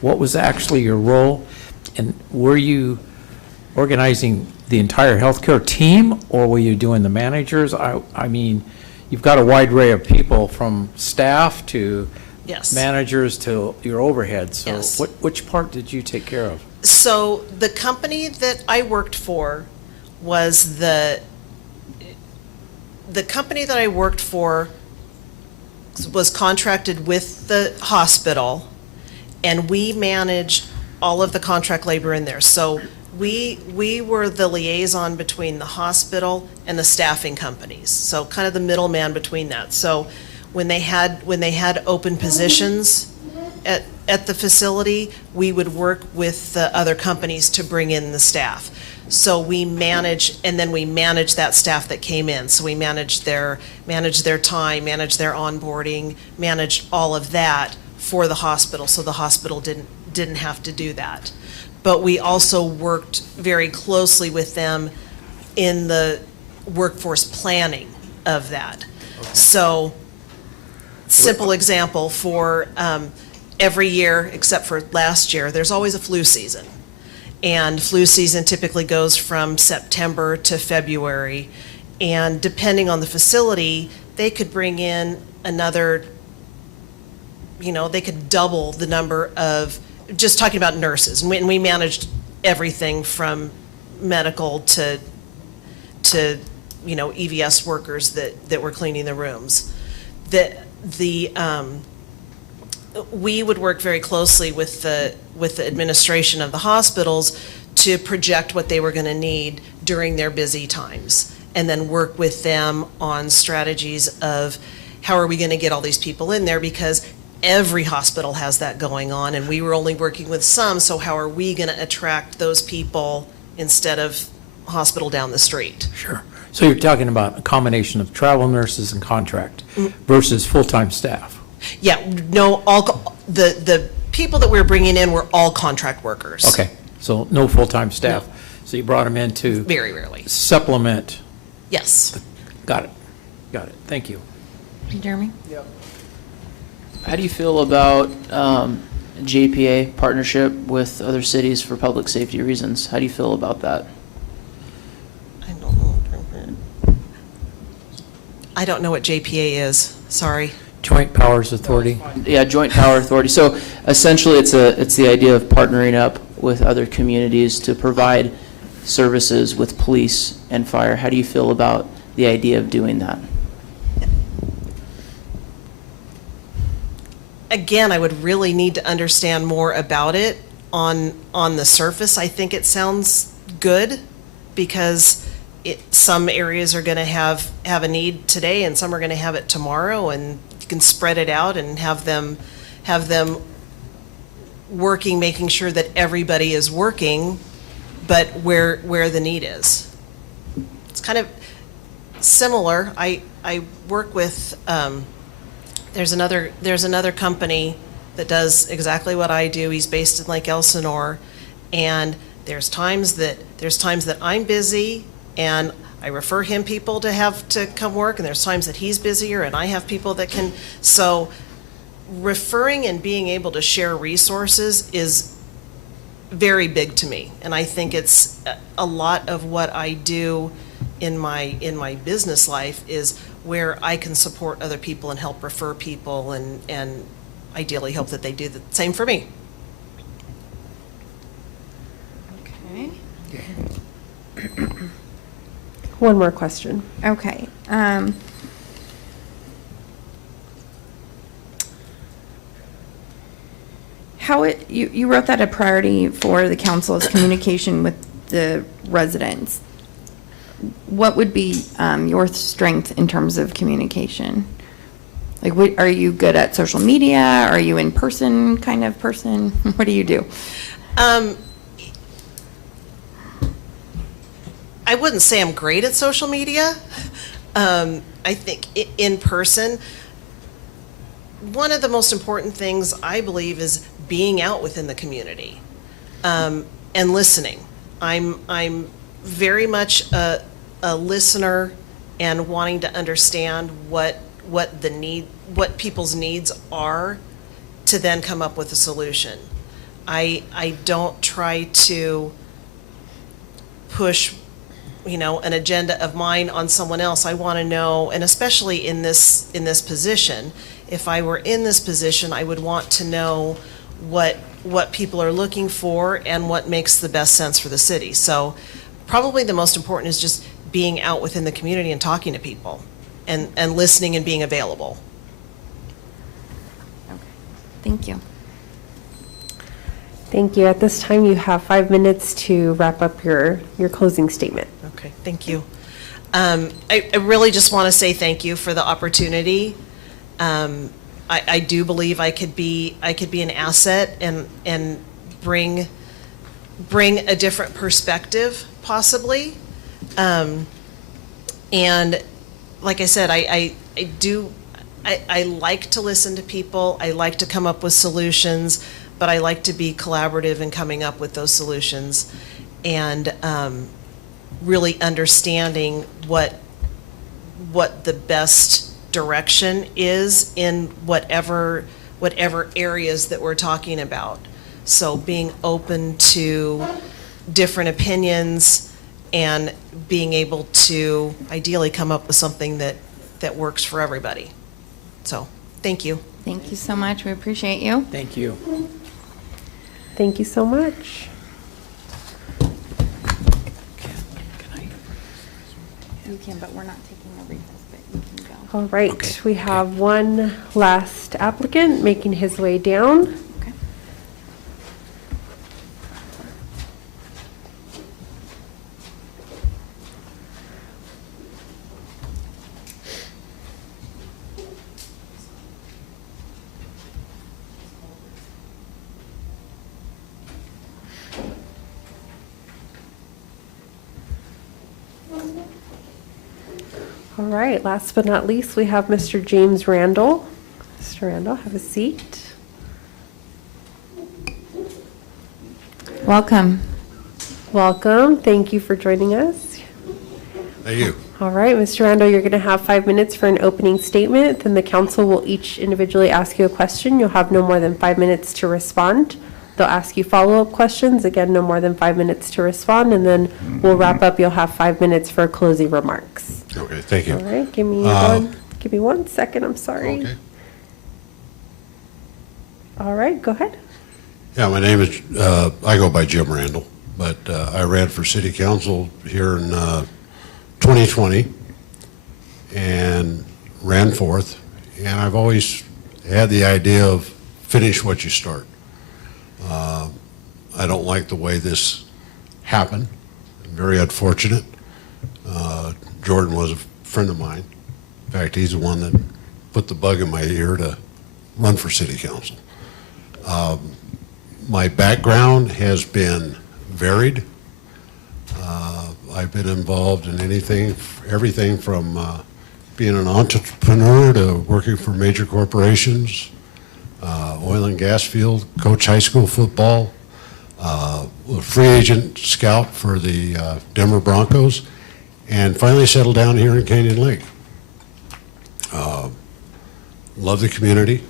What was actually your role? And were you organizing the entire healthcare team, or were you doing the managers? I mean, you've got a wide array of people, from staff to Yes. managers to your overhead. So Yes. which part did you take care of? So the company that I worked for was the company that I worked for was contracted with the hospital, and we managed all of the contract labor in there. So we were the liaison between the hospital and the staffing companies, so kind of the middleman between that. So when they had open positions at the facility, we would work with the other companies to bring in the staff. So we manage that staff that came in. So we managed their time, managed their onboarding, managed all of that for the hospital, so the hospital didn't have to do that. But we also worked very closely with them in the workforce planning of that. So, simple example, for every year, except for last year, there's always a flu season. And flu season typically goes from September to February. And depending on the facility, they could bring in another, they could double the number of, just talking about nurses. And we managed everything from medical to EVS workers that were cleaning the rooms. We would work very closely with the administration of the hospitals to project what they were going to need during their busy times, and then work with them on strategies of how are we going to get all these people in there, because every hospital has that going on, and we were only working with some, so how are we going to attract those people instead of hospital down the street? Sure. So you're talking about a combination of travel nurses and contract versus full-time staff? Yeah, no, the people that we were bringing in were all contract workers. Okay, so no full-time staff. So you brought them in to Very rarely. supplement. Yes. Got it. Thank you. Jeremy? How do you feel about JPA partnership with other cities for public safety reasons? How do you feel about that? I don't know what JPA is, sorry. Joint Powers Authority? Yeah, Joint Power Authority. So essentially, it's the idea of partnering up with other communities to provide services with police and fire. How do you feel about the idea of doing that? Again, I would really need to understand more about it. On the surface, I think it sounds good, because some areas are going to have a need today, and some are going to have it tomorrow, and you can spread it out and have them working, making sure that everybody is working, but where the need is. It's kind of similar. I work with. There's another company that does exactly what I do. He's based in Lake Elsinore, and there's times that I'm busy and I refer him people to have to come work, and there's times that he's busier and I have people that can. So referring and being able to share resources is very big to me, and I think it's a lot of what I do in my business life is where I can support other people and help refer people, and ideally hope that they do the same for me. Okay. One more question. Okay. You wrote that a priority for the council is communication with the residents. What would be your strength in terms of communication? Like, are you good at social media? Are you in person kind of person? What do you do? I wouldn't say I'm great at social media. I think in person, one of the most important things I believe is being out within the community and listening. I'm very much a listener and wanting to understand what people's needs are to then come up with a solution. I don't try to push an agenda of mine on someone else. I want to know, and especially in this position, if I were in this position, I would want to know what people are looking for and what makes the best sense for the city. So probably the most important is just being out within the community and talking to people and listening and being available. Okay. Thank you. Thank you. At this time, you have 5 minutes to wrap up your closing statement. Okay, thank you. I really just want to say thank you for the opportunity. I do believe I could be an asset and bring a different perspective, possibly. And like I said, I like to listen to people. I like to come up with solutions, but I like to be collaborative in coming up with those solutions. And really understanding what the best direction is in whatever areas that we're talking about. So being open to different opinions and being able to ideally come up with something that works for everybody. So, thank you. Thank you so much. We appreciate you. Thank you. Thank you so much. You can, but we're not taking a recess, but you can go. All right, we have one last applicant making his way down. Okay. All right, last but not least, we have Mr. James Randall. Mr. Randall, have a seat. Welcome. Welcome. Thank you for joining us. Thank you. All right, Mr. Randall, you're going to have 5 minutes for an opening statement. Then the council will each individually ask you a question. You'll have no more than 5 minutes to respond. They'll ask you follow-up questions. Again, no more than 5 minutes to respond. And then we'll wrap up. You'll have 5 minutes for closing remarks. Okay, thank you. All right, give me 1 second. I'm sorry. Okay. All right, go ahead. Yeah, my name is, I go by Jim Randall, but I ran for city council here in 2020 and ran fourth. And I've always had the idea of finish what you start. I don't like the way this happened. Very unfortunate. Jordan was a friend of mine. In fact, he's the one that put the bug in my ear to run for city council. My background has been varied. I've been involved in everything from being an entrepreneur to working for major corporations, oil and gas field, coach high school football, a free agent scout for the Denver Broncos, and finally settled down here in Canyon Lake. Love the community,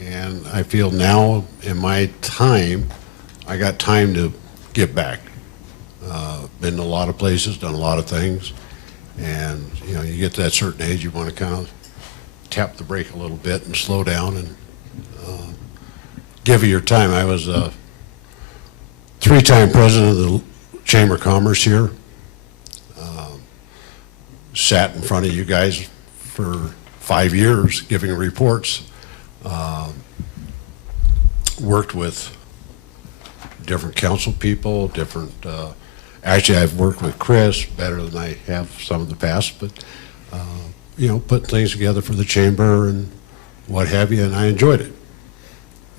and I feel now in my time, I got time to give back. Been to a lot of places, done a lot of things, and you get to that certain age, you want to kind of tap the brake a little bit and slow down and give it your time. I was a 3-time president of the Chamber of Commerce here. Sat in front of you guys for 5 years giving reports. Worked with different council people, actually I've worked with Chris better than I have some of the past, but put things together for the chamber and what have you, and I enjoyed it.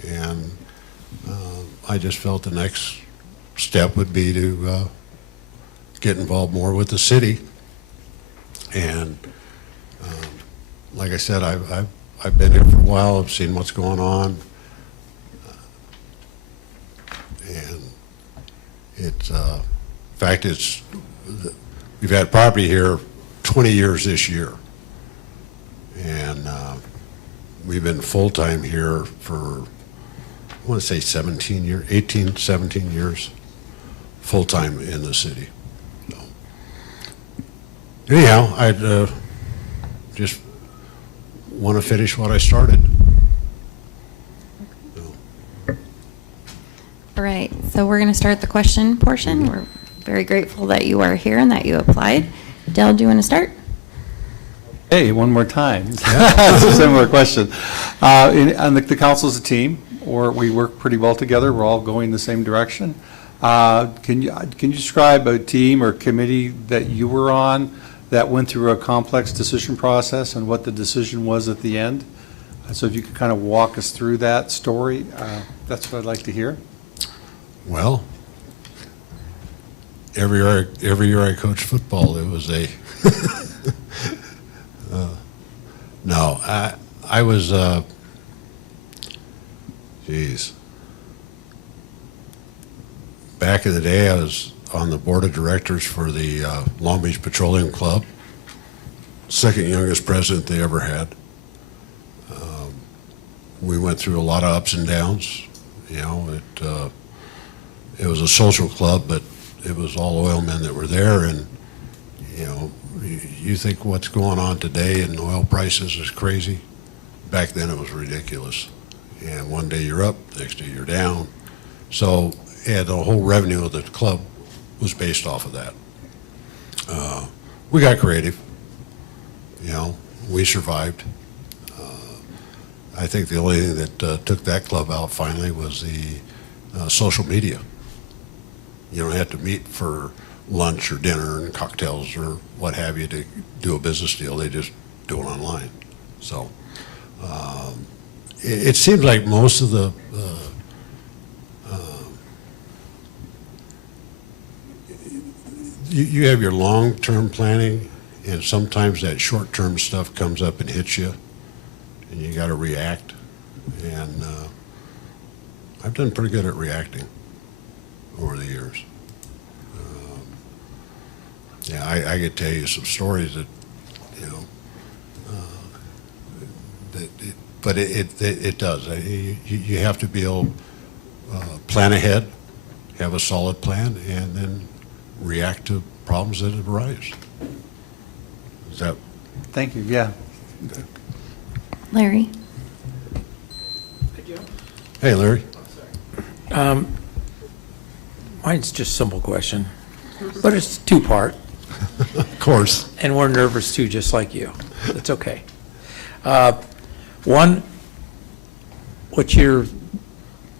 And I just felt the next step would be to get involved more with the city. And like I said, I've been here for a while. I've seen what's going on, and it's in fact we've had property here 20 years this year, and we've been full-time here for I want to say 17 years full-time in the city. So, anyhow, I'd just want to finish what I started. So. All right, so we're going to start the question portion. We're very grateful that you are here and that you applied. Dell, do you want to start? Hey, one more time. It's a similar question. On the council is a team, or we work pretty well together. We're all going the same direction. Can you describe a team or committee that you were on that went through a complex decision process and what the decision was at the end? So if you could kind of walk us through that story, that's what I'd like to hear. Well, every year I coached football, it was a no. I was back in the day, I was on the board of directors for the Long Beach Petroleum Club, second youngest president they ever had. We went through a lot of ups and downs. You know, it was a social club, but it was all oil men that were there. And, you know, you think what's going on today in oil prices is crazy. Back then it was ridiculous. And one day you're up, next day you're down. So yeah, the whole revenue of the club was based off of that. We got creative. You know, we survived. I think the only thing that took that club out finally was the social media. You don't have to meet for lunch or dinner and cocktails or what have you to do a business deal. They just do it online. So it seems like most of the you have your long-term planning, and sometimes that short-term stuff comes up and hits you, and you got to react. And I've done pretty good at reacting over the years. Yeah, I could tell you some stories that, you know, but it does. You have to be able to plan ahead, have a solid plan, and then react to problems that arise. Is that? Thank you, yeah. Larry? Hey, Larry. Mine's just a simple question, but it's two-part. Of course. And we're nervous too, just like you. It's okay. One, what's your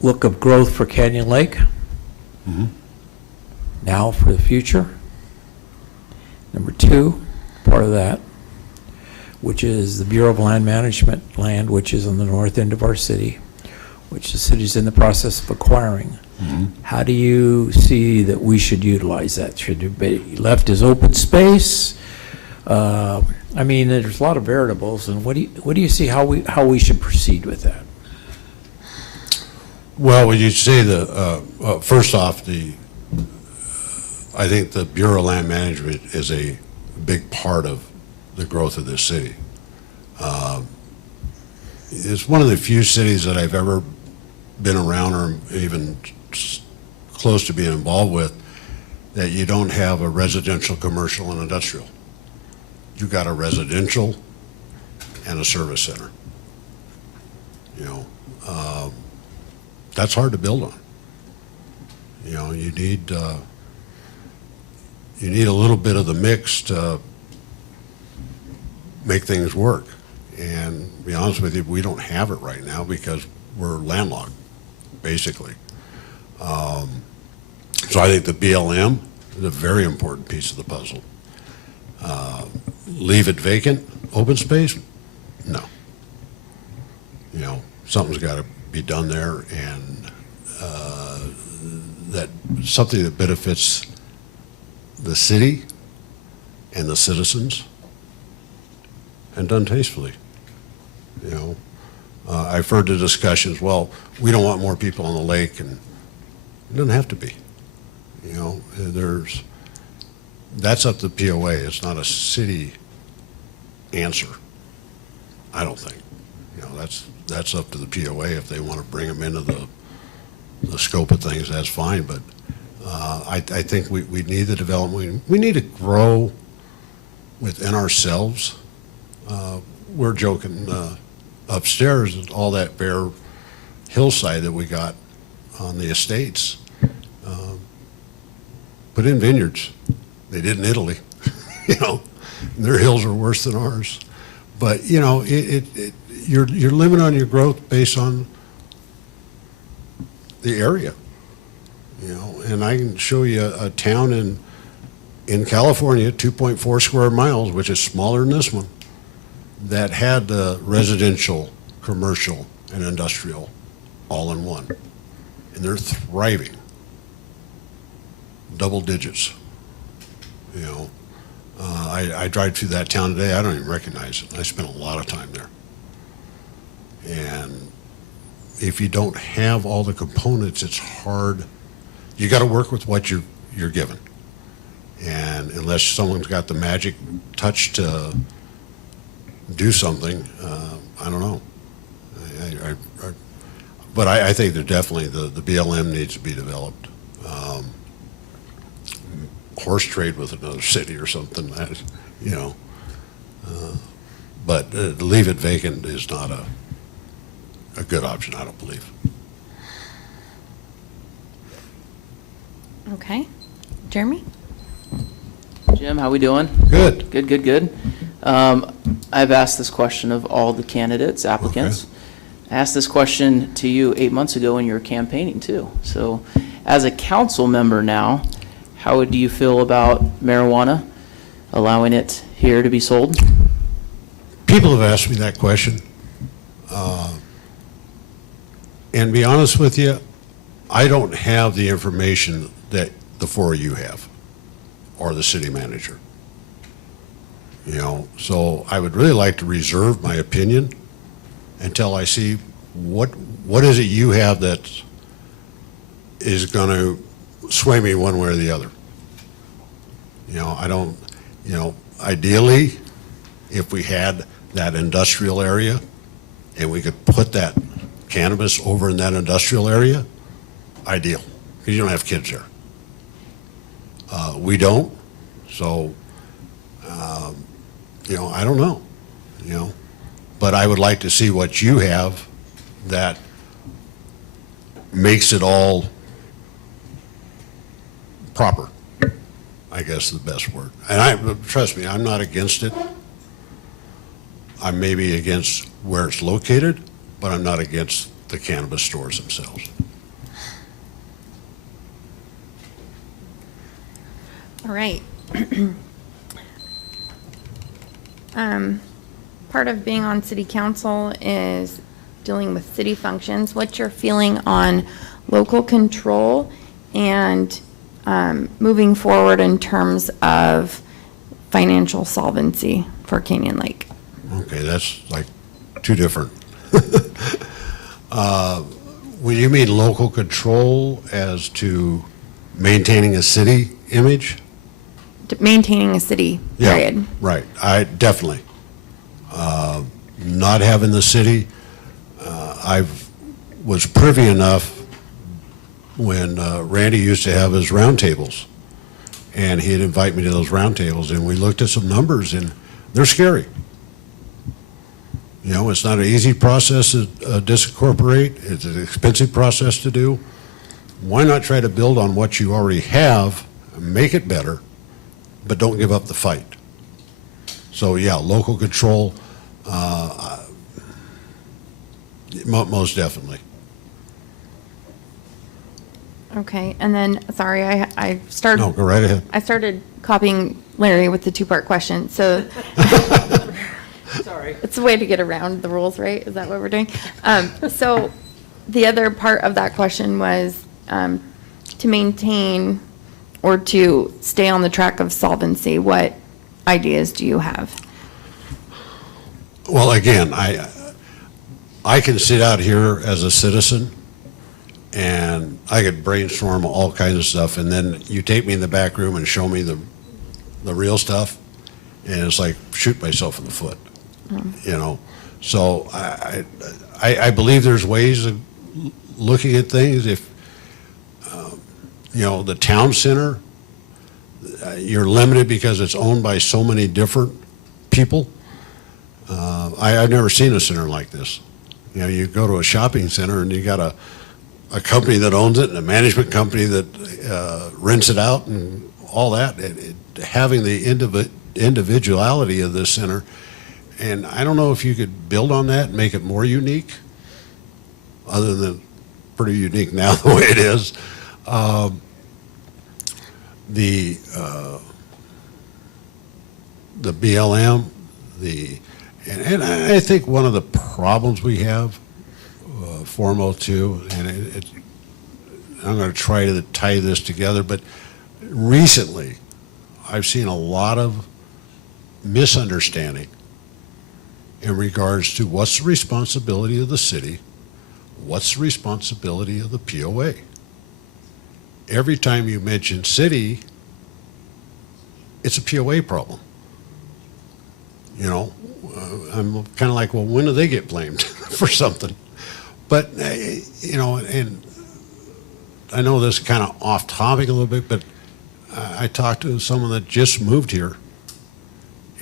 look of growth for Canyon Lake? Mm-hmm. Now for the future? Number two, part of that, which is the Bureau of Land Management land, which is on the north end of our city, which the city's in the process of acquiring. Mm-hmm. How do you see that we should utilize that? Should it be left as open space? I mean, there's a lot of variables, and what do you see how we should proceed with that? Well, when you say first off, I think the Bureau of Land Management is a big part of the growth of this city. It's one of the few cities that I've ever been around or even close to being involved with that you don't have a residential, commercial, and industrial. You got a residential and a service center. You know, that's hard to build on. You know, you need a little bit of the mix to make things work. And to be honest with you, we don't have it right now because we're landlocked, basically. So I think the BLM is a very important piece of the puzzle. Leave it vacant, open space? No. You know, something's got to be done there, and that something that benefits the city and the citizens, and done tastefully. You know, I've heard the discussions, well, we don't want more people on the lake, and it doesn't have to be. You know, that's up to POA. It's not a city answer, I don't think. You know, that's up to the POA. If they want to bring them into the scope of things, that's fine. But I think we need the development. We need to grow within ourselves. We're joking upstairs at all that bare hillside that we got on the estates. Put in vineyards. They did in Italy. You know, their hills are worse than ours. But you know, you're limited on your growth based on the area. And I can show you a town in California, 2.4 square miles, which is smaller than this one, that had the residential, commercial, and industrial all in one. And they're thriving. Double digits. I drive through that town today, I don't even recognize it. I spent a lot of time there. And if you don't have all the components, it's hard. You got to work with what you're given. And unless someone's got the magic touch to do something, I don't know. But I think that definitely the BLM needs to be developed. Horse trade with another city or something, but leave it vacant is not a good option, I don't believe. Okay. Jeremy? Jim, how we doing? Good. Good. I've asked this question of all the candidates, applicants. I asked this question to you 8 months ago when you were campaigning too. So as a council member now, how do you feel about marijuana, allowing it here to be sold? People have asked me that question. And to be honest with you, I don't have the information that the four of you have, or the city manager. So I would really like to reserve my opinion until I see what is it you have that is going to sway me one way or the other. I don't, ideally, if we had that industrial area and we could put that cannabis over in that industrial area, ideal, because you don't have kids there. We don't, so, I don't know, but I would like to see what you have that makes it all proper, I guess is the best word. And trust me, I'm not against it. I'm maybe against where it's located, but I'm not against the cannabis stores themselves. All right. Part of being on city council is dealing with city functions. What's your feeling on local control and moving forward in terms of financial solvency for Canyon Lake? Okay, that's like two different. When you mean local control as to maintaining a city image? Maintaining a city, period. Yeah, right. I definitely. Not having the city, I was privy enough when Randy used to have his roundtables, and he'd invite me to those roundtables, and we looked at some numbers, and they're scary. It's not an easy process to disincorporate. It's an expensive process to do. Why not try to build on what you already have, make it better, but don't give up the fight? So yeah, local control, most definitely. Okay, and then, sorry, I started. No, go right ahead. I started copying Larry with the two-part question, so. Sorry. It's a way to get around the rules, right? Is that what we're doing? So the other part of that question was to maintain or to stay on the track of solvency. What ideas do you have? Well, again, I can sit out here as a citizen and I could brainstorm all kinds of stuff, and then you take me in the back room and show me the real stuff, and it's like shoot myself in the foot. So I believe there's ways of looking at things. If the town center, you're limited because it's owned by so many different people. I've never seen a center like this. You go to a shopping center and you got a company that owns it and a management company that rents it out and all that. Having the individuality of this center. And I don't know if you could build on that and make it more unique, other than pretty unique now the way it is. The BLM, and I think one of the problems we have, foremost too, and I'm going to try to tie this together, but recently I've seen a lot of misunderstanding in regards to what's the responsibility of the city, what's the responsibility of the POA. Every time you mention city, it's a POA problem. You know, I'm kind of like, well, when do they get blamed for something? But, you know, and I know this is kind of off topic a little bit, but I talked to someone that just moved here,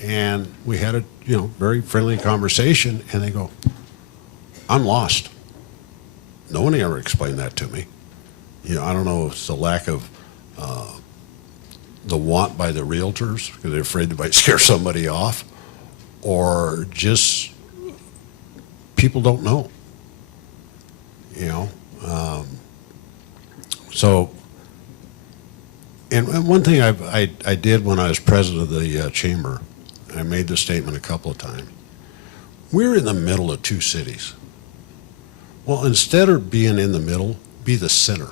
and we had a, you know, very friendly conversation, and they go, I'm lost. No one ever explained that to me. You know, I don't know if it's the lack of the want by the realtors, because they're afraid they might scare somebody off, or just people don't know. You know, so, and one thing I did when I was president of the chamber, I made this statement a couple of times. We're in the middle of two cities. Well, instead of being in the middle, be the center.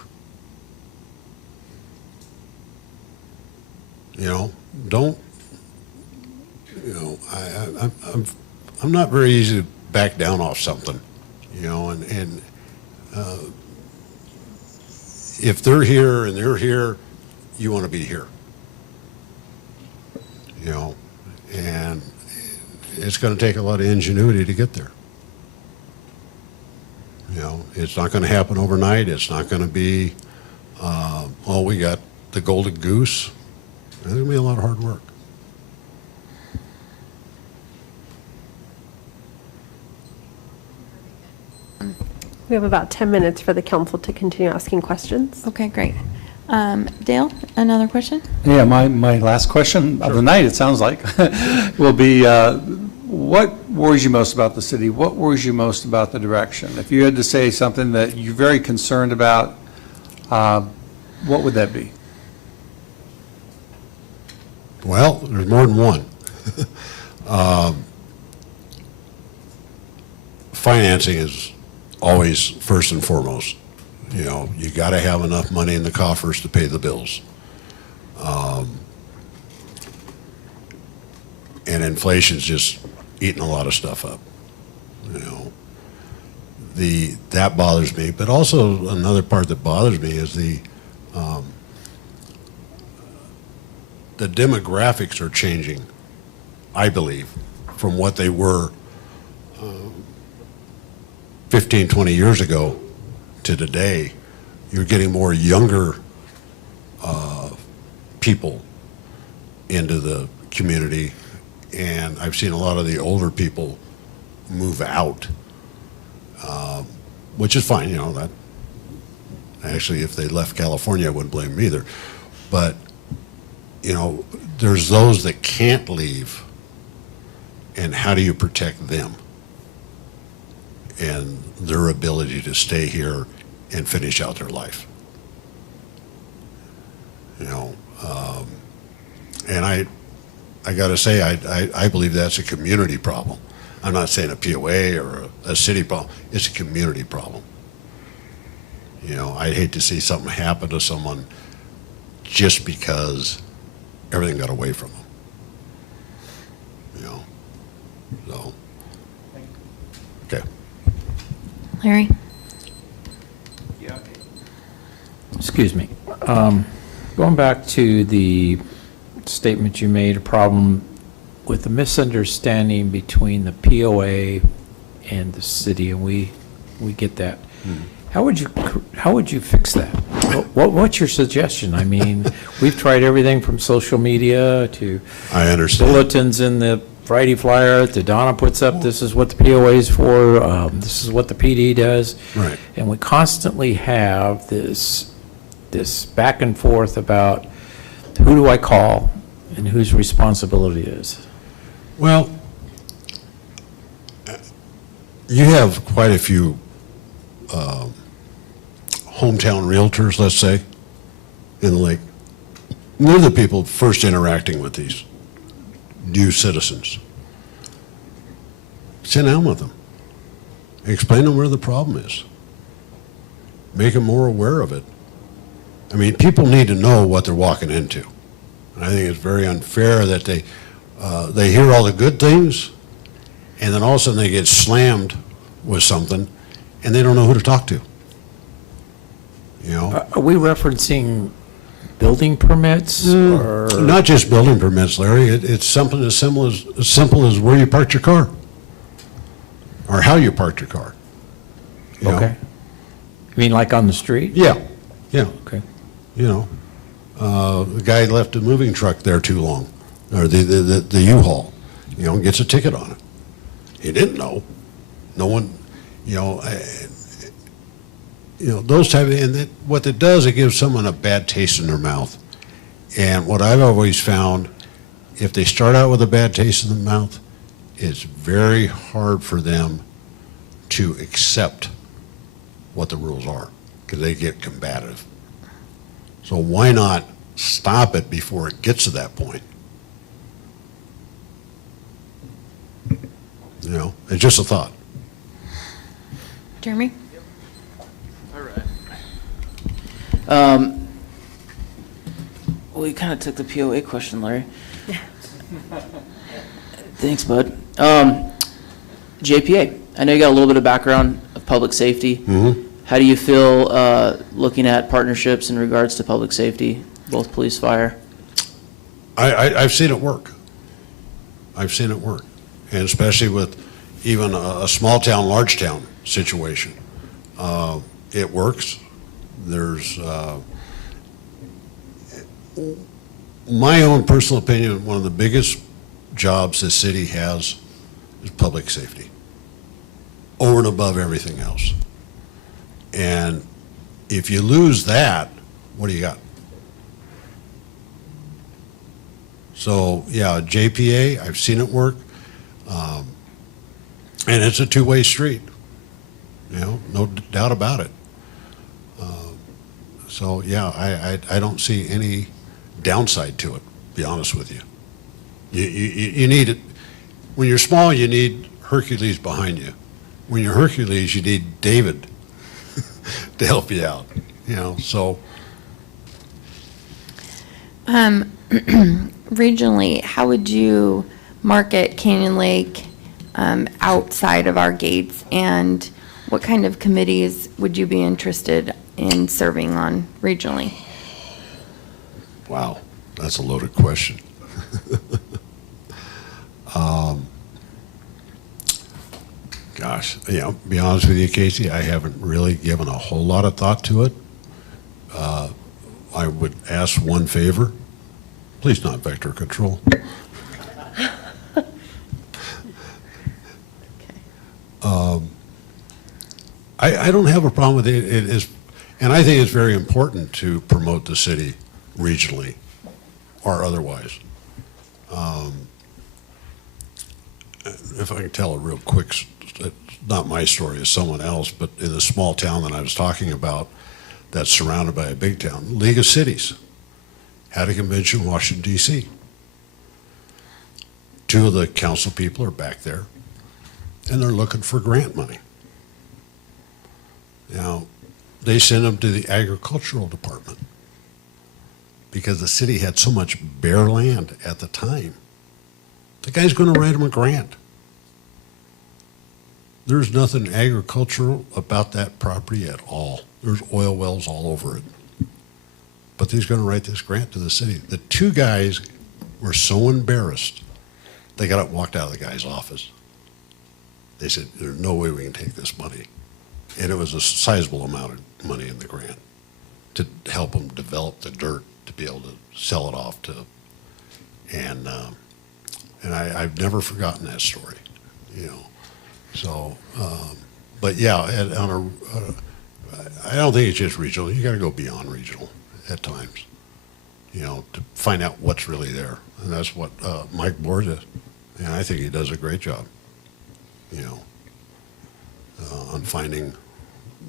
You know, don't, you know, I'm not very easy to back down off something, you know, and if they're here and they're here, you want to be here, you know, and it's going to take a lot of ingenuity to get there. You know, it's not going to happen overnight. It's not going to be, oh, we got the golden goose. There's going to be a lot of hard work. We have about 10 minutes for the council to continue asking questions. Okay, great. Dale, another question? Yeah, my last question of the night, it sounds like, will be, what worries you most about the city? What worries you most about the direction? If you had to say something that you're very concerned about, what would that be? Well, there's more than one. Financing is always first and foremost. You know, you got to have enough money in the coffers to pay the bills. And inflation's just eating a lot of stuff up. You know, that bothers me. But also another part that bothers me is the demographics are changing, I believe, from what they were 15, 20 years ago to today. You're getting more younger people into the community, and I've seen a lot of the older people move out, which is fine, you know, that actually if they left California I wouldn't blame them either, but you know, there's those that can't leave, and how do you protect them and their ability to stay here and finish out their life? You know, and I got to say, I believe that's a community problem. I'm not saying a POA or a city problem. It's a community problem. You know, I'd hate to see something happen to someone just because everything got away from them. You know, so, okay. Larry? Excuse me. Going back to the statement you made, a problem with the misunderstanding between the POA and the city, and we get that. How would you fix that? What's your suggestion? I mean, we've tried everything from social media to I understand. bulletins in the Friday flyer to Donna puts up, this is what the POA is for, this is what the PD does. Right. And we constantly have this back and forth about who do I call and whose responsibility it is. Well, you have quite a few hometown realtors, let's say, in the lake. They're the people first interacting with these new citizens. Sit down with them. Explain to them where the problem is. Make them more aware of it. I mean, people need to know what they're walking into. And I think it's very unfair that they hear all the good things, and then all of a sudden they get slammed with something, and they don't know who to talk to. You know? Are we referencing building permits or? Not just building permits, Larry. It's something as simple as where you parked your car, or how you parked your car. You know? Okay. You mean like on the street? Yeah, yeah. Okay. You know, the guy left a moving truck there too long, or the U-Haul, you know, gets a ticket on it. He didn't know. No one, you know, those type of, and what it does, it gives someone a bad taste in their mouth. And what I've always found, if they start out with a bad taste in the mouth, it's very hard for them to accept what the rules are, because they get combative. So why not stop it before it gets to that point? You know, it's just a thought. Jeremy? All right. Well, you kind of took the POA question, Larry. Thanks, bud. JPA, I know you got a little bit of background of public safety. Mm-hmm. How do you feel looking at partnerships in regards to public safety, both police, fire? I've seen it work. I've seen it work. And especially with even a small town, large town situation. It works. There's, my own personal opinion, one of the biggest jobs this city has is public safety, over and above everything else. And if you lose that, what do you got? So, yeah, JPA, I've seen it work. And it's a two-way street, you know, no doubt about it. So, yeah, I don't see any downside to it, to be honest with you. You need it. When you're small, you need Hercules behind you. When you're Hercules, you need David to help you out, you know, so. Regionally, how would you market Canyon Lake outside of our gates? And what kind of committees would you be interested in serving on regionally? Wow, that's a loaded question. Gosh, you know, be honest with you, Casey, I haven't really given a whole lot of thought to it. I would ask one favor, please not vector control. I don't have a problem with it. It is, and I think it's very important to promote the city regionally or otherwise. If I can tell a real quick, it's not my story, it's someone else, but in the small town that I was talking about that's surrounded by a big town, League of Cities had a convention in Washington, D.C. Two of the council people are back there, and they're looking for grant money. Now, they sent them to the agricultural department because the city had so much bare land at the time. The guy's going to write them a grant. There's nothing agricultural about that property at all. There's oil wells all over it. But he's going to write this grant to the city. The two guys were so embarrassed, they got up and walked out of the guy's office. They said, there's no way we can take this money. And it was a sizable amount of money in the grant to help them develop the dirt to be able to sell it off to, and I've never forgotten that story, you know. So, but yeah, I don't think it's just regional. You got to go beyond regional at times, you know, to find out what's really there. And that's what Mike Board is. And I think he does a great job, you know, on finding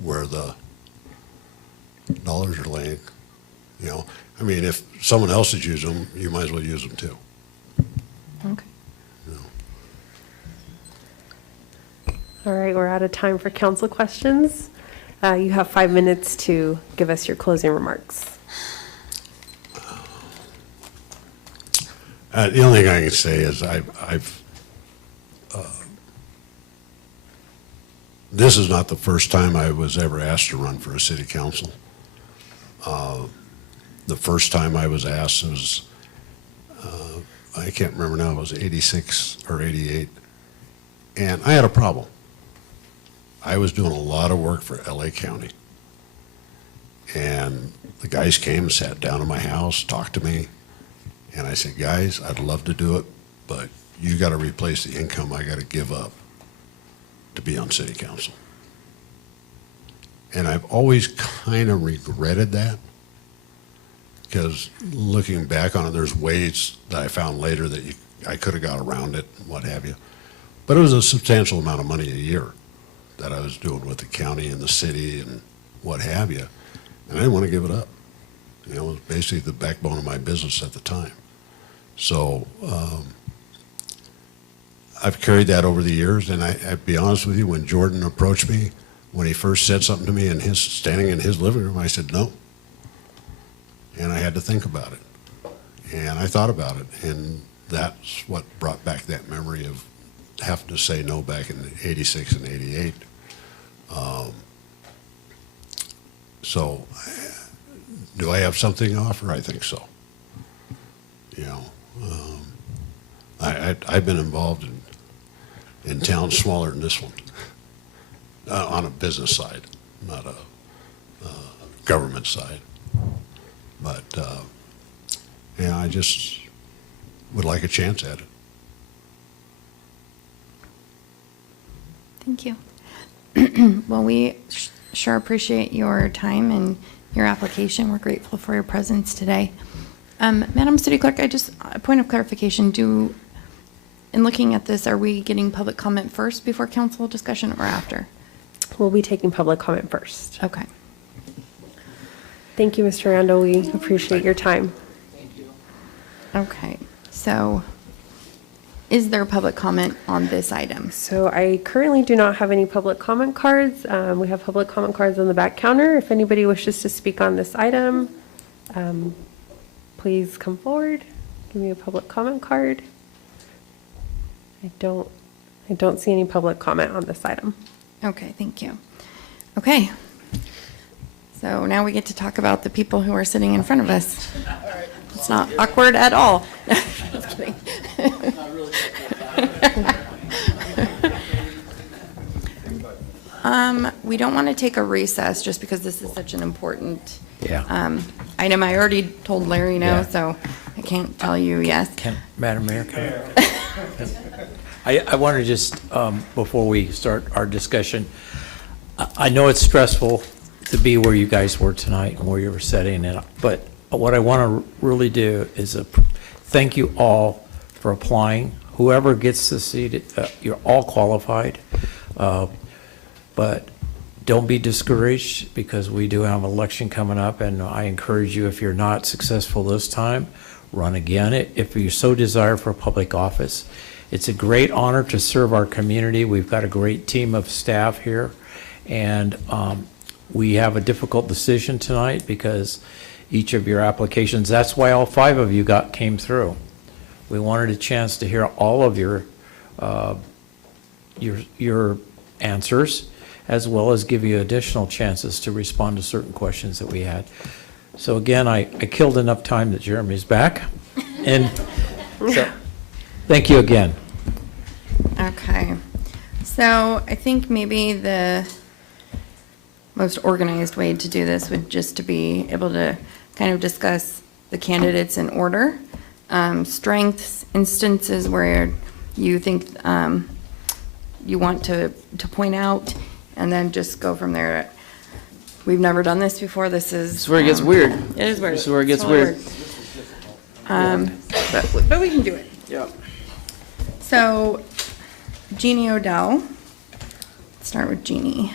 where the dollars or lane, you know. I mean, if someone else is using them, you might as well use them too. Okay. All right, we're out of time for council questions. You have 5 minutes to give us your closing remarks. The only thing I can say is this is not the first time I was ever asked to run for a city council. The first time I was asked was, I can't remember now, it was 86 or 88. And I had a problem. I was doing a lot of work for LA County. And the guys came and sat down in my house, talked to me. And I said, guys, I'd love to do it, but you got to replace the income I got to give up to be on city council. And I've always kind of regretted that, because looking back on it, there's ways that I found later that I could have got around it, what have you. But it was a substantial amount of money a year that I was doing with the county and the city and what have you. And I didn't want to give it up. You know, it was basically the backbone of my business at the time. So I've carried that over the years, and I'd be honest with you, when Jordan approached me, when he first said something to me standing in his living room, I said no. And I had to think about it. And I thought about it, and that's what brought back that memory of having to say no back in 86 and 88. So do I have something to offer? I think so. You know, I've been involved in towns smaller than this one, on a business side, not a government side. But, yeah, I just would like a chance at it. Thank you. Well, we sure appreciate your time and your application. We're grateful for your presence today. Madam City Clerk, a point of clarification, in looking at this, are we getting public comment first before council discussion or after? We'll be taking public comment first. Okay. Thank you, Mr. Randall. We appreciate your time. Okay, so is there public comment on this item? So I currently do not have any public comment cards. We have public comment cards on the back counter. If anybody wishes to speak on this item, please come forward. Give me a public comment card. I don't see any public comment on this item. Okay, thank you. Okay. So now we get to talk about the people who are sitting in front of us. It's not awkward at all. Just kidding. We don't want to take a recess just because this is such an important item. I already told Larry no, Yeah. so I can't tell you yes. Madam Mayor, I want to just, before we start our discussion, I know it's stressful to be where you guys were tonight and where you were sitting, but what I want to really do is thank you all for applying. Whoever gets the seat, you're all qualified, but don't be discouraged, because we do have an election coming up, and I encourage you, if you're not successful this time, run again if you so desire for public office. It's a great honor to serve our community. We've got a great team of staff here, and we have a difficult decision tonight because each of your applications, that's why all 5 of you came through. We wanted a chance to hear all of your answers, as well as give you additional chances to respond to certain questions that we had. So again, I killed enough time that Jeremy's back, and so thank you again. Okay. So I think maybe the most organized way to do this would just to be able to kind of discuss the candidates in order, strengths, instances where you think you want to point out, and then just go from there. We've never done this before. This is where it gets weird. It is weird. This is where it gets Totally weird. But we can do it. Yeah. So, Jeannie Odell. Let's start with Jeannie.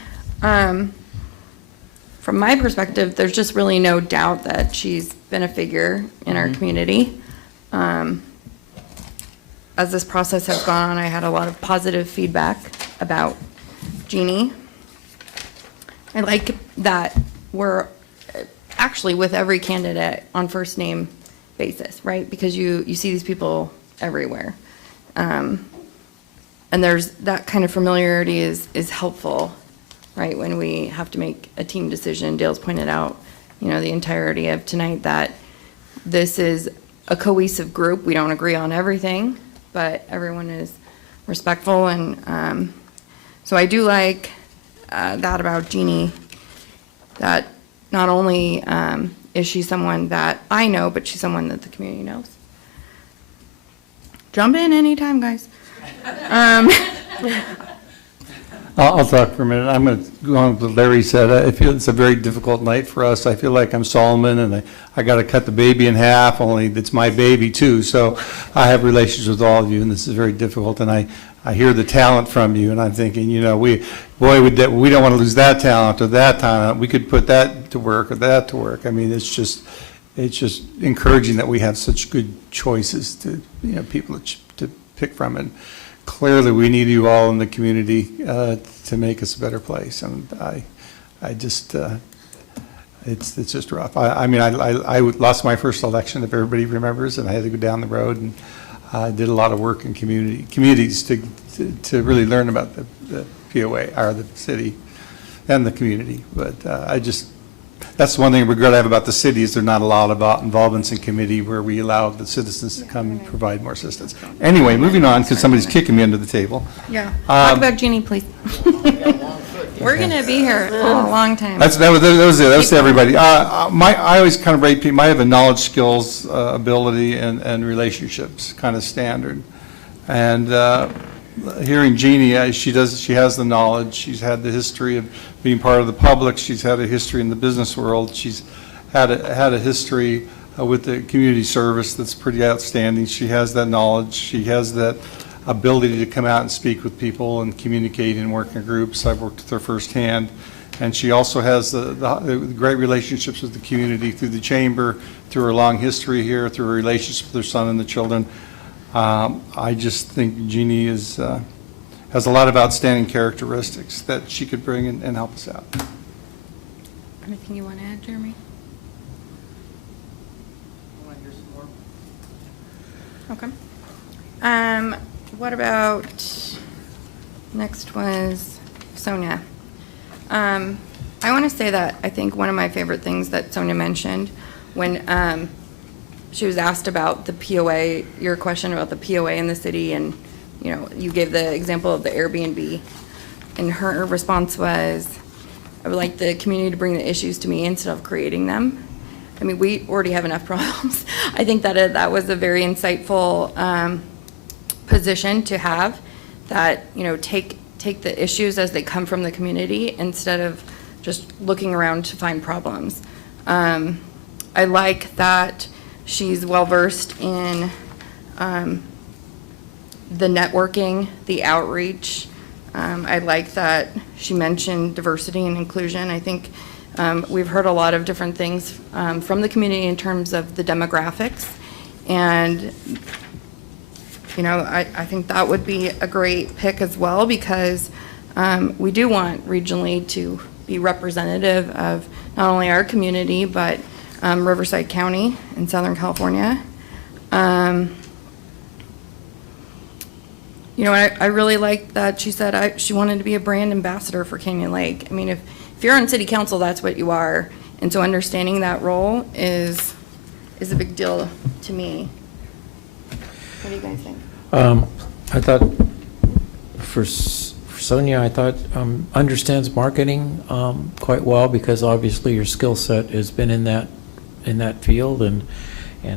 from my perspective, there's just really no doubt that she's been a figure in our community. As this process has gone on, I had a lot of positive feedback about Jeannie. I like that we're actually with every candidate on first name basis, right? Because you see these people everywhere. And there's that kind of familiarity is helpful, right? When we have to make a team decision. Dale's pointed out, the entirety of tonight that this is a cohesive group. We don't agree on everything, but everyone is respectful. And so I do like that about Jeannie, that not only is she someone that I know, but she's someone that the community knows. Jump in anytime, guys. I'll talk for a minute. I'm going to go on with what Larry said. I feel it's a very difficult night for us. I feel like I'm Solomon, and I got to cut the baby in half, only it's my baby, too. So I have relations with all of you, and this is very difficult. And I hear the talent from you, and I'm thinking, we don't want to lose that talent or that talent. We could put that to work or that to work. I mean, it's just encouraging that we have such good choices to, people to pick from. And clearly, we need you all in the community to make us a better place. And I just, it's just rough. I lost my first election, if everybody remembers, and I had to go down the road and did a lot of work in communities to really learn about the POA, or the city and the community. But that's one thing I regret I have about the city is there are not a lot of involvements in committee where we allow the citizens to come and provide more assistance. Anyway, moving on, because somebody's kicking me under the table. Yeah. Talk about Jeannie, please. We're going to be here a long time. That was it. That was everybody. I always kind of rate people. I have a knowledge, skills, ability, and relationships kind of standard. And hearing Jeannie, she has the knowledge. She's had the history of being part of the public. She's had a history in the business world. She's had a history with the community service that's pretty outstanding. She has that knowledge. She has that ability to come out and speak with people and communicate in working groups. I've worked with her firsthand. And she also has the great relationships with the community through the chamber, through her long history here, through her relationships with her son and the children. I just think Jeannie has a lot of outstanding characteristics that she could bring and help us out. Anything you want to add, Jeremy? Okay. What about, next was Sonia. I want to say that I think one of my favorite things that Sonia mentioned when she was asked about the POA, your question about the POA in the city, and you gave the example of the Airbnb, and her response was, I would like the community to bring the issues to me instead of creating them. I mean, we already have enough problems. I think that was a very insightful position to have, that take the issues as they come from the community instead of just looking around to find problems. I like that she's well-versed in the networking, the outreach. I like that she mentioned diversity and inclusion. I think we've heard a lot of different things from the community in terms of the demographics. And, I think that would be a great pick as well, because we do want regionally to be representative of not only our community, but Riverside County in Southern California. I really like that she said she wanted to be a brand ambassador for Canyon Lake. I mean, if you're on city council, that's what you are. And so understanding that role is a big deal to me. What do you guys think? I thought for Sonia, I thought understands marketing quite well, because obviously your skill set has been in that field, and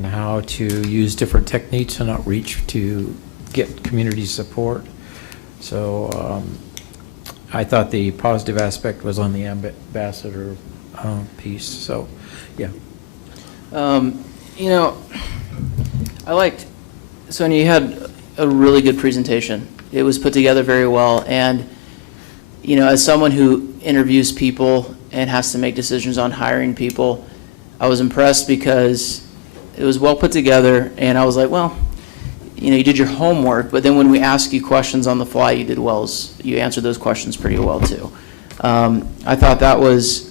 how to use different techniques and outreach to get community support. So I thought the positive aspect was on the ambassador piece. So, yeah. I liked, Sonia, you had a really good presentation. It was put together very well, and as someone who interviews people and has to make decisions on hiring people, I was impressed because it was well put together, and I was like, well, you did your homework, but then when we ask you questions on the fly, you did well. You answered those questions pretty well too. I thought that was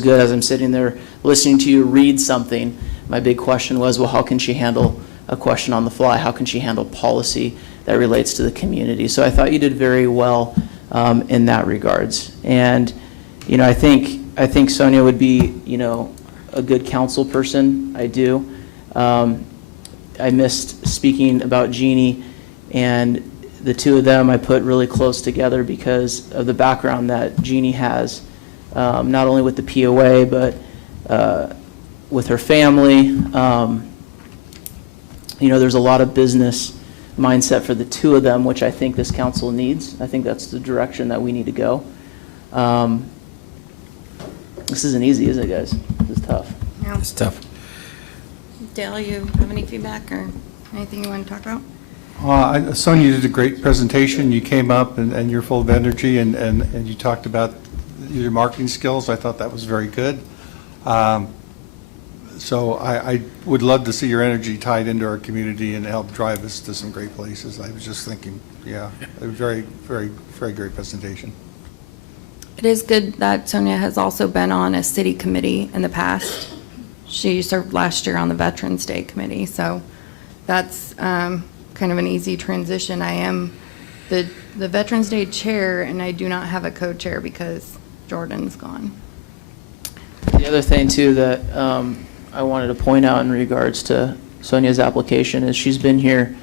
good. As I'm sitting there listening to you read something, my big question was, well, how can she handle a question on the fly? How can she handle policy that relates to the community? So I thought you did very well in that regards. And I think Sonia would be a good council person. I do. I missed speaking about Jeannie, and the two of them I put really close together because of the background that Jeannie has, not only with the POA, but with her family. There's a lot of business mindset for the two of them, which I think this council needs. I think that's the direction that we need to go. This isn't easy, is it, guys? This is tough. Yeah. It's tough. Dale, you have any feedback or anything you want to talk about? Sonia, you did a great presentation. You came up and you're full of energy, and you talked about your marketing skills. I thought that was very good. So I would love to see your energy tied into our community and help drive us to some great places. I was just thinking, yeah, it was very, very, very great presentation. It is good that Sonia has also been on a city committee in the past. She served last year on the Veterans Day Committee, so that's kind of an easy transition. I am the Veterans Day chair, and I do not have a co-chair because Jordan's gone. The other thing, too, that I wanted to point out in regards to Sonia's application is she's been here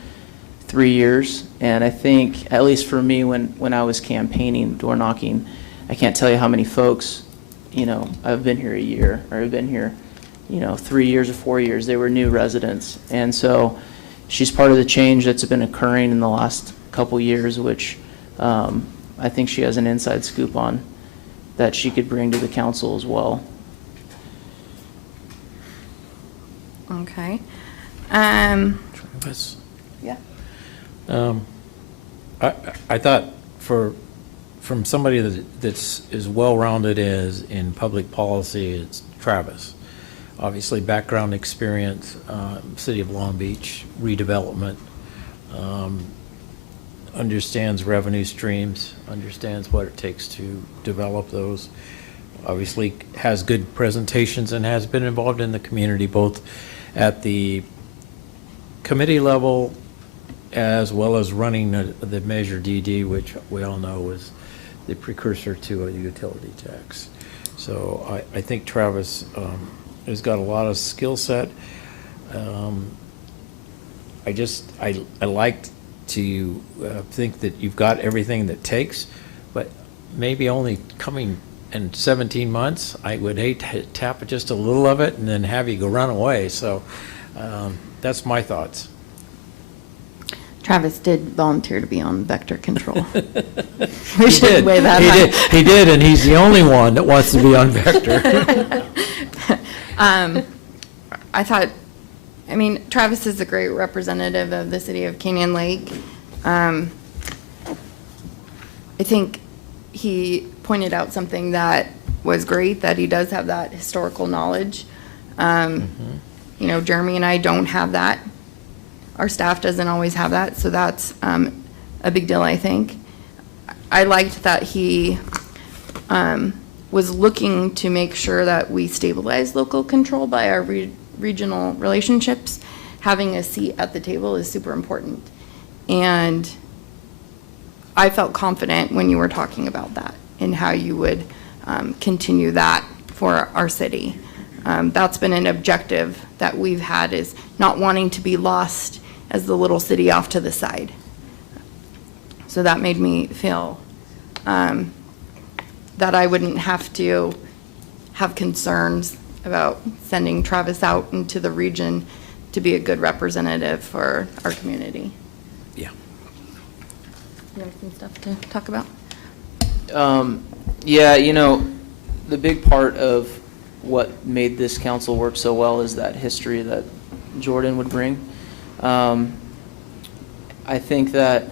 3 years, and I think, at least for me, when I was campaigning, door knocking, I can't tell you how many folks, I've been here a year, or I've been here, 3 years or 4 years. They were new residents, and so she's part of the change that's been occurring in the last couple years, which I think she has an inside scoop on that she could bring to the council as Okay. Travis? Yeah. I thought from somebody that's as well-rounded as in public policy, it's Travis. Obviously, background experience, City of Long Beach, redevelopment, understands revenue streams, understands what it takes to develop those. Obviously, has good presentations and has been involved in the community, both at the committee level as well as running the Measure DD, which we all know was the precursor to a utility tax. So I think Travis has got a lot of skill set. I like to think that you've got everything that takes, but maybe only coming in 17 months, I would hate to tap just a little of it and then have you go run away. So that's my thoughts. Travis did volunteer to be on vector control. He did. He did, and he's the only one that wants to be on vector. Travis is a great representative of the city of Canyon Lake. I think he pointed out something that was great, that he does have that historical knowledge. Jeremy and I don't have that. Our staff doesn't always have that, so that's a big deal, I think. I liked that he was looking to make sure that we stabilize local control by our regional relationships. Having a seat at the table is super important. And I felt confident when you were talking about that and how you would continue that for our city. That's been an objective that we've had, is not wanting to be lost as the little city off to the side. So that made me feel that I wouldn't have to have concerns about sending Travis out into the region to be a good representative for our community. Yeah. You have some stuff to talk about? The big part of what made this council work so well is that history that Jordan would bring. I think that,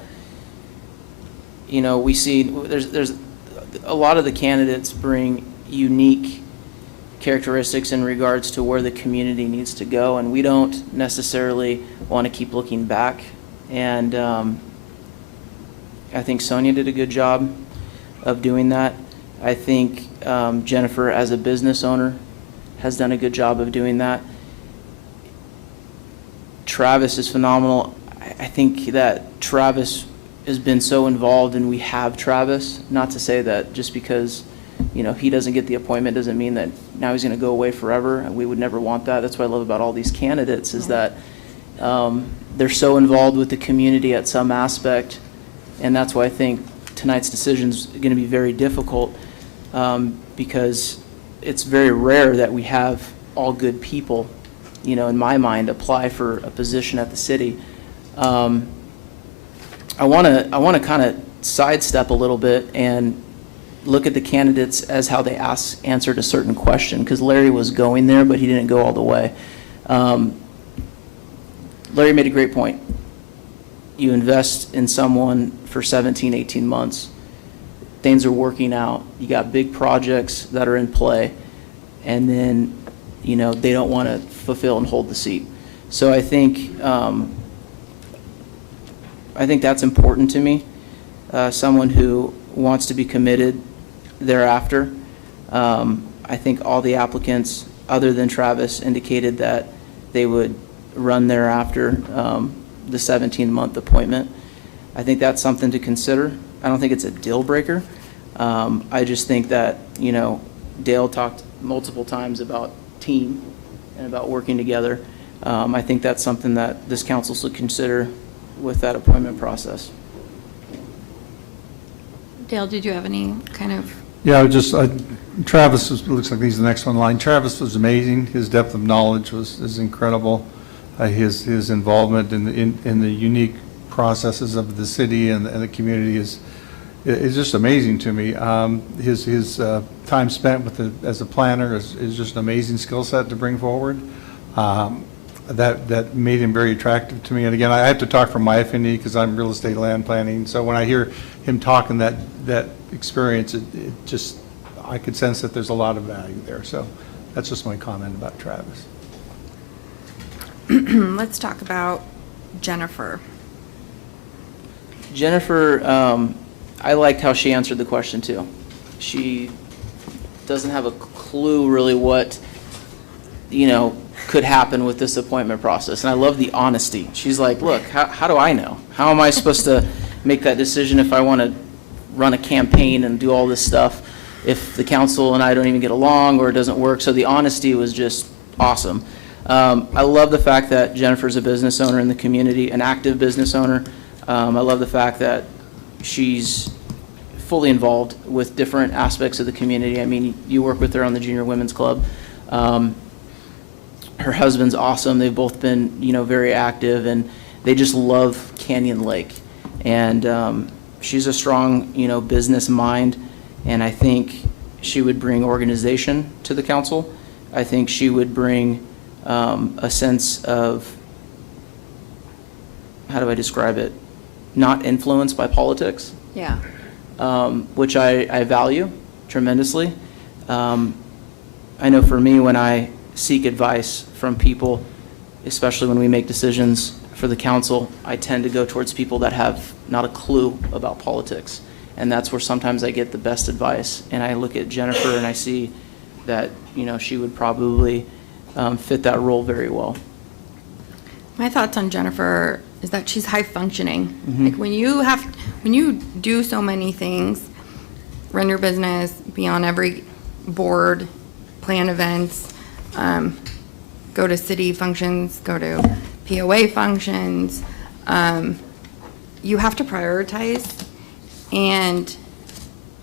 we see there's a lot of the candidates bring unique characteristics in regards to where the community needs to go, and we don't necessarily want to keep looking back. And I think Sonia did a good job of doing that. I think Jennifer, as a business owner, has done a good job of doing that. Travis is phenomenal. I think that Travis has been so involved, and we have Travis. Not to say that just because, you know, he doesn't get the appointment doesn't mean that now he's going to go away forever. We would never want that. That's what I love about all these candidates is that they're so involved with the community at some aspect, and that's why I think tonight's decision is going to be very difficult because it's very rare that we have all good people, you know, in my mind, apply for a position at the city. I want to kind of sidestep a little bit and look at the candidates as how they answered a certain question, because Larry was going there, but he didn't go all the way. Larry made a great point. You invest in someone for 17, 18 months. Things are working out. You got big projects that are in play, and then, you know, they don't want to fulfill and hold the seat. So I think that's important to me. Someone who wants to be committed thereafter. I think all the applicants, other than Travis, indicated that they would run thereafter the 17-month appointment. I think that's something to consider. I don't think it's a deal breaker. I just think that, you know, Dale talked multiple times about team and about working together. I think that's something that this council should consider with that appointment process. Dale, did you have any kind of? Yeah, Travis looks like he's the next one in line. Travis was amazing. His depth of knowledge is incredible. His involvement in the unique processes of the city and the community is just amazing to me. His time spent as a planner is just an amazing skill set to bring forward. That made him very attractive to me. And again, I have to talk from my affinity because I'm real estate land planning. So when I hear him talking that experience, it just, I could sense that there's a lot of value there. So that's just my comment about Travis. Let's talk about Jennifer. Jennifer, I liked how she answered the question too. She doesn't have a clue really what, you know, could happen with this appointment process. And I love the honesty. She's like, look, how do I know? How am I supposed to make that decision if I want to run a campaign and do all this stuff if the council and I don't even get along or it doesn't work? So the honesty was just awesome. I love the fact that Jennifer's a business owner in the community, an active business owner. I love the fact that she's fully involved with different aspects of the community. I mean, you work with her on the Junior Women's Club. Her husband's awesome. They've both been, you know, very active, and they just love Canyon Lake. And she's a strong, you know, business mind, and I think she would bring organization to the council. I think she would bring a sense of, how do I describe it, not influenced by politics. Yeah. Which I value tremendously. I know for me, when I seek advice from people, especially when we make decisions for the council, I tend to go towards people that have not a clue about politics. And that's where sometimes I get the best advice. And I look at Jennifer and I see that, you know, she would probably fit that role very well. My thoughts on Jennifer is that she's high functioning. Like when you do so many things, run your business, be on every board, plan events, go to city functions, go to POA functions, you have to prioritize. And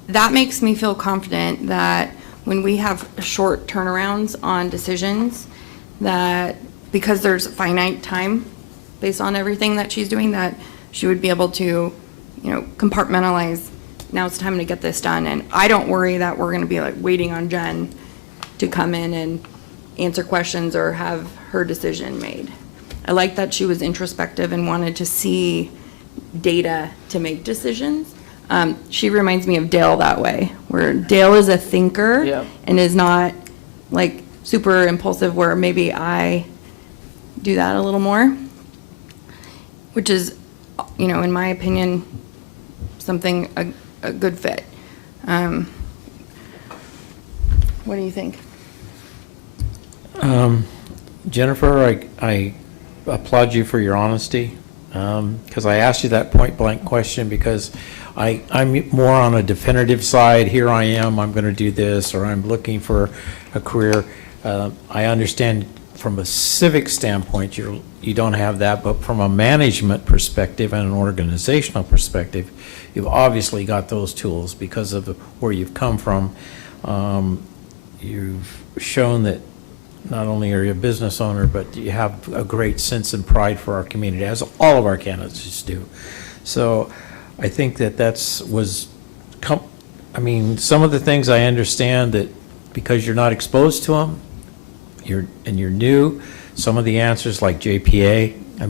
that makes me feel confident that when we have short turnarounds on decisions, that because there's finite time based on everything that she's doing, that she would be able to, you know, compartmentalize, now it's time to get this done. And I don't worry that we're gonna be like waiting on Jen to come in and answer questions or have her decision made. I like that she was introspective and wanted to see data to make decisions. She reminds me of Dale that way, where Dale is a thinker Yeah. and is not like super impulsive, where maybe I do that a little more, which is, in my opinion, something, a good fit. What do you think? Jennifer, I applaud you for your honesty, because I asked you that point-blank question because I'm more on a definitive side. Here I am, I'm going to do this, or I'm looking for a career. I understand from a civic standpoint, you don't have that, but from a management perspective and an organizational perspective, you've obviously got those tools because of where you've come from. You've shown that not only are you a business owner, but you have a great sense and pride for our community, as all of our candidates do. So I think that some of the things I understand that because you're not exposed to them, you're new, some of the answers like JPA, I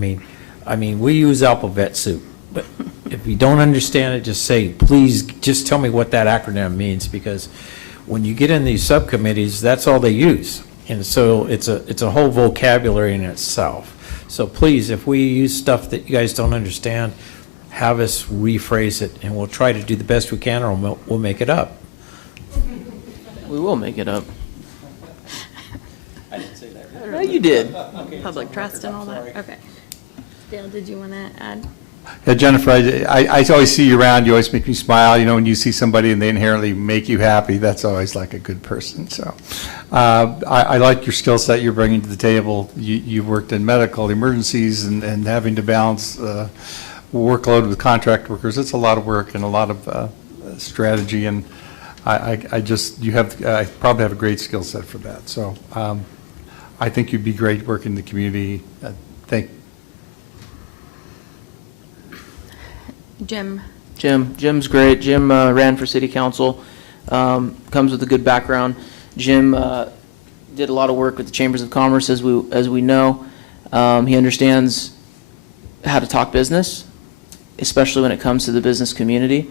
mean, we use alphabet soup, but if you don't understand it, just say, please, just tell me what that acronym means, because when you get in these subcommittees, that's all they use. And so it's a whole vocabulary in itself. So please, if we use stuff that you guys don't understand, have us rephrase it, and we'll try to do the best we can, or we'll make it up. We will make it up. I didn't say that. No, you did. Public trust and all that? Okay. Dale, did you want to add? Yeah, Jennifer, I always see you around. You always make me smile. When you see somebody and they inherently make you happy, that's always like a good person. So I like your skill set you're bringing to the table. You've worked in medical emergencies and having to balance workload with contract workers. It's a lot of work and a lot of strategy. And I probably have a great skill set for that. So I think you'd be great working in the community. Jim's great. Jim ran for city council, comes with a good background. Jim did a lot of work with the chambers of commerce, as we know. He understands how to talk business, especially when it comes to the business community.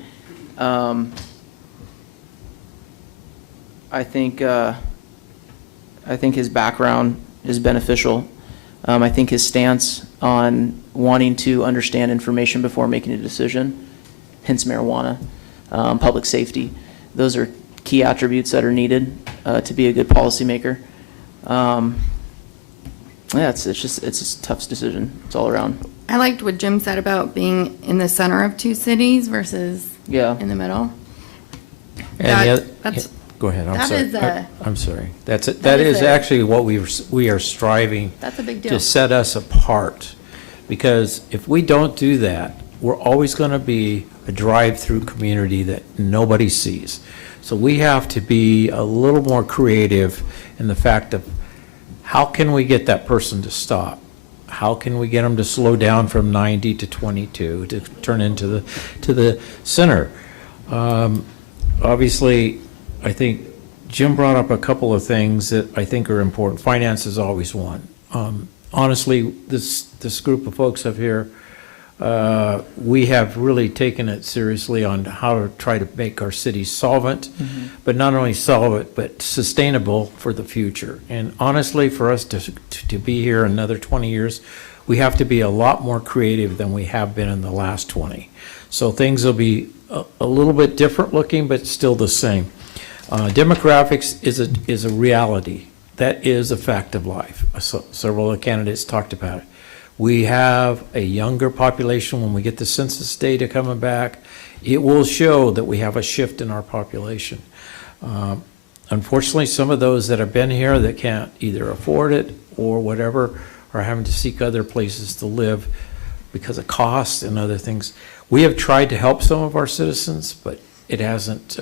I think his background is beneficial. I think his stance on wanting to understand information before making a decision, hence marijuana, public safety, those are key attributes that are needed to be a good policymaker. It's a tough decision. It's all around. I liked what Jim said about being in the center of two cities versus in the middle. Go ahead, I'm that sorry. is I'm sorry. That is is actually what we are striving That's a big deal. to set us apart. Because if we don't do that, we're always going to be a drive-through community that nobody sees. So we have to be a little more creative in the fact of how can we get that person to stop? How can we get them to slow down from 90 to 22 to turn into the center? Obviously, I think Jim brought up a couple of things that I think are important. Finance is always one. Honestly, this group of folks up here, we have really taken it seriously on how to try to make our city solvent, but not only solvent, but sustainable for the future. And honestly, for us to be here another 20 years, we have to be a lot more creative than we have been in the last 20. So things will be a little bit different looking, but still the same. Demographics is a reality. That is a fact of life. Several of the candidates talked about it. We have a younger population. When we get the census data coming back, it will show that we have a shift in our population. Unfortunately, some of those that have been here that can't either afford it or whatever are having to seek other places to live because of cost and other things. We have tried to help some of our citizens, but it hasn't,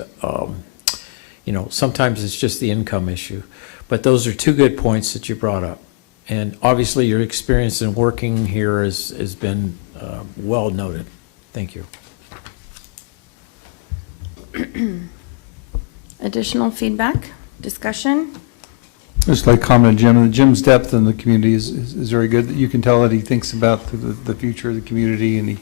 sometimes it's just the income issue. But those are two good points that you brought up. And obviously, your experience in working here has been well noted. Thank you. Additional feedback, discussion? Just like comment, Jim, Jim's depth in the community is very good. You can tell that he thinks about the future of the community, and he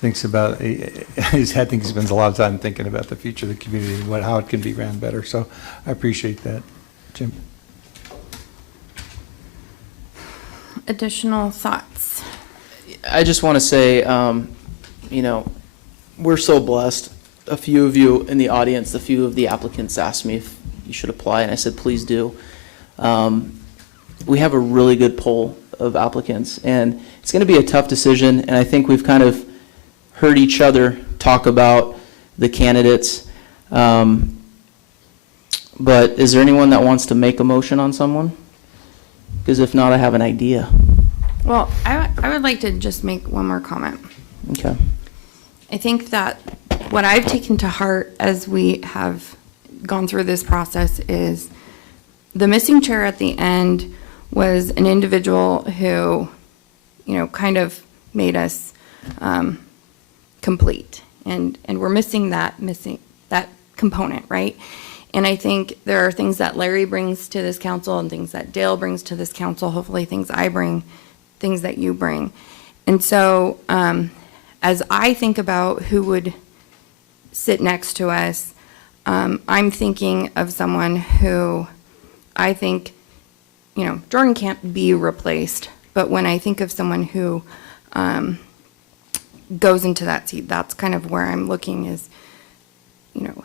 thinks about, I think he spends a lot of time thinking about the future of the community and how it can be ran better. So I appreciate that. Jim? Additional thoughts? I just want to say, we're so blessed. A few of you in the audience, a few of the applicants asked me if you should apply, and I said, please do. We have a really good pool of applicants, and it's going to be a tough decision, and I think we've kind of heard each other talk about the candidates. But is there anyone that wants to make a motion on someone? Because if not, I have an idea. Well, I would like to just make one more comment. Okay. I think that what I've taken to heart as we have gone through this process is the missing chair at the end was an individual who, kind of made us complete. And we're missing that component, right? And I think there are things that Larry brings to this council and things that Dale brings to this council, hopefully things I bring, things that you bring. And so as I think about who would sit next to us, I'm thinking of someone who I think, Jordan can't be replaced, but when I think of someone who goes into that seat, that's kind of where I'm looking is,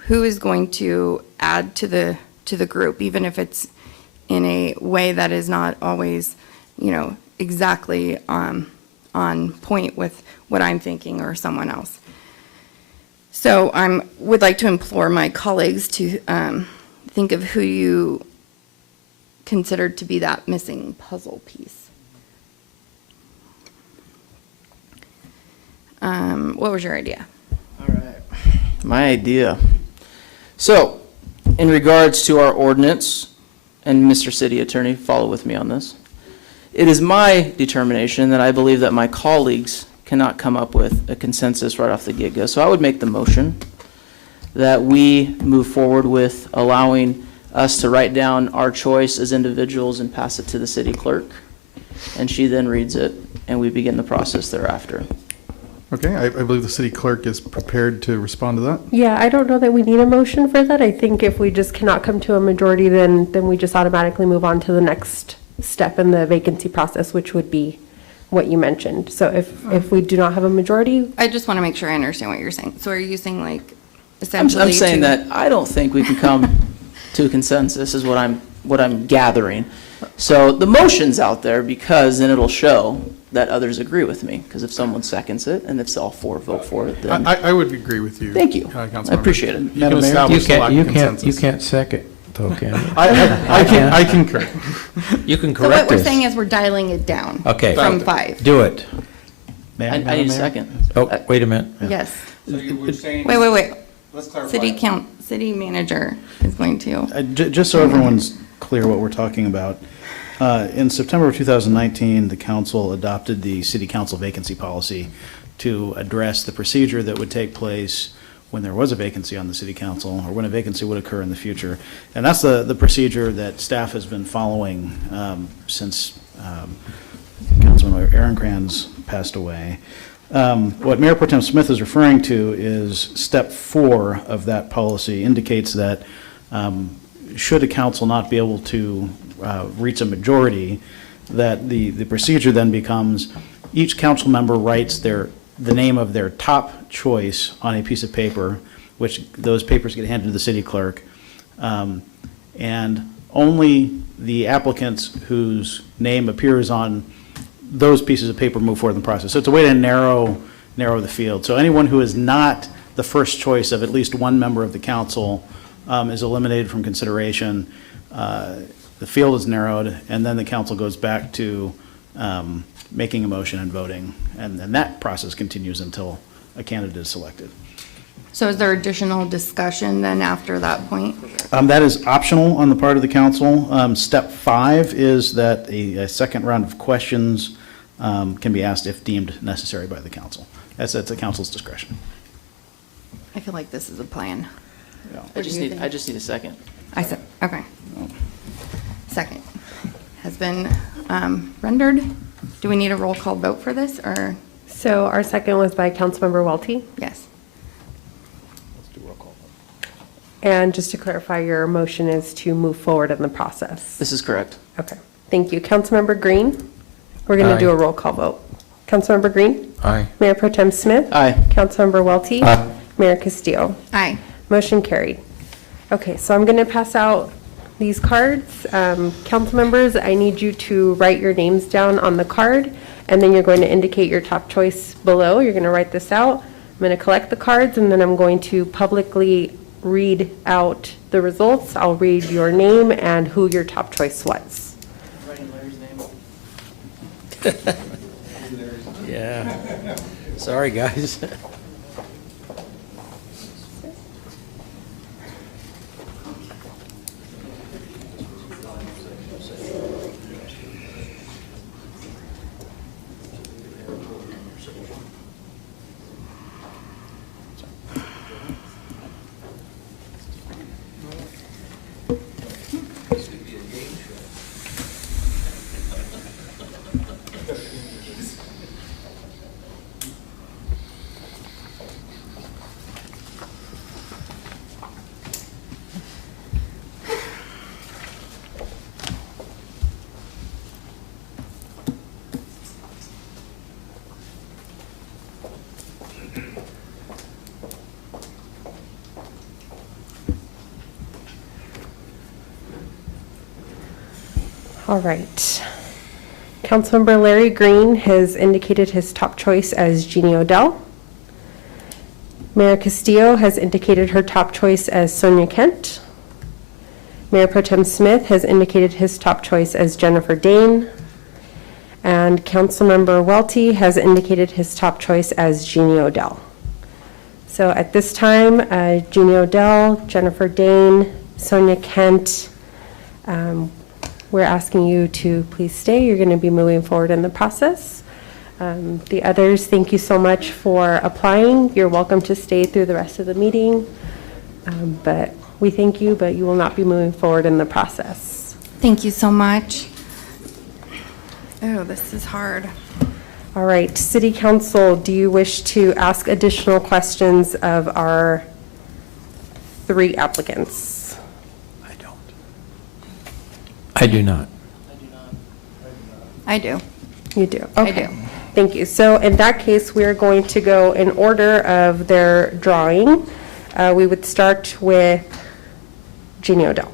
who is going to add to the group, even if it's in a way that is not always, exactly on point with what I'm thinking or someone else. So I would like to implore my colleagues to think of who you consider to be that missing puzzle piece. What was your idea? All right. My idea. So, in regards to our ordinance, and Mr. City Attorney, follow with me on this. It is my determination that I believe that my colleagues cannot come up with a consensus right off the get-go. So I would make the motion that we move forward with allowing us to write down our choice as individuals and pass it to the city clerk. And she then reads it, and we begin the process thereafter. Okay, I believe the city clerk is prepared to respond to that. Yeah, I don't know that we need a motion for that. I think if we just cannot come to a majority, then we just automatically move on to the next step in the vacancy process, which would be what you mentioned. So if we do not have a majority. I just want to make sure I understand what you're saying. So are you saying like essentially I'm saying that I don't think we can come to a consensus is what I'm gathering. So the motion's out there because then it'll show that others agree with me. Because if someone seconds it and if all four vote for it, then I would agree with you. Thank you. Councilmember. I appreciate it. You can Madam Mayor? establish the lack of consensus. You can't second, though, can you? I concur. You can So what correct we're us. saying is we're dialing it down. Okay. From 5. Do it. I need a second. Oh, wait a minute. Yes. So you were saying. Wait. Let's clarify. City manager is going to. Just so everyone's clear what we're talking about, in September of 2019, the council adopted the city council vacancy policy to address the procedure that would take place when there was a vacancy on the city council or when a vacancy would occur in the future. And that's the procedure that staff has been following since Councilman Aaron Kranz passed away. What Mayor Pro Tem Smith is referring to is step 4 of that policy indicates that should a council not be able to reach a majority, that the procedure then becomes each council member writes the name of their top choice on a piece of paper, which those papers get handed to the city clerk, and only the applicants whose name appears on those pieces of paper move forward in the process. So it's a way to narrow the field. So anyone who is not the first choice of at least one member of the council is eliminated from consideration. The field is narrowed, and then the council goes back to making a motion and voting, and that process continues until a candidate is selected. So is there additional discussion then after that point? That is optional on the part of the council. Step 5 is that a second round of questions can be asked if deemed necessary by the council. That's at the council's discretion. I feel like this is a plan. I just need a second. I said, okay. Second has been rendered. Do we need a roll call vote for this or? So our second was by Councilmember Welty. Yes. And just to clarify, your motion is to move forward in the process. This is correct. Okay, thank you. Councilmember Green? We're going to do Aye. a roll call vote. Councilmember Green? Aye. Mayor Pro Tem Smith? Aye. Councilmember Welty? Aye. Mayor Castillo? Aye. Motion carried. Okay, so I'm going to pass out these cards. Council members, I need you to write your names down on the card, and then you're going to indicate your top choice below. You're going to write this out. I'm going to collect the cards, and then I'm going to publicly read out the results. I'll read your name and who your top choice was. Yeah. Sorry, guys. All right. Councilmember Larry Green has indicated his top choice as Jeannie Odell. Mayor Castillo has indicated her top choice as Sonia Kent. Mayor Pro Tem Smith has indicated his top choice as Jennifer Dane. And Councilmember Welty has indicated his top choice as Jeannie Odell. So at this time, Jeannie Odell, Jennifer Dane, Sonia Kent, we're asking you to please stay. You're going to be moving forward in the process. The others, thank you so much for applying. You're welcome to stay through the rest of the meeting. But we thank you, but you will not be moving forward in the process. Thank you so much. Oh, this is hard. All right, City Council, do you wish to ask additional questions of our 3 applicants? I do not. I do. You do? I Okay. do. Thank you. So in that case, we're going to go in order of their drawing. We would start with Jeannie Odell.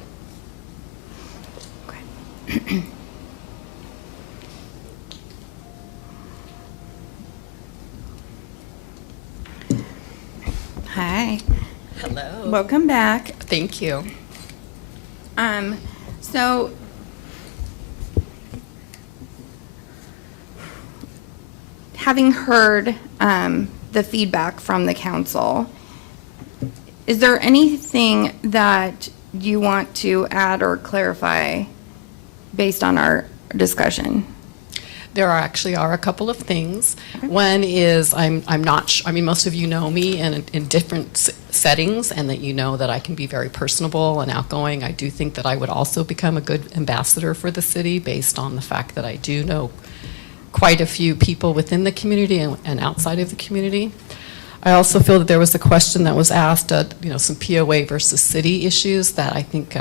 Hi. Hello. Welcome back. Thank you. So having heard the feedback from the council, is there anything that you want to add or clarify based on our discussion? There actually are a couple of things. One is I'm not, I mean, most of you know me in different settings, and that you know that I can be very personable and outgoing. I do think that I would also become a good ambassador for the city based on the fact that I do know quite a few people within the community and outside of the community. I also feel that there was a question that was asked, some POA versus city issues that I think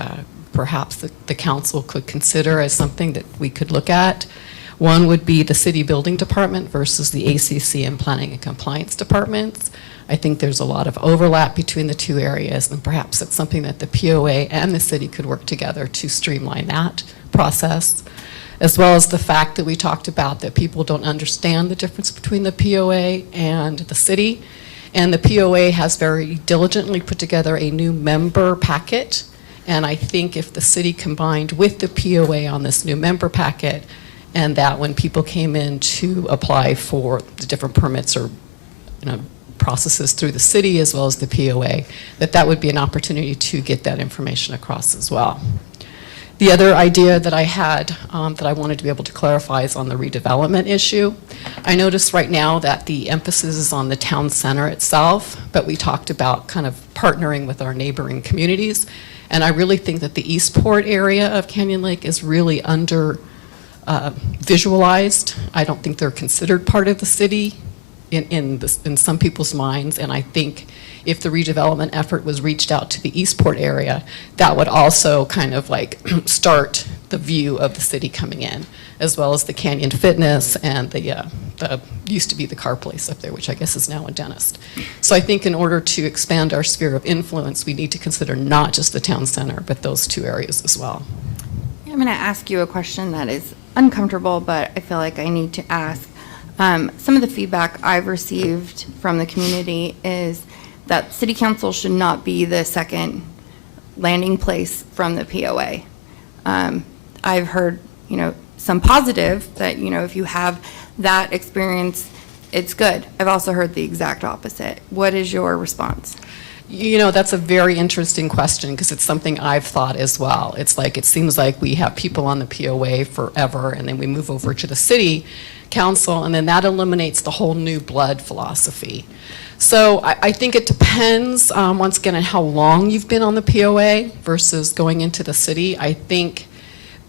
perhaps the council could consider as something that we could look at. One would be the city building department versus the ACC and planning and compliance departments. I think there's a lot of overlap between the two areas, and perhaps it's something that the POA and the city could work together to streamline that process, as well as the fact that we talked about that people don't understand the difference between the POA and the city. And the POA has very diligently put together a new member packet, and I think if the city combined with the POA on this new member packet, and that when people came in to apply for the different permits or processes through the city as well as the POA, that would be an opportunity to get that information across as well. The other idea that I had that I wanted to be able to clarify is on the redevelopment issue. I notice right now that the emphasis is on the town center itself, but we talked about kind of partnering with our neighboring communities, and I really think that the Eastport area of Canyon Lake is really under visualized. I don't think they're considered part of the city in some people's minds, and I think if the redevelopment effort was reached out to the Eastport area, that would also kind of like start the view of the city coming in, as well as the Canyon Fitness and the used to be the car place up there, which I guess is now a dentist. So I think in order to expand our sphere of influence, we need to consider not just the town center, but those two areas as well. I'm going to ask you a question that is uncomfortable, but I feel like I need to ask. Some of the feedback I've received from the community is that city council should not be the second landing place from the POA. I've heard, some positive that, if you have that experience, it's good. I've also heard the exact opposite. What is your response? That's a very interesting question because it's something I've thought as well. It's like, it seems like we have people on the POA forever, and then we move over to the city council, and then that eliminates the whole new blood philosophy. So I think it depends, once again, on how long you've been on the POA versus going into the city. I think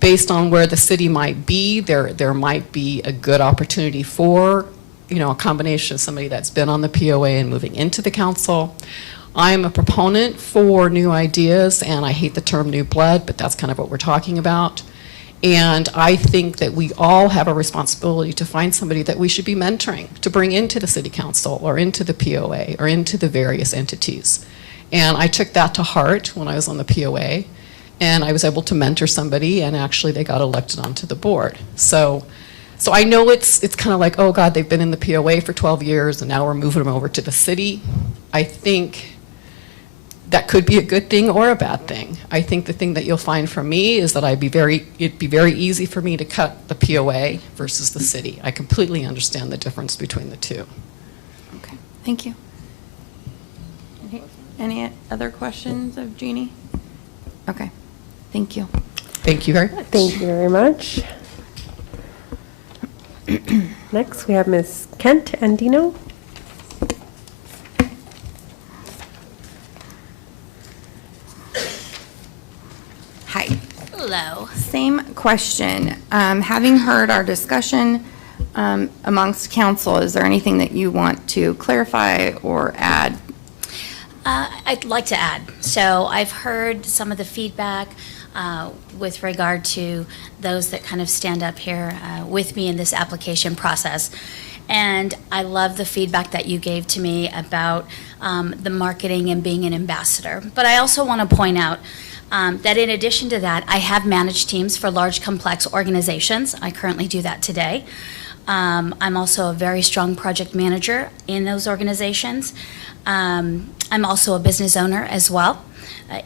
based on where the city might be, there might be a good opportunity for, a combination of somebody that's been on the POA and moving into the council. I'm a proponent for new ideas, and I hate the term new blood, but that's kind of what we're talking about. And I think that we all have a responsibility to find somebody that we should be mentoring, to bring into the city council or into the POA or into the various entities. And I took that to heart when I was on the POA, and I was able to mentor somebody, and actually they got elected onto the board. So I know it's kind of like, oh God, they've been in the POA for 12 years and now we're moving them over to the city. I think that could be a good thing or a bad thing. I think the thing that you'll find from me is that it'd be very easy for me to cut the POA versus the city. I completely understand the difference between the two. Okay, thank you. Any other questions of Jeannie? Okay, thank you. Thank you very much. Thank you very much. Next, we have Ms. Kent Andino. Hi. Hello. Same question. Having heard our discussion amongst council, is there anything that you want to clarify or add? I'd like to add. So I've heard some of the feedback with regard to those that kind of stand up here with me in this application process. And I love the feedback that you gave to me about the marketing and being an ambassador. But I also want to point out that in addition to that, I have managed teams for large, complex organizations. I currently do that today. I'm also a very strong project manager in those organizations. I'm also a business owner as well,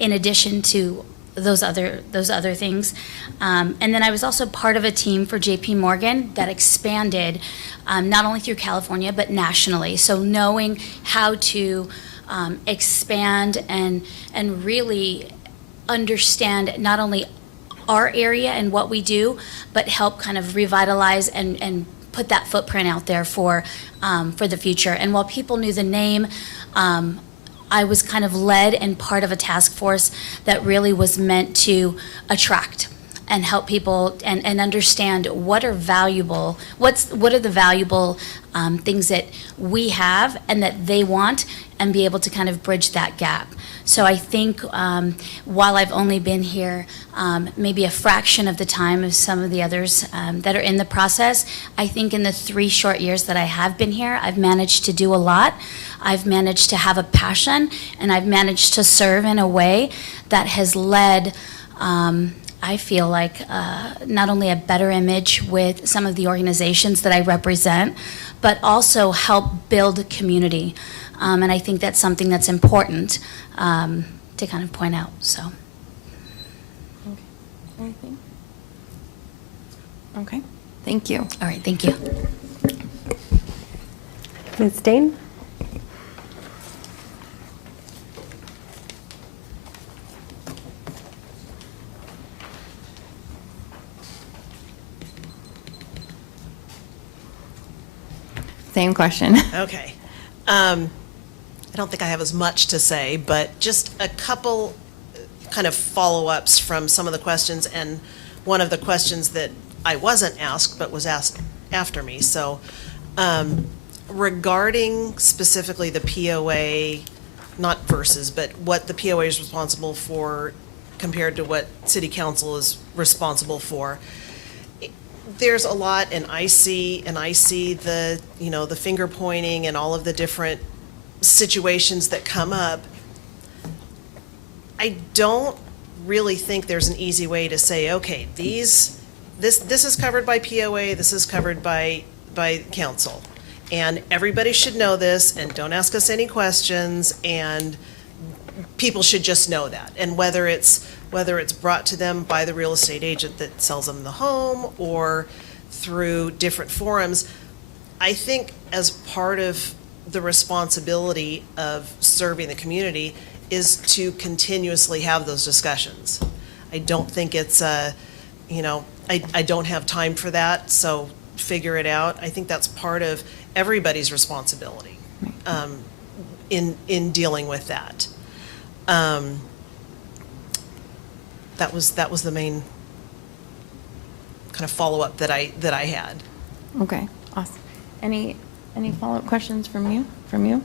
in addition to those other things. And then I was also part of a team for JP Morgan that expanded not only through California, but nationally. So knowing how to expand and really understand not only our area and what we do, but help kind of revitalize and put that footprint out there for the future. And while people knew the name, I was kind of led and part of a task force that really was meant to attract and help people and understand what are valuable, what are the valuable things that we have and that they want, and be able to kind of bridge that gap. So I think while I've only been here maybe a fraction of the time of some of the others that are in the process, I think in the 3 short years that I have been here, I've managed to do a lot. I've managed to have a passion, and I've managed to serve in a way that has led, I feel like, not only a better image with some of the organizations that I represent, but also help build a community. And I think that's something that's important to kind of point out. So. Anything? Okay, thank you. All right, thank you. Ms. Dane? Same question. Okay. I don't think I have as much to say, but just a couple kind of follow-ups from some of the questions, and one of the questions that I wasn't asked but was asked after me. So regarding specifically the POA, not versus, but what the POA is responsible for compared to what city council is responsible for, there's a lot, and I see the, the finger pointing and all of the different situations that come up. I don't really think there's an easy way to say, okay, this is covered by POA, this is covered by council. And everybody should know this, and don't ask us any questions, and people should just know that. And whether it's brought to them by the real estate agent that sells them the home or through different forums, I think as part of the responsibility of serving the community is to continuously have those discussions. I don't think it's I don't have time for that, so figure it out. I think that's part of everybody's responsibility in dealing with that. That was the main kind of follow-up that I had. Okay, awesome. Any follow-up questions from you? From you?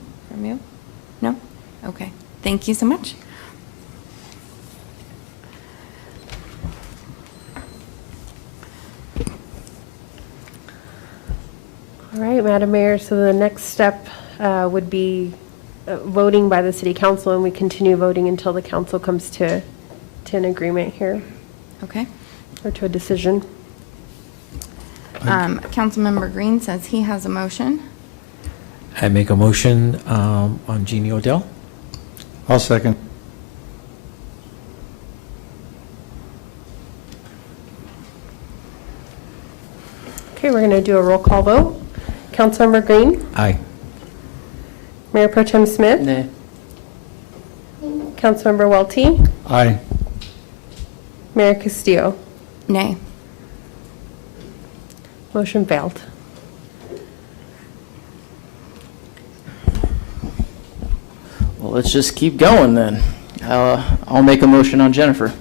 No? Okay, thank you so much. All right, Madam Mayor, so the next step would be voting by the city council, and we continue voting until the council comes to an agreement here, Okay. or to a decision. Councilmember Green says he has a motion. I make a motion on Jeannie Odell. I'll second. Okay, we're going to do a roll call vote. Councilmember Green, Aye. Mayor Pro Tem Smith, Nay. Councilmember Welty, Aye. Mayor Castillo. Nay. Motion failed. Well, let's just keep going then. I'll make a motion on Jennifer.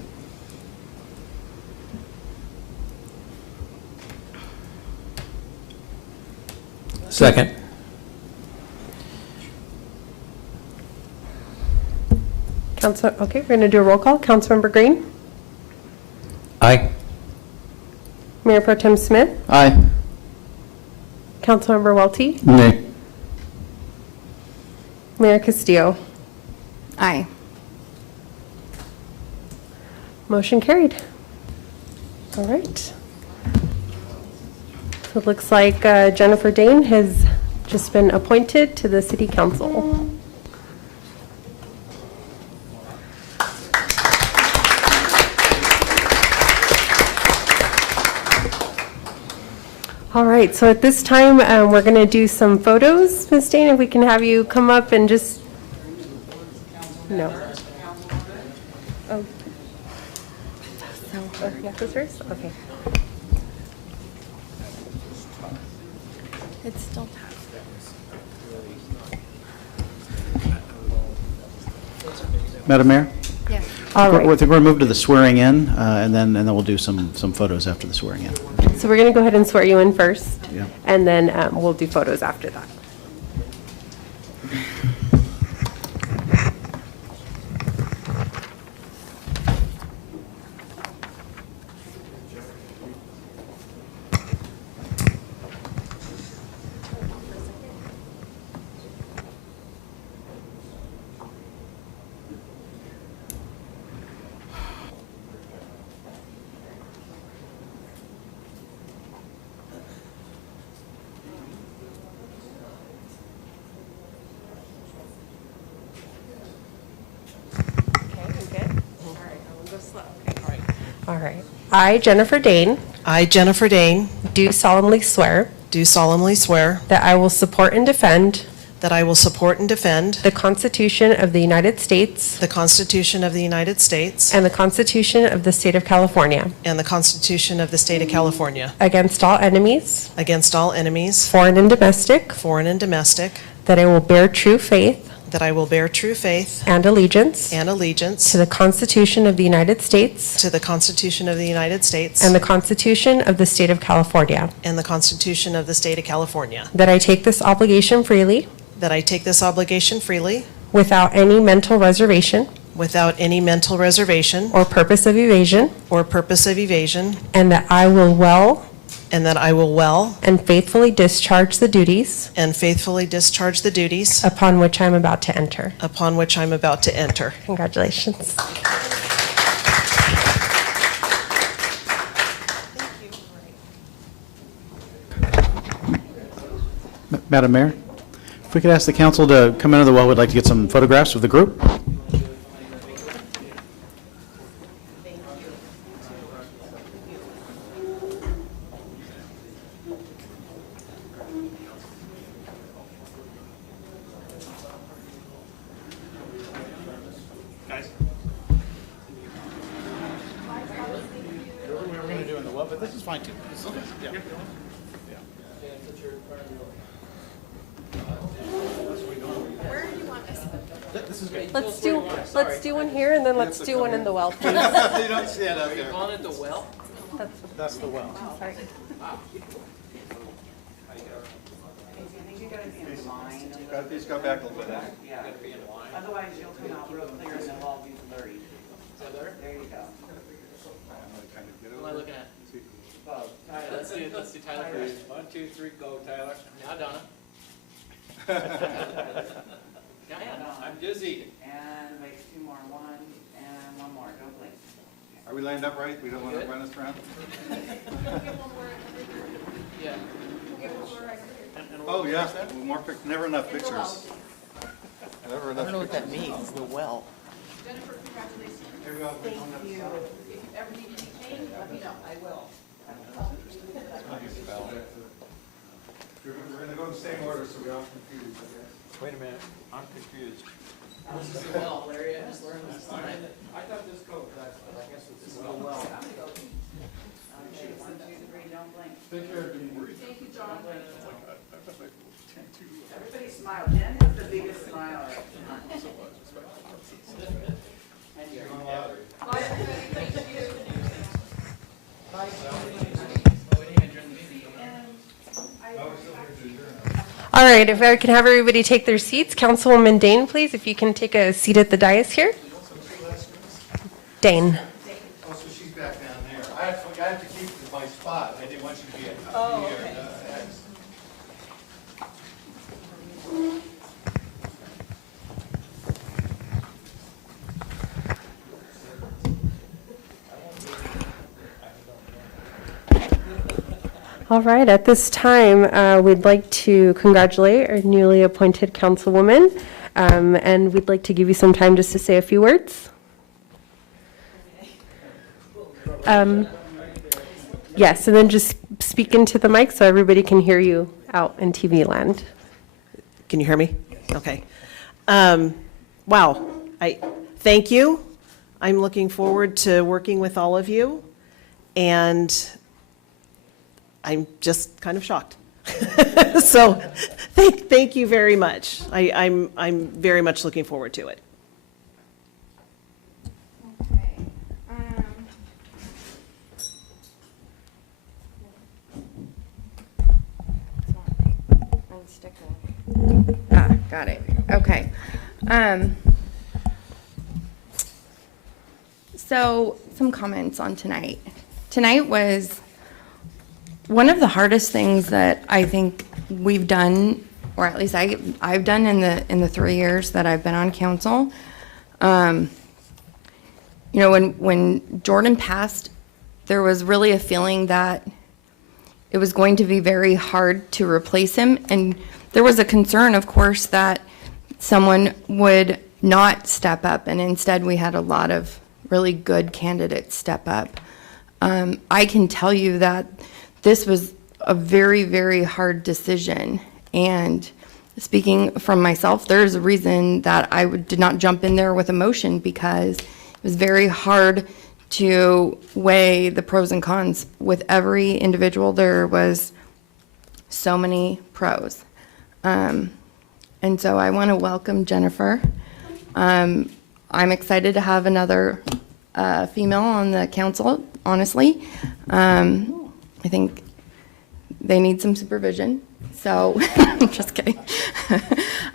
Second. Okay, we're going to do a roll call. Councilmember Green, Aye. Mayor Pro Tem Smith, Aye. Councilmember Welty, Nay. Mayor Castillo. Aye. Motion carried. All right. So it looks like Jennifer Dane has just been appointed to the city council. All right, so at this time, we're going to do some photos. Ms. Dane, if we can have you come up and just, no. Oh. So, yeah, this first? Okay. It's still Madam Mayor? Yes. All We're right, going to move to the swearing in, and then we'll do some photos after the swearing in. so we're going to go ahead and swear you in first, Yeah. and then we'll do photos after that. All right. I, Jennifer Dane, I, Jennifer Dane, do solemnly swear do solemnly swear that I will support and defend that I will support and defend the Constitution of the United States the Constitution of the United States and the Constitution of the State of California and the Constitution of the State of California against all enemies, against all enemies, foreign and domestic, foreign and domestic, that I will bear true faith that I will bear true faith and allegiance and allegiance to the Constitution of the United States to the Constitution of the United States and the Constitution of the State of California, and the Constitution of the State of California, that I take this obligation freely that I take this obligation freely without any mental reservation without any mental reservation or purpose of evasion, or purpose of evasion, and that I will well and that I will well and faithfully discharge the duties and faithfully discharge the duties upon which I'm about to enter. upon which I'm about to enter. Congratulations. Madam Mayor, if we could ask the council to come into the well, we'd like to get some photographs of the group. But this is fine too. Let's do one here and then let's do one in the well, please. You don't stand up there. Calling it the well? That's the well. Sorry. Please go back a little bit. Otherwise, you'll come out real clear and they'll all be blurry. Is that better? There you go. What am I looking at? Oh, Tyler. Let's do Tyler first. 1, 2, 3, go, Tyler. Now Donna. Diane, I'm dizzy. And wait, 2 more. 1 and 1 more. Don't blink. Are we lined up right? We don't want to run us around? Yeah. Oh, yeah, more, never enough pictures. Never I enough don't know what pictures. that means, the well. We're going to go in the same order, so we aren't confused, I guess. Wait a minute, I'm confused. This is the well, Larry, I just learned this tonight. I thought this code, but I guess it's Okay, 1, 2, 3, don't blink. Take care, Dean. Thank you, John. Everybody smile. Jen has the biggest smile. And you're All right, if I can have everybody take their seats. Councilwoman Dane, please, if you can take a seat at the dais here. Dane. Oh, so she's back down there. I have to keep my spot. I didn't want you to be at. Oh, okay. All right, at this time, we'd like to congratulate our newly appointed councilwoman, and we'd like to give you some time just to say a few words. Yes, and then just speak into the mic so everybody can hear you out in TV land. Can you hear me? Okay. Wow. Thank you. I'm looking forward to working with all of you, and I'm just kind of shocked. So thank you very much. I'm very much looking forward to it. Got it. Okay. So some comments on tonight. Tonight was one of the hardest things that I think we've done, or at least I've done in the 3 years that I've been on council. You know, when Jordan passed, there was really a feeling that it was going to be very hard to replace him, and there was a concern, of course, that someone would not step up, and instead we had a lot of really good candidates step up. I can tell you that this was a very, very hard decision, and speaking from myself, there's a reason that I did not jump in there with emotion, because it was very hard to weigh the pros and cons. With every individual, there was so many pros. And so I want to welcome Jennifer. I'm excited to have another female on the council, honestly. I think they need some supervision, so, just kidding.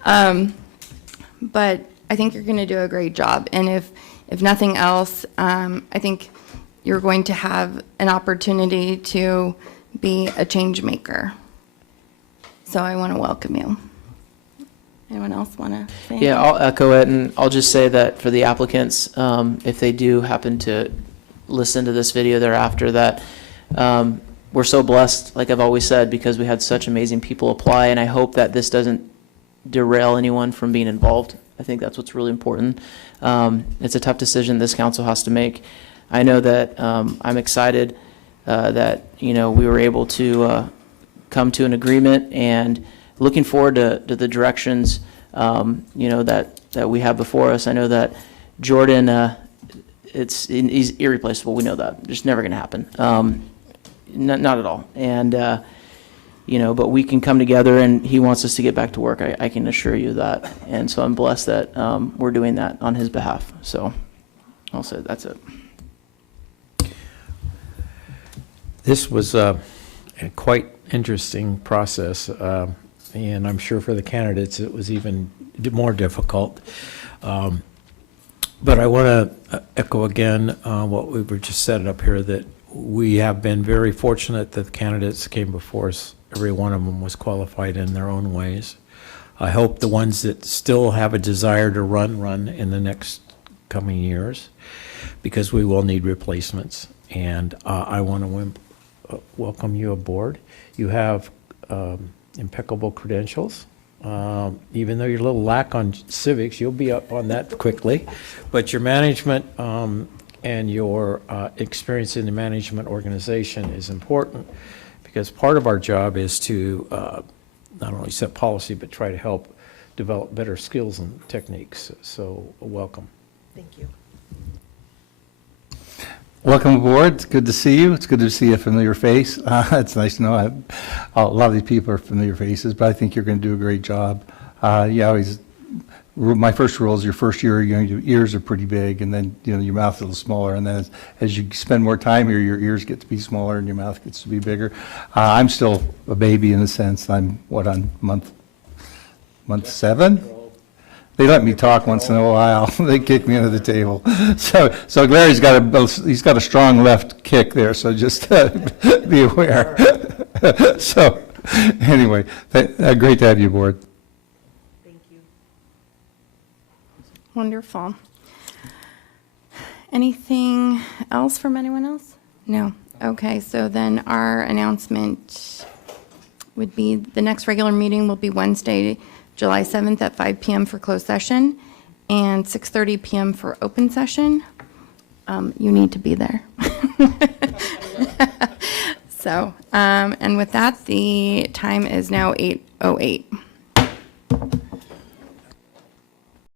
But I think you're going to do a great job, and if nothing else, I think you're going to have an opportunity to be a change maker. So I want to welcome you. Anyone else want to say anything? Yeah, I'll echo it, and I'll just say that for the applicants, if they do happen to listen to this video thereafter, that we're so blessed, like I've always said, because we had such amazing people apply, and I hope that this doesn't derail anyone from being involved. I think that's what's really important. It's a tough decision this council has to make. I know that I'm excited that, we were able to come to an agreement, and looking forward to the directions, that we have before us. I know that Jordan, he's irreplaceable. We know that. Just never going to happen. Not at all. And, but we can come together, and he wants us to get back to work. I can assure you that. And so I'm blessed that we're doing that on his behalf. So I'll say that's it. This was a quite interesting process, and I'm sure for the candidates it was even more difficult. But I want to echo again what we were just said up here, that we have been very fortunate that the candidates came before us. Every one of them was qualified in their own ways. I hope the ones that still have a desire to run in the next coming years, because we will need replacements. And I want to welcome you aboard. You have impeccable credentials. Even though you're a little lack on civics, you'll be up on that quickly. But your management and your experience in the management organization is important, because part of our job is to not only set policy, but try to help develop better skills and techniques. So welcome. Thank you. Welcome aboard. It's good to see you. It's good to see a familiar face. It's nice to know a lot of these people are familiar faces, but I think you're going to do a great job. My first rule is your first year, your ears are pretty big, and then your mouth is a little smaller, and then as you spend more time here, your ears get to be smaller and your mouth gets to be bigger. I'm still a baby in a sense. I'm on month 7. They let me talk once in a while. They kick me under the table. So Larry's got a strong left kick there. So just be aware. So anyway, great to have you aboard. Thank you. Wonderful. Anything else from anyone else? No. Okay, so then our announcement would be the next regular meeting will be Wednesday, July 7th at 5 p.m. for closed session and 6:30 p.m. for open session. You need to be there. So, and with that, the time is now 8:08.